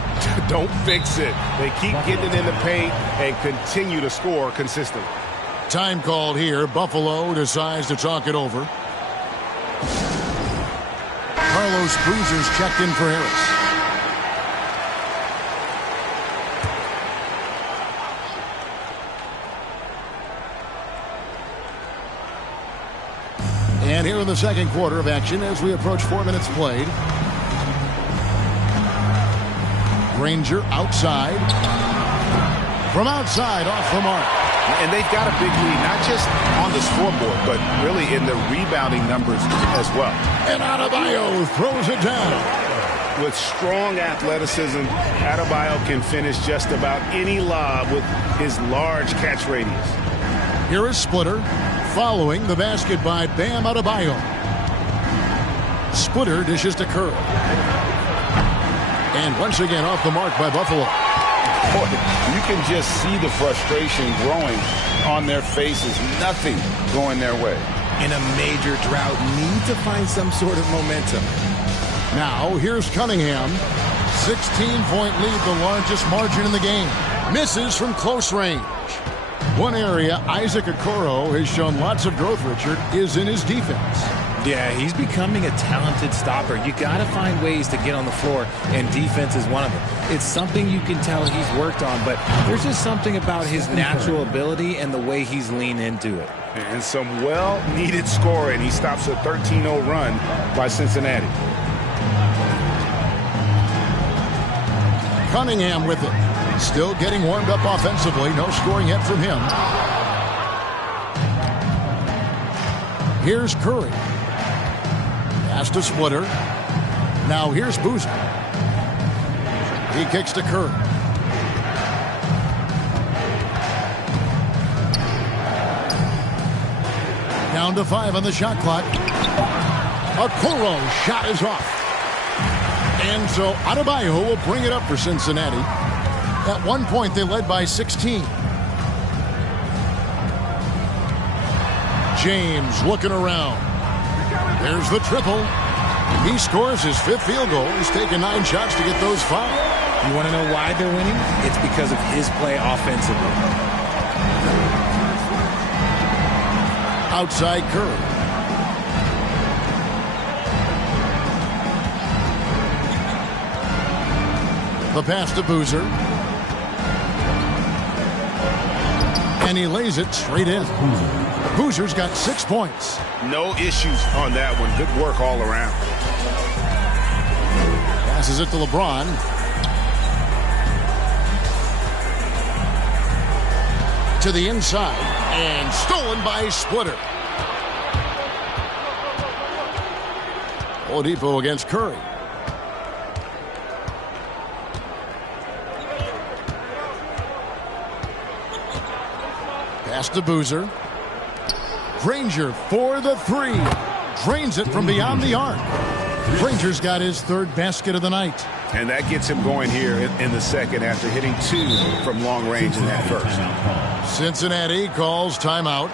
don't fix it. They keep getting it in the paint and continue to score consistently. Time called here. Buffalo decides to talk it over. Carlos Boozer's checked in for Harris. And here in in the second quarter of action as we approach 4 minutes played. Granger outside. From outside, off the mark. And they've got a big lead, not just on the scoreboard, but really in the rebounding numbers as well. And Adebayo throws it down. With strong athleticism, Adebayo can finish just about any lob with his large catch radius. Here is Splitter following the basket by Bam Adebayo. Splitter dishes to Curry. And once again off the mark by Buffalo. Boy, you can just see the frustration growing on their faces. Nothing going their way. In a major drought, need to find some sort of momentum. Now, here's Cunningham. 16-point lead, the largest margin in the game. Misses from close range. One area Isaac Okoro has shown lots of growth, Richard, is in his defense. Yeah, he's becoming a talented stopper. You got to find ways to get on the floor, and defense is one of them. It's something you can tell he's worked on, but there's just something about his natural ability and the way he's leaned into it. And some well-needed scoring. He stops a 13-0 run by Cincinnati. Cunningham with it. Still getting warmed up offensively. No scoring yet from him. Here's Curry. Pass to Splitter. Now here's Boozer. He kicks to Curry. Down to 5 on the shot clock. Okoro's shot is off. And so Adebayo will bring it up for Cincinnati. At one point, they led by 16. James looking around. There's the triple. He scores his 5th field goal. He's taken 9 shots to get those 5. You want to know why they're winning? It's because of his play offensively. Outside Curry. The pass to Boozer. And he lays it straight in. Boozer's got 6 points. No issues on that one. Good work all around. Passes it to LeBron. To the inside. And stolen by Splitter. Oladipo against Curry. Pass to Boozer. Granger for the 3. Drains it from beyond the arc. Granger's got his 3rd basket of the night. And that gets him going here in the second after hitting 2 from long range in that first. Cincinnati calls timeout.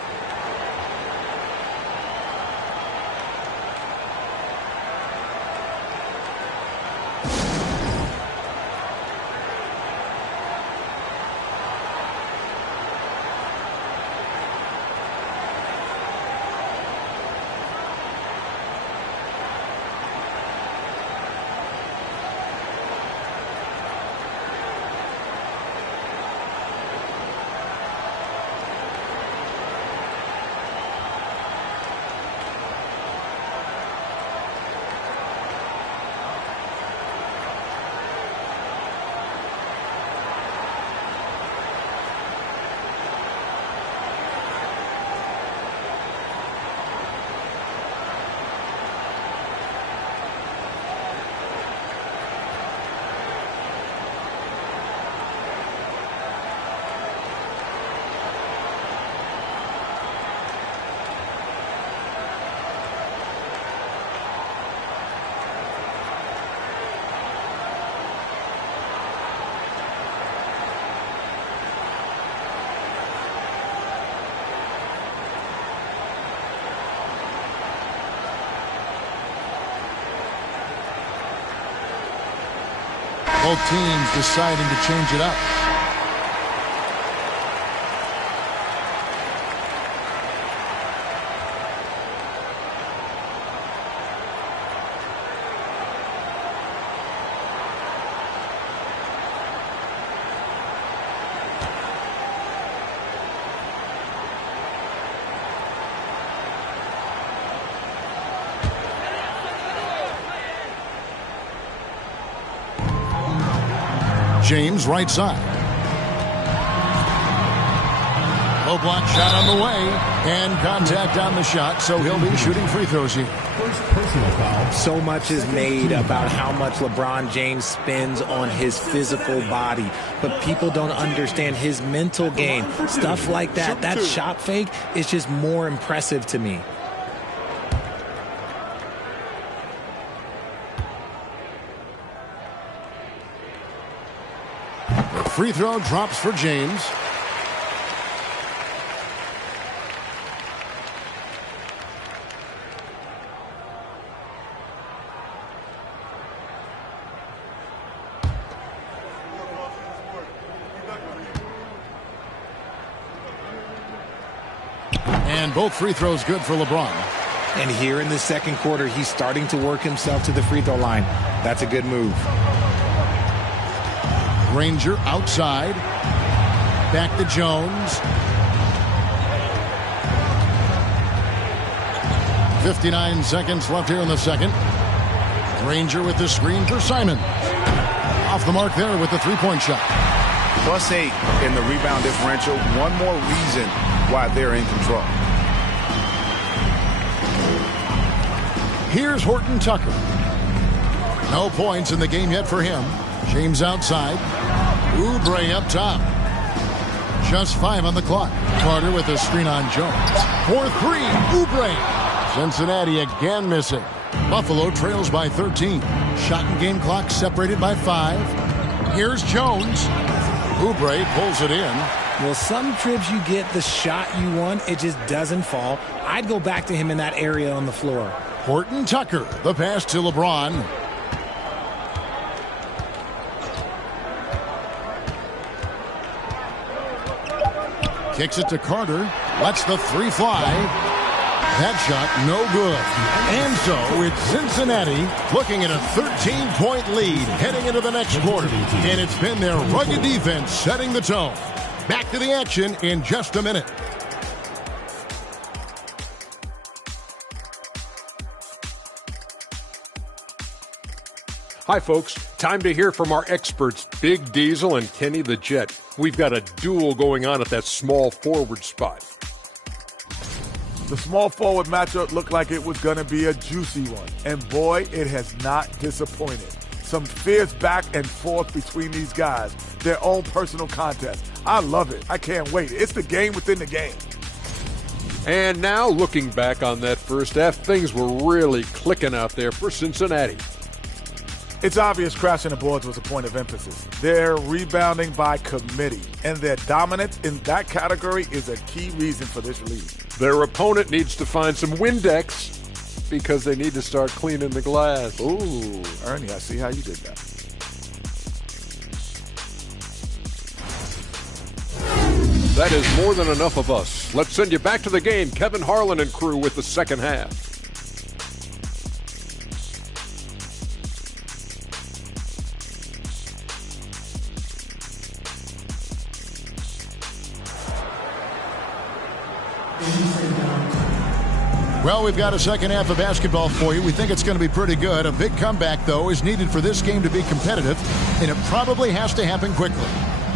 Both teams deciding to change it up. James right side. Low block shot on the way, and contact on the shot, so he'll be shooting free throws here. So much is made about how much LeBron James spends on his physical body, but people don't understand his mental game. Stuff like that, that shot fake is just more impressive to me. The free throw drops for James. And both free throws good for LeBron. And here in the second quarter, he's starting to work himself to the free throw line. That's a good move. Granger outside. Back to Jones. 59 seconds left here in the second. Granger with the screen for Simon. Off the mark there with the three-point shot. +8 in the rebound differential. One more reason why they're in control. Here's Horton Tucker. No points in the game yet for him. James outside. Oubre up top. Just 5 on the clock. Carter with a screen on Jones. 4-3. Oubre. Cincinnati again missing. Buffalo trails by 13. Shot and game clock separated by 5. Here's Jones. Oubre pulls it in. Well, some trips you get the shot you want, it just doesn't fall. I'd go back to him in that area on the floor. Horton Tucker, the pass to LeBron. Kicks it to Carter. Lets the three fly. That shot no good. And so it's Cincinnati looking at a 13-point lead heading into the next quarter. And it's been their rugged defense setting the tone. Back to the action in just a minute. Hi, folks. Time to hear from our experts, Big Diesel and Kenny the Jet. We've got a duel going on at that small forward spot. The small forward matchup looked like it was going to be a juicy one. And boy, it has not disappointed. Some fierce back and forth between these guys. Their own personal contest. I love it. I can't wait. It's the game within the game. And now, looking back on that first half, things were really clicking out there for Cincinnati. It's obvious crashing the boards was a point of emphasis. They're rebounding by committee, and their dominance in that category is a key reason for this lead. Their opponent needs to find some Windex because they need to start cleaning the glass. Ooh, Ernie, I see how you did that. That is more than enough of us. Let's send you back to the game. Kevin Harlan and crew with the second half. Well, we've got a second half of basketball for you. We think it's going to be pretty good. A big comeback, though, is needed for this game to be competitive, and it probably has to happen quickly.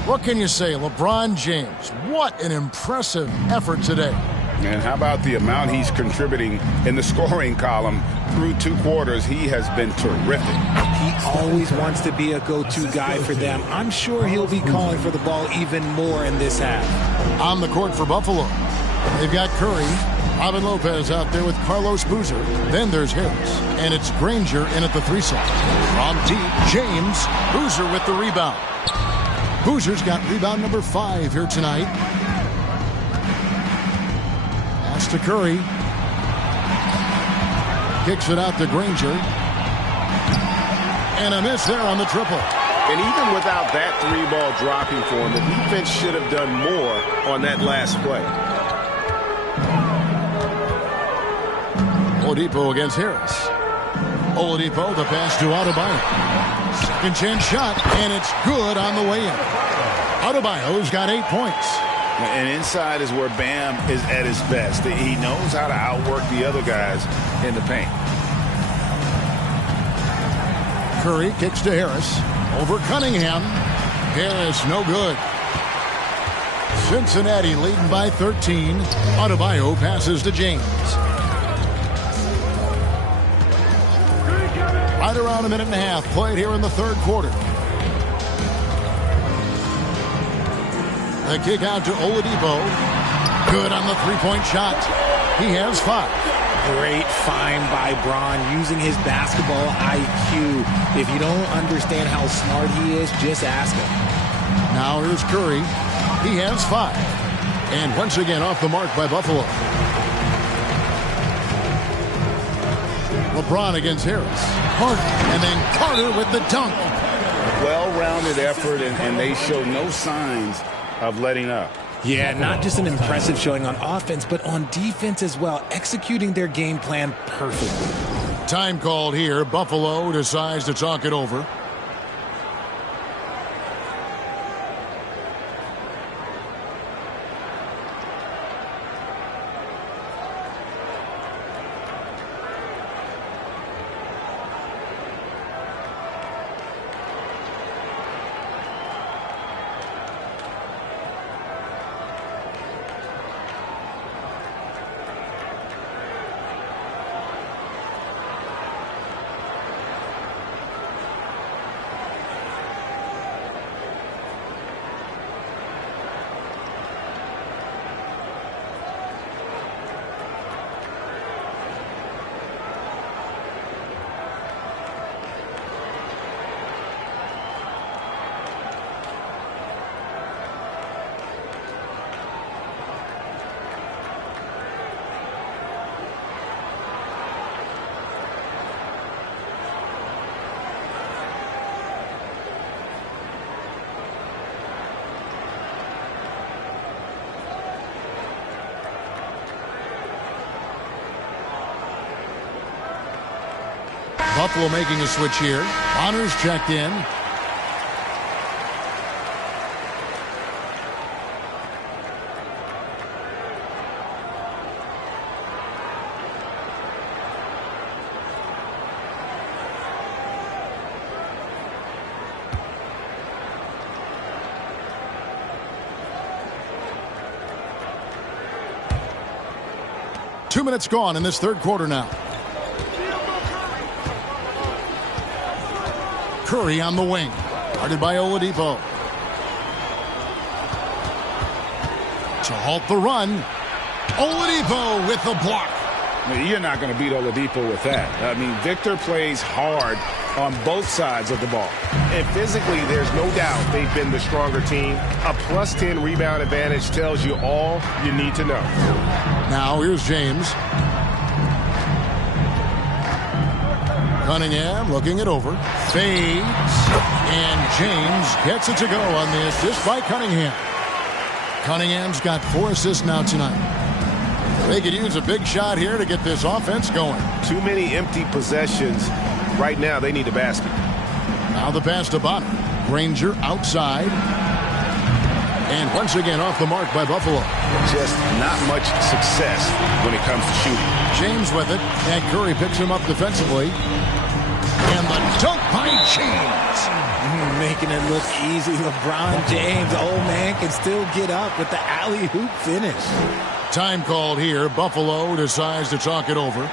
What can you say? LeBron James, what an impressive effort today. And how about the amount he's contributing in the scoring column through 2 quarters? He has been terrific. He always wants to be a go-to guy for them. I'm sure he'll be calling for the ball even more in this half. On the court for Buffalo, they've got Curry. Robin Lopez out there with Carlos Boozer. Then there's Harris. And it's Granger in at the 3 side. From deep, James. Boozer with the rebound. Boozer's got rebound number 5 here tonight. Pass to Curry. Kicks it out to Granger. And a miss there on the triple. And even without that 3-ball dropping for him, the defense should have done more on that last play. Oladipo against Harris. Oladipo, the pass to Adebayo. Second chance shot, and it's good on the way in. Adebayo's got 8 points. And inside is where Bam is at his best. He knows how to outwork the other guys in the paint. Curry kicks to Harris. Over Cunningham. Harris, no good. Cincinnati leading by 13. Adebayo passes to James. Right around a minute and a half played here in the third quarter. The kick out to Oladipo. Good on the three-point shot. He has 5. Great find by Bron using his basketball IQ. If you don't understand how smart he is, just ask him. Now here's Curry. He has 5. And once again off the mark by Buffalo. LeBron against Harris. Carter. And then Carter with the dunk. Well-rounded effort, and they show no signs of letting up. Yeah, not just an impressive showing on offense, but on defense as well, executing their game plan perfectly. Time called here. Buffalo decides to talk it over. Buffalo making a switch here. Honors checked in. Two minutes gone in this third quarter now. Curry on the wing. Guarded by Oladipo. To halt the run. Oladipo with the block. You're not going to beat Oladipo with that. I mean, Victor plays hard on both sides of the ball. And physically, there's no doubt they've been the stronger team. A plus 10 rebound advantage tells you all you need to know. Now here's James. Cunningham looking it over. Fades. And James gets it to go on the assist by Cunningham. Cunningham's got 4 assists now tonight. They could use a big shot here to get this offense going. Too many empty possessions. Right now, they need a basket. Now the pass to Bonner. Granger outside. And once again off the mark by Buffalo. Just not much success when it comes to shooting. James with it. And Curry picks him up defensively. And the dunk by James. Making it look easy. LeBron James, old man, can still get up with the alley-oop finish. Time called here. Buffalo decides to talk it over.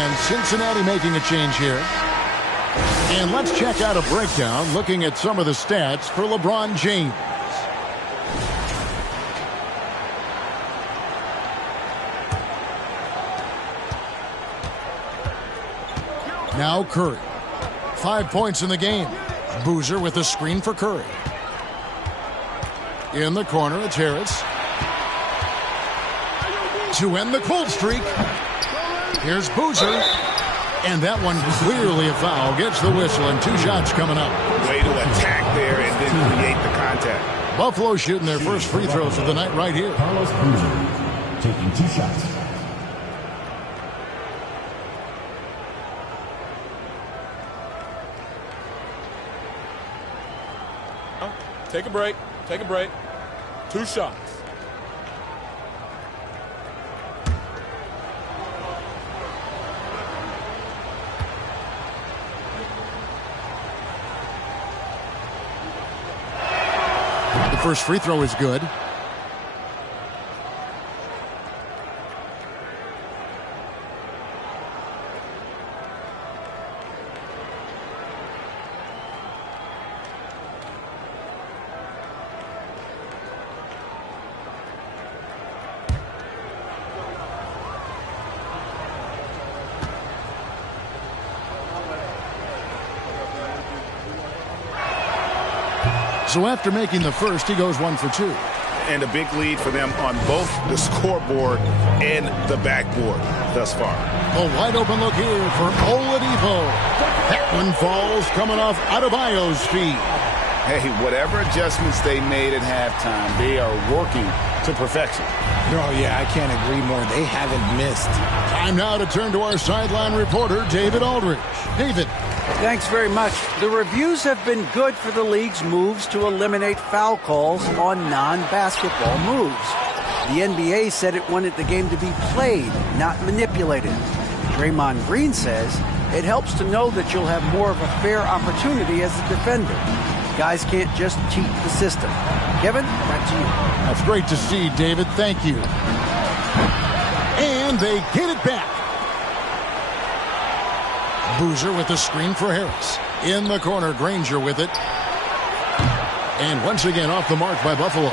And Cincinnati making a change here. And let's check out a breakdown looking at some of the stats for LeBron James. Now Curry. 5 points in the game. Boozer with a screen for Curry. In the corner, it's Harris. To end the cold streak. Here's Boozer. And that one clearly a foul. Gets the whistle and 2 shots coming up. Way to attack there and then create the contact. Buffalo shooting their first free throws of the night right here. Carlos Boozer taking 2 shots. Take a break. Take a break. 2 shots. The first free throw is good. So after making the first, he goes 1 for 2. And a big lead for them on both the scoreboard and the backboard thus far. A wide open look here for Oladipo. That one falls coming off Adebayo's feet. Hey, whatever adjustments they made at halftime, they are working to perfection. Oh, yeah, I can't agree more. They haven't missed. Time now to turn to our sideline reporter, David Aldridge. David. Thanks very much. The reviews have been good for the league's moves to eliminate foul calls on non-basketball moves. The NBA said it wanted the game to be played, not manipulated. Draymond Green says it helps to know that you'll have more of a fair opportunity as a defender. Guys can't just cheat the system. Kevin, back to you. That's great to see, David. Thank you. And they get it back. Boozer with the screen for Harris. In the corner, Granger with it. And once again off the mark by Buffalo.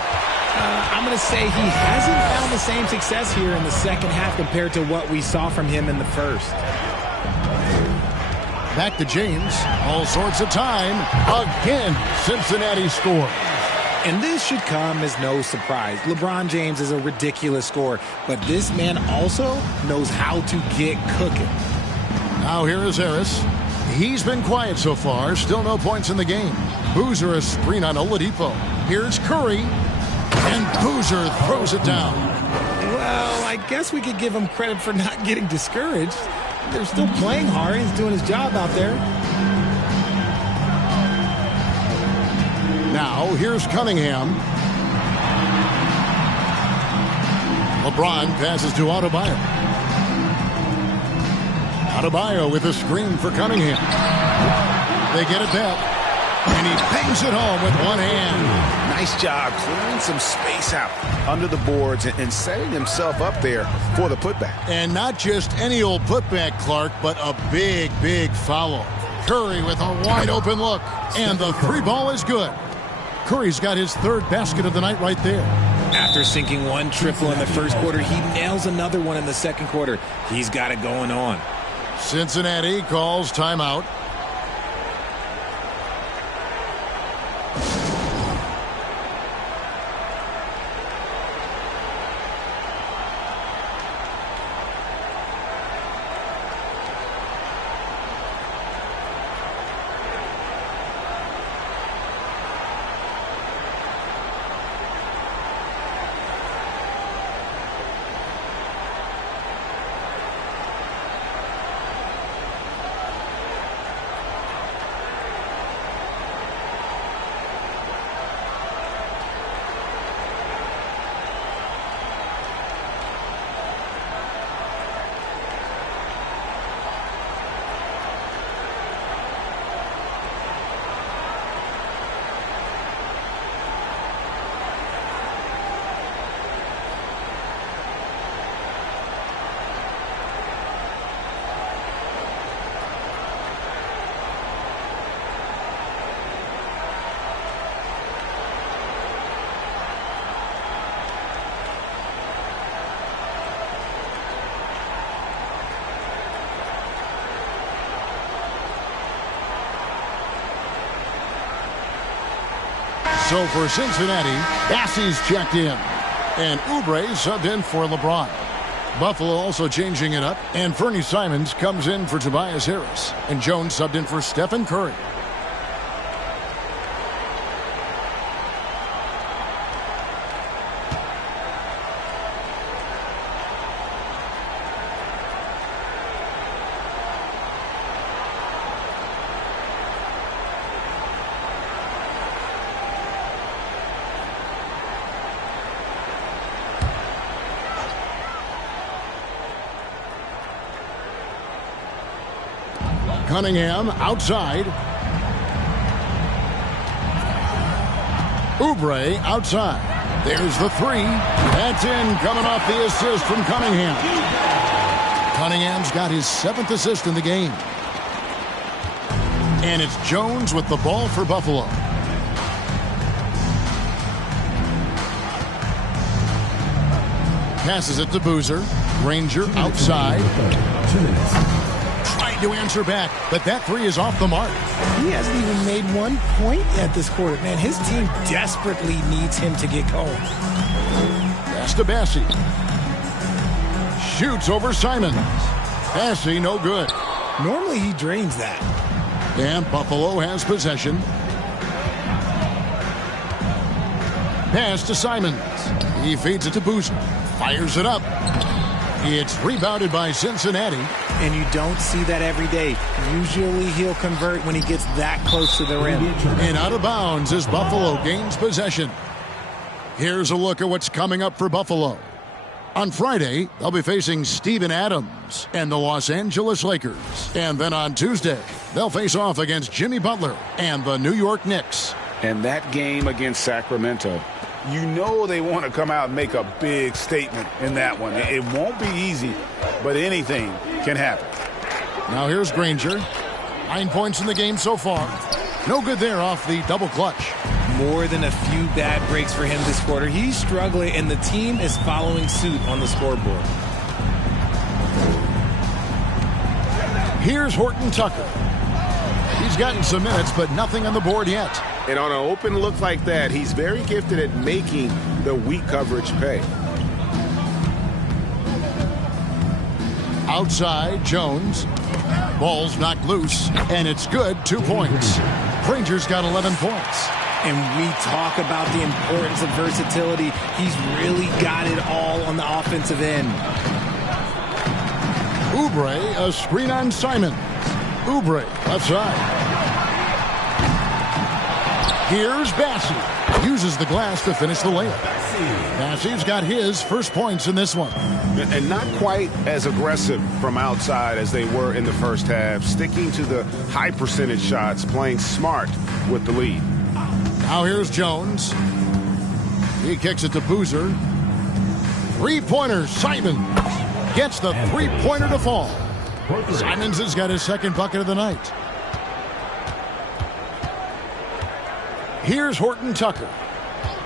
I'm going to say he hasn't found the same success here in the second half compared to what we saw from him in the first. Back to James. All sorts of time. Again, Cincinnati scores. And this should come as no surprise. LeBron James is a ridiculous scorer, but this man also knows how to get cooking. Now here is Harris. He's been quiet so far. Still no points in the game. Boozer a screen on Oladipo. Here's Curry. And Boozer throws it down. Well, I guess we could give him credit for not getting discouraged. They're still playing hard. He's doing his job out there. Now here's Cunningham. LeBron passes to Adebayo. Adebayo with a screen for Cunningham. They get it back. And he bangs it home with one hand. Nice job clearing some space out under the boards and setting himself up there for the putback. And not just any old putback, Clark, but a big, big foul. Curry with a wide open look. And the 3 ball is good. Curry's got his 3rd basket of the night right there. After sinking 1 triple in the first quarter, he nails another one in the second quarter. He's got it going on. Cincinnati calls timeout. So for Cincinnati, Bassey's checked in. And Oubre subbed in for LeBron. Buffalo also changing it up. And Fernie Simons comes in for Tobias Harris. And Jones subbed in for Stephen Curry. Cunningham outside. Oubre outside. There's the three. That's in, coming off the assist from Cunningham. Cunningham's got his 7th assist in the game. And it's Jones with the ball for Buffalo. Passes it to Boozer. Ranger outside. Trying to answer back, but that three is off the mark. He hasn't even made 1 point yet this quarter. Man, his team desperately needs him to get going. Pass to Bassey. Shoots over Simons. Bassey, no good. Normally he drains that. And Buffalo has possession. Pass to Simons. He feeds it to Boozer. Fires it up. It's rebounded by Cincinnati. And you don't see that every day. Usually he'll convert when he gets that close to the rim. And out of bounds as Buffalo gains possession. Here's a look at what's coming up for Buffalo. On Friday, they'll be facing Steven Adams and the Los Angeles Lakers. And then on Tuesday, they'll face off against Jimmy Butler and the New York Knicks. And that game against Sacramento, you know they want to come out and make a big statement in that one. It won't be easy, but anything can happen. Now here's Granger. 9 points in the game so far. No good there off the double clutch. More than a few bad breaks for him this quarter. He's struggling, and the team is following suit on the scoreboard. Here's Horton Tucker. He's gotten some minutes, but nothing on the board yet. And on an open look like that, he's very gifted at making the weak coverage pay. Outside, Jones. Ball's knocked loose, and it's good. 2 points. Granger's got 11 points. And we talk about the importance of versatility. He's really got it all on the offensive end. Oubre, a screen on Simons. Oubre, left side. Here's Bassey. Uses the glass to finish the layup. Bassey's got his first points in this one. And not quite as aggressive from outside as they were in the first half. Sticking to the high percentage shots, playing smart with the lead. Now here's Jones. He kicks it to Boozer. Three-pointer, Simons. Gets the three-pointer to fall. Simons has got his second bucket of the night. Here's Horton Tucker.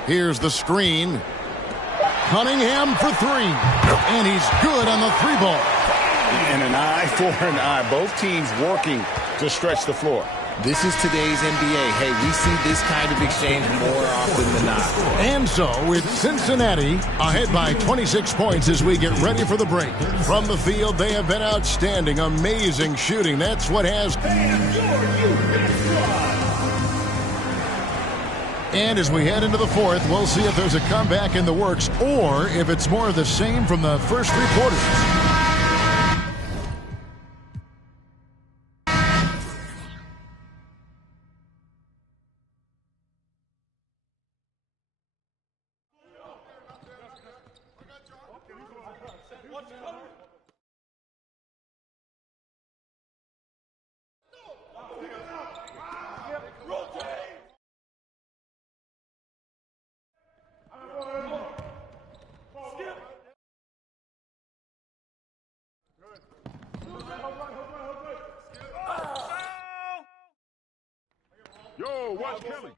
Here's the screen. Cunningham for three. And he's good on the three ball. And an eye for an eye. Both teams working to stretch the floor. This is today's NBA. Hey, we see this kind of exchange more often than not. And so it's Cincinnati ahead by 26 points as we get ready for the break. From the field, they have been outstanding. Amazing shooting. That's what has... And as we head into the fourth, we'll see if there's a comeback in the works or if it's more of the same from the first three quarters. Yo, watch Kelly.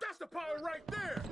That's the power right there.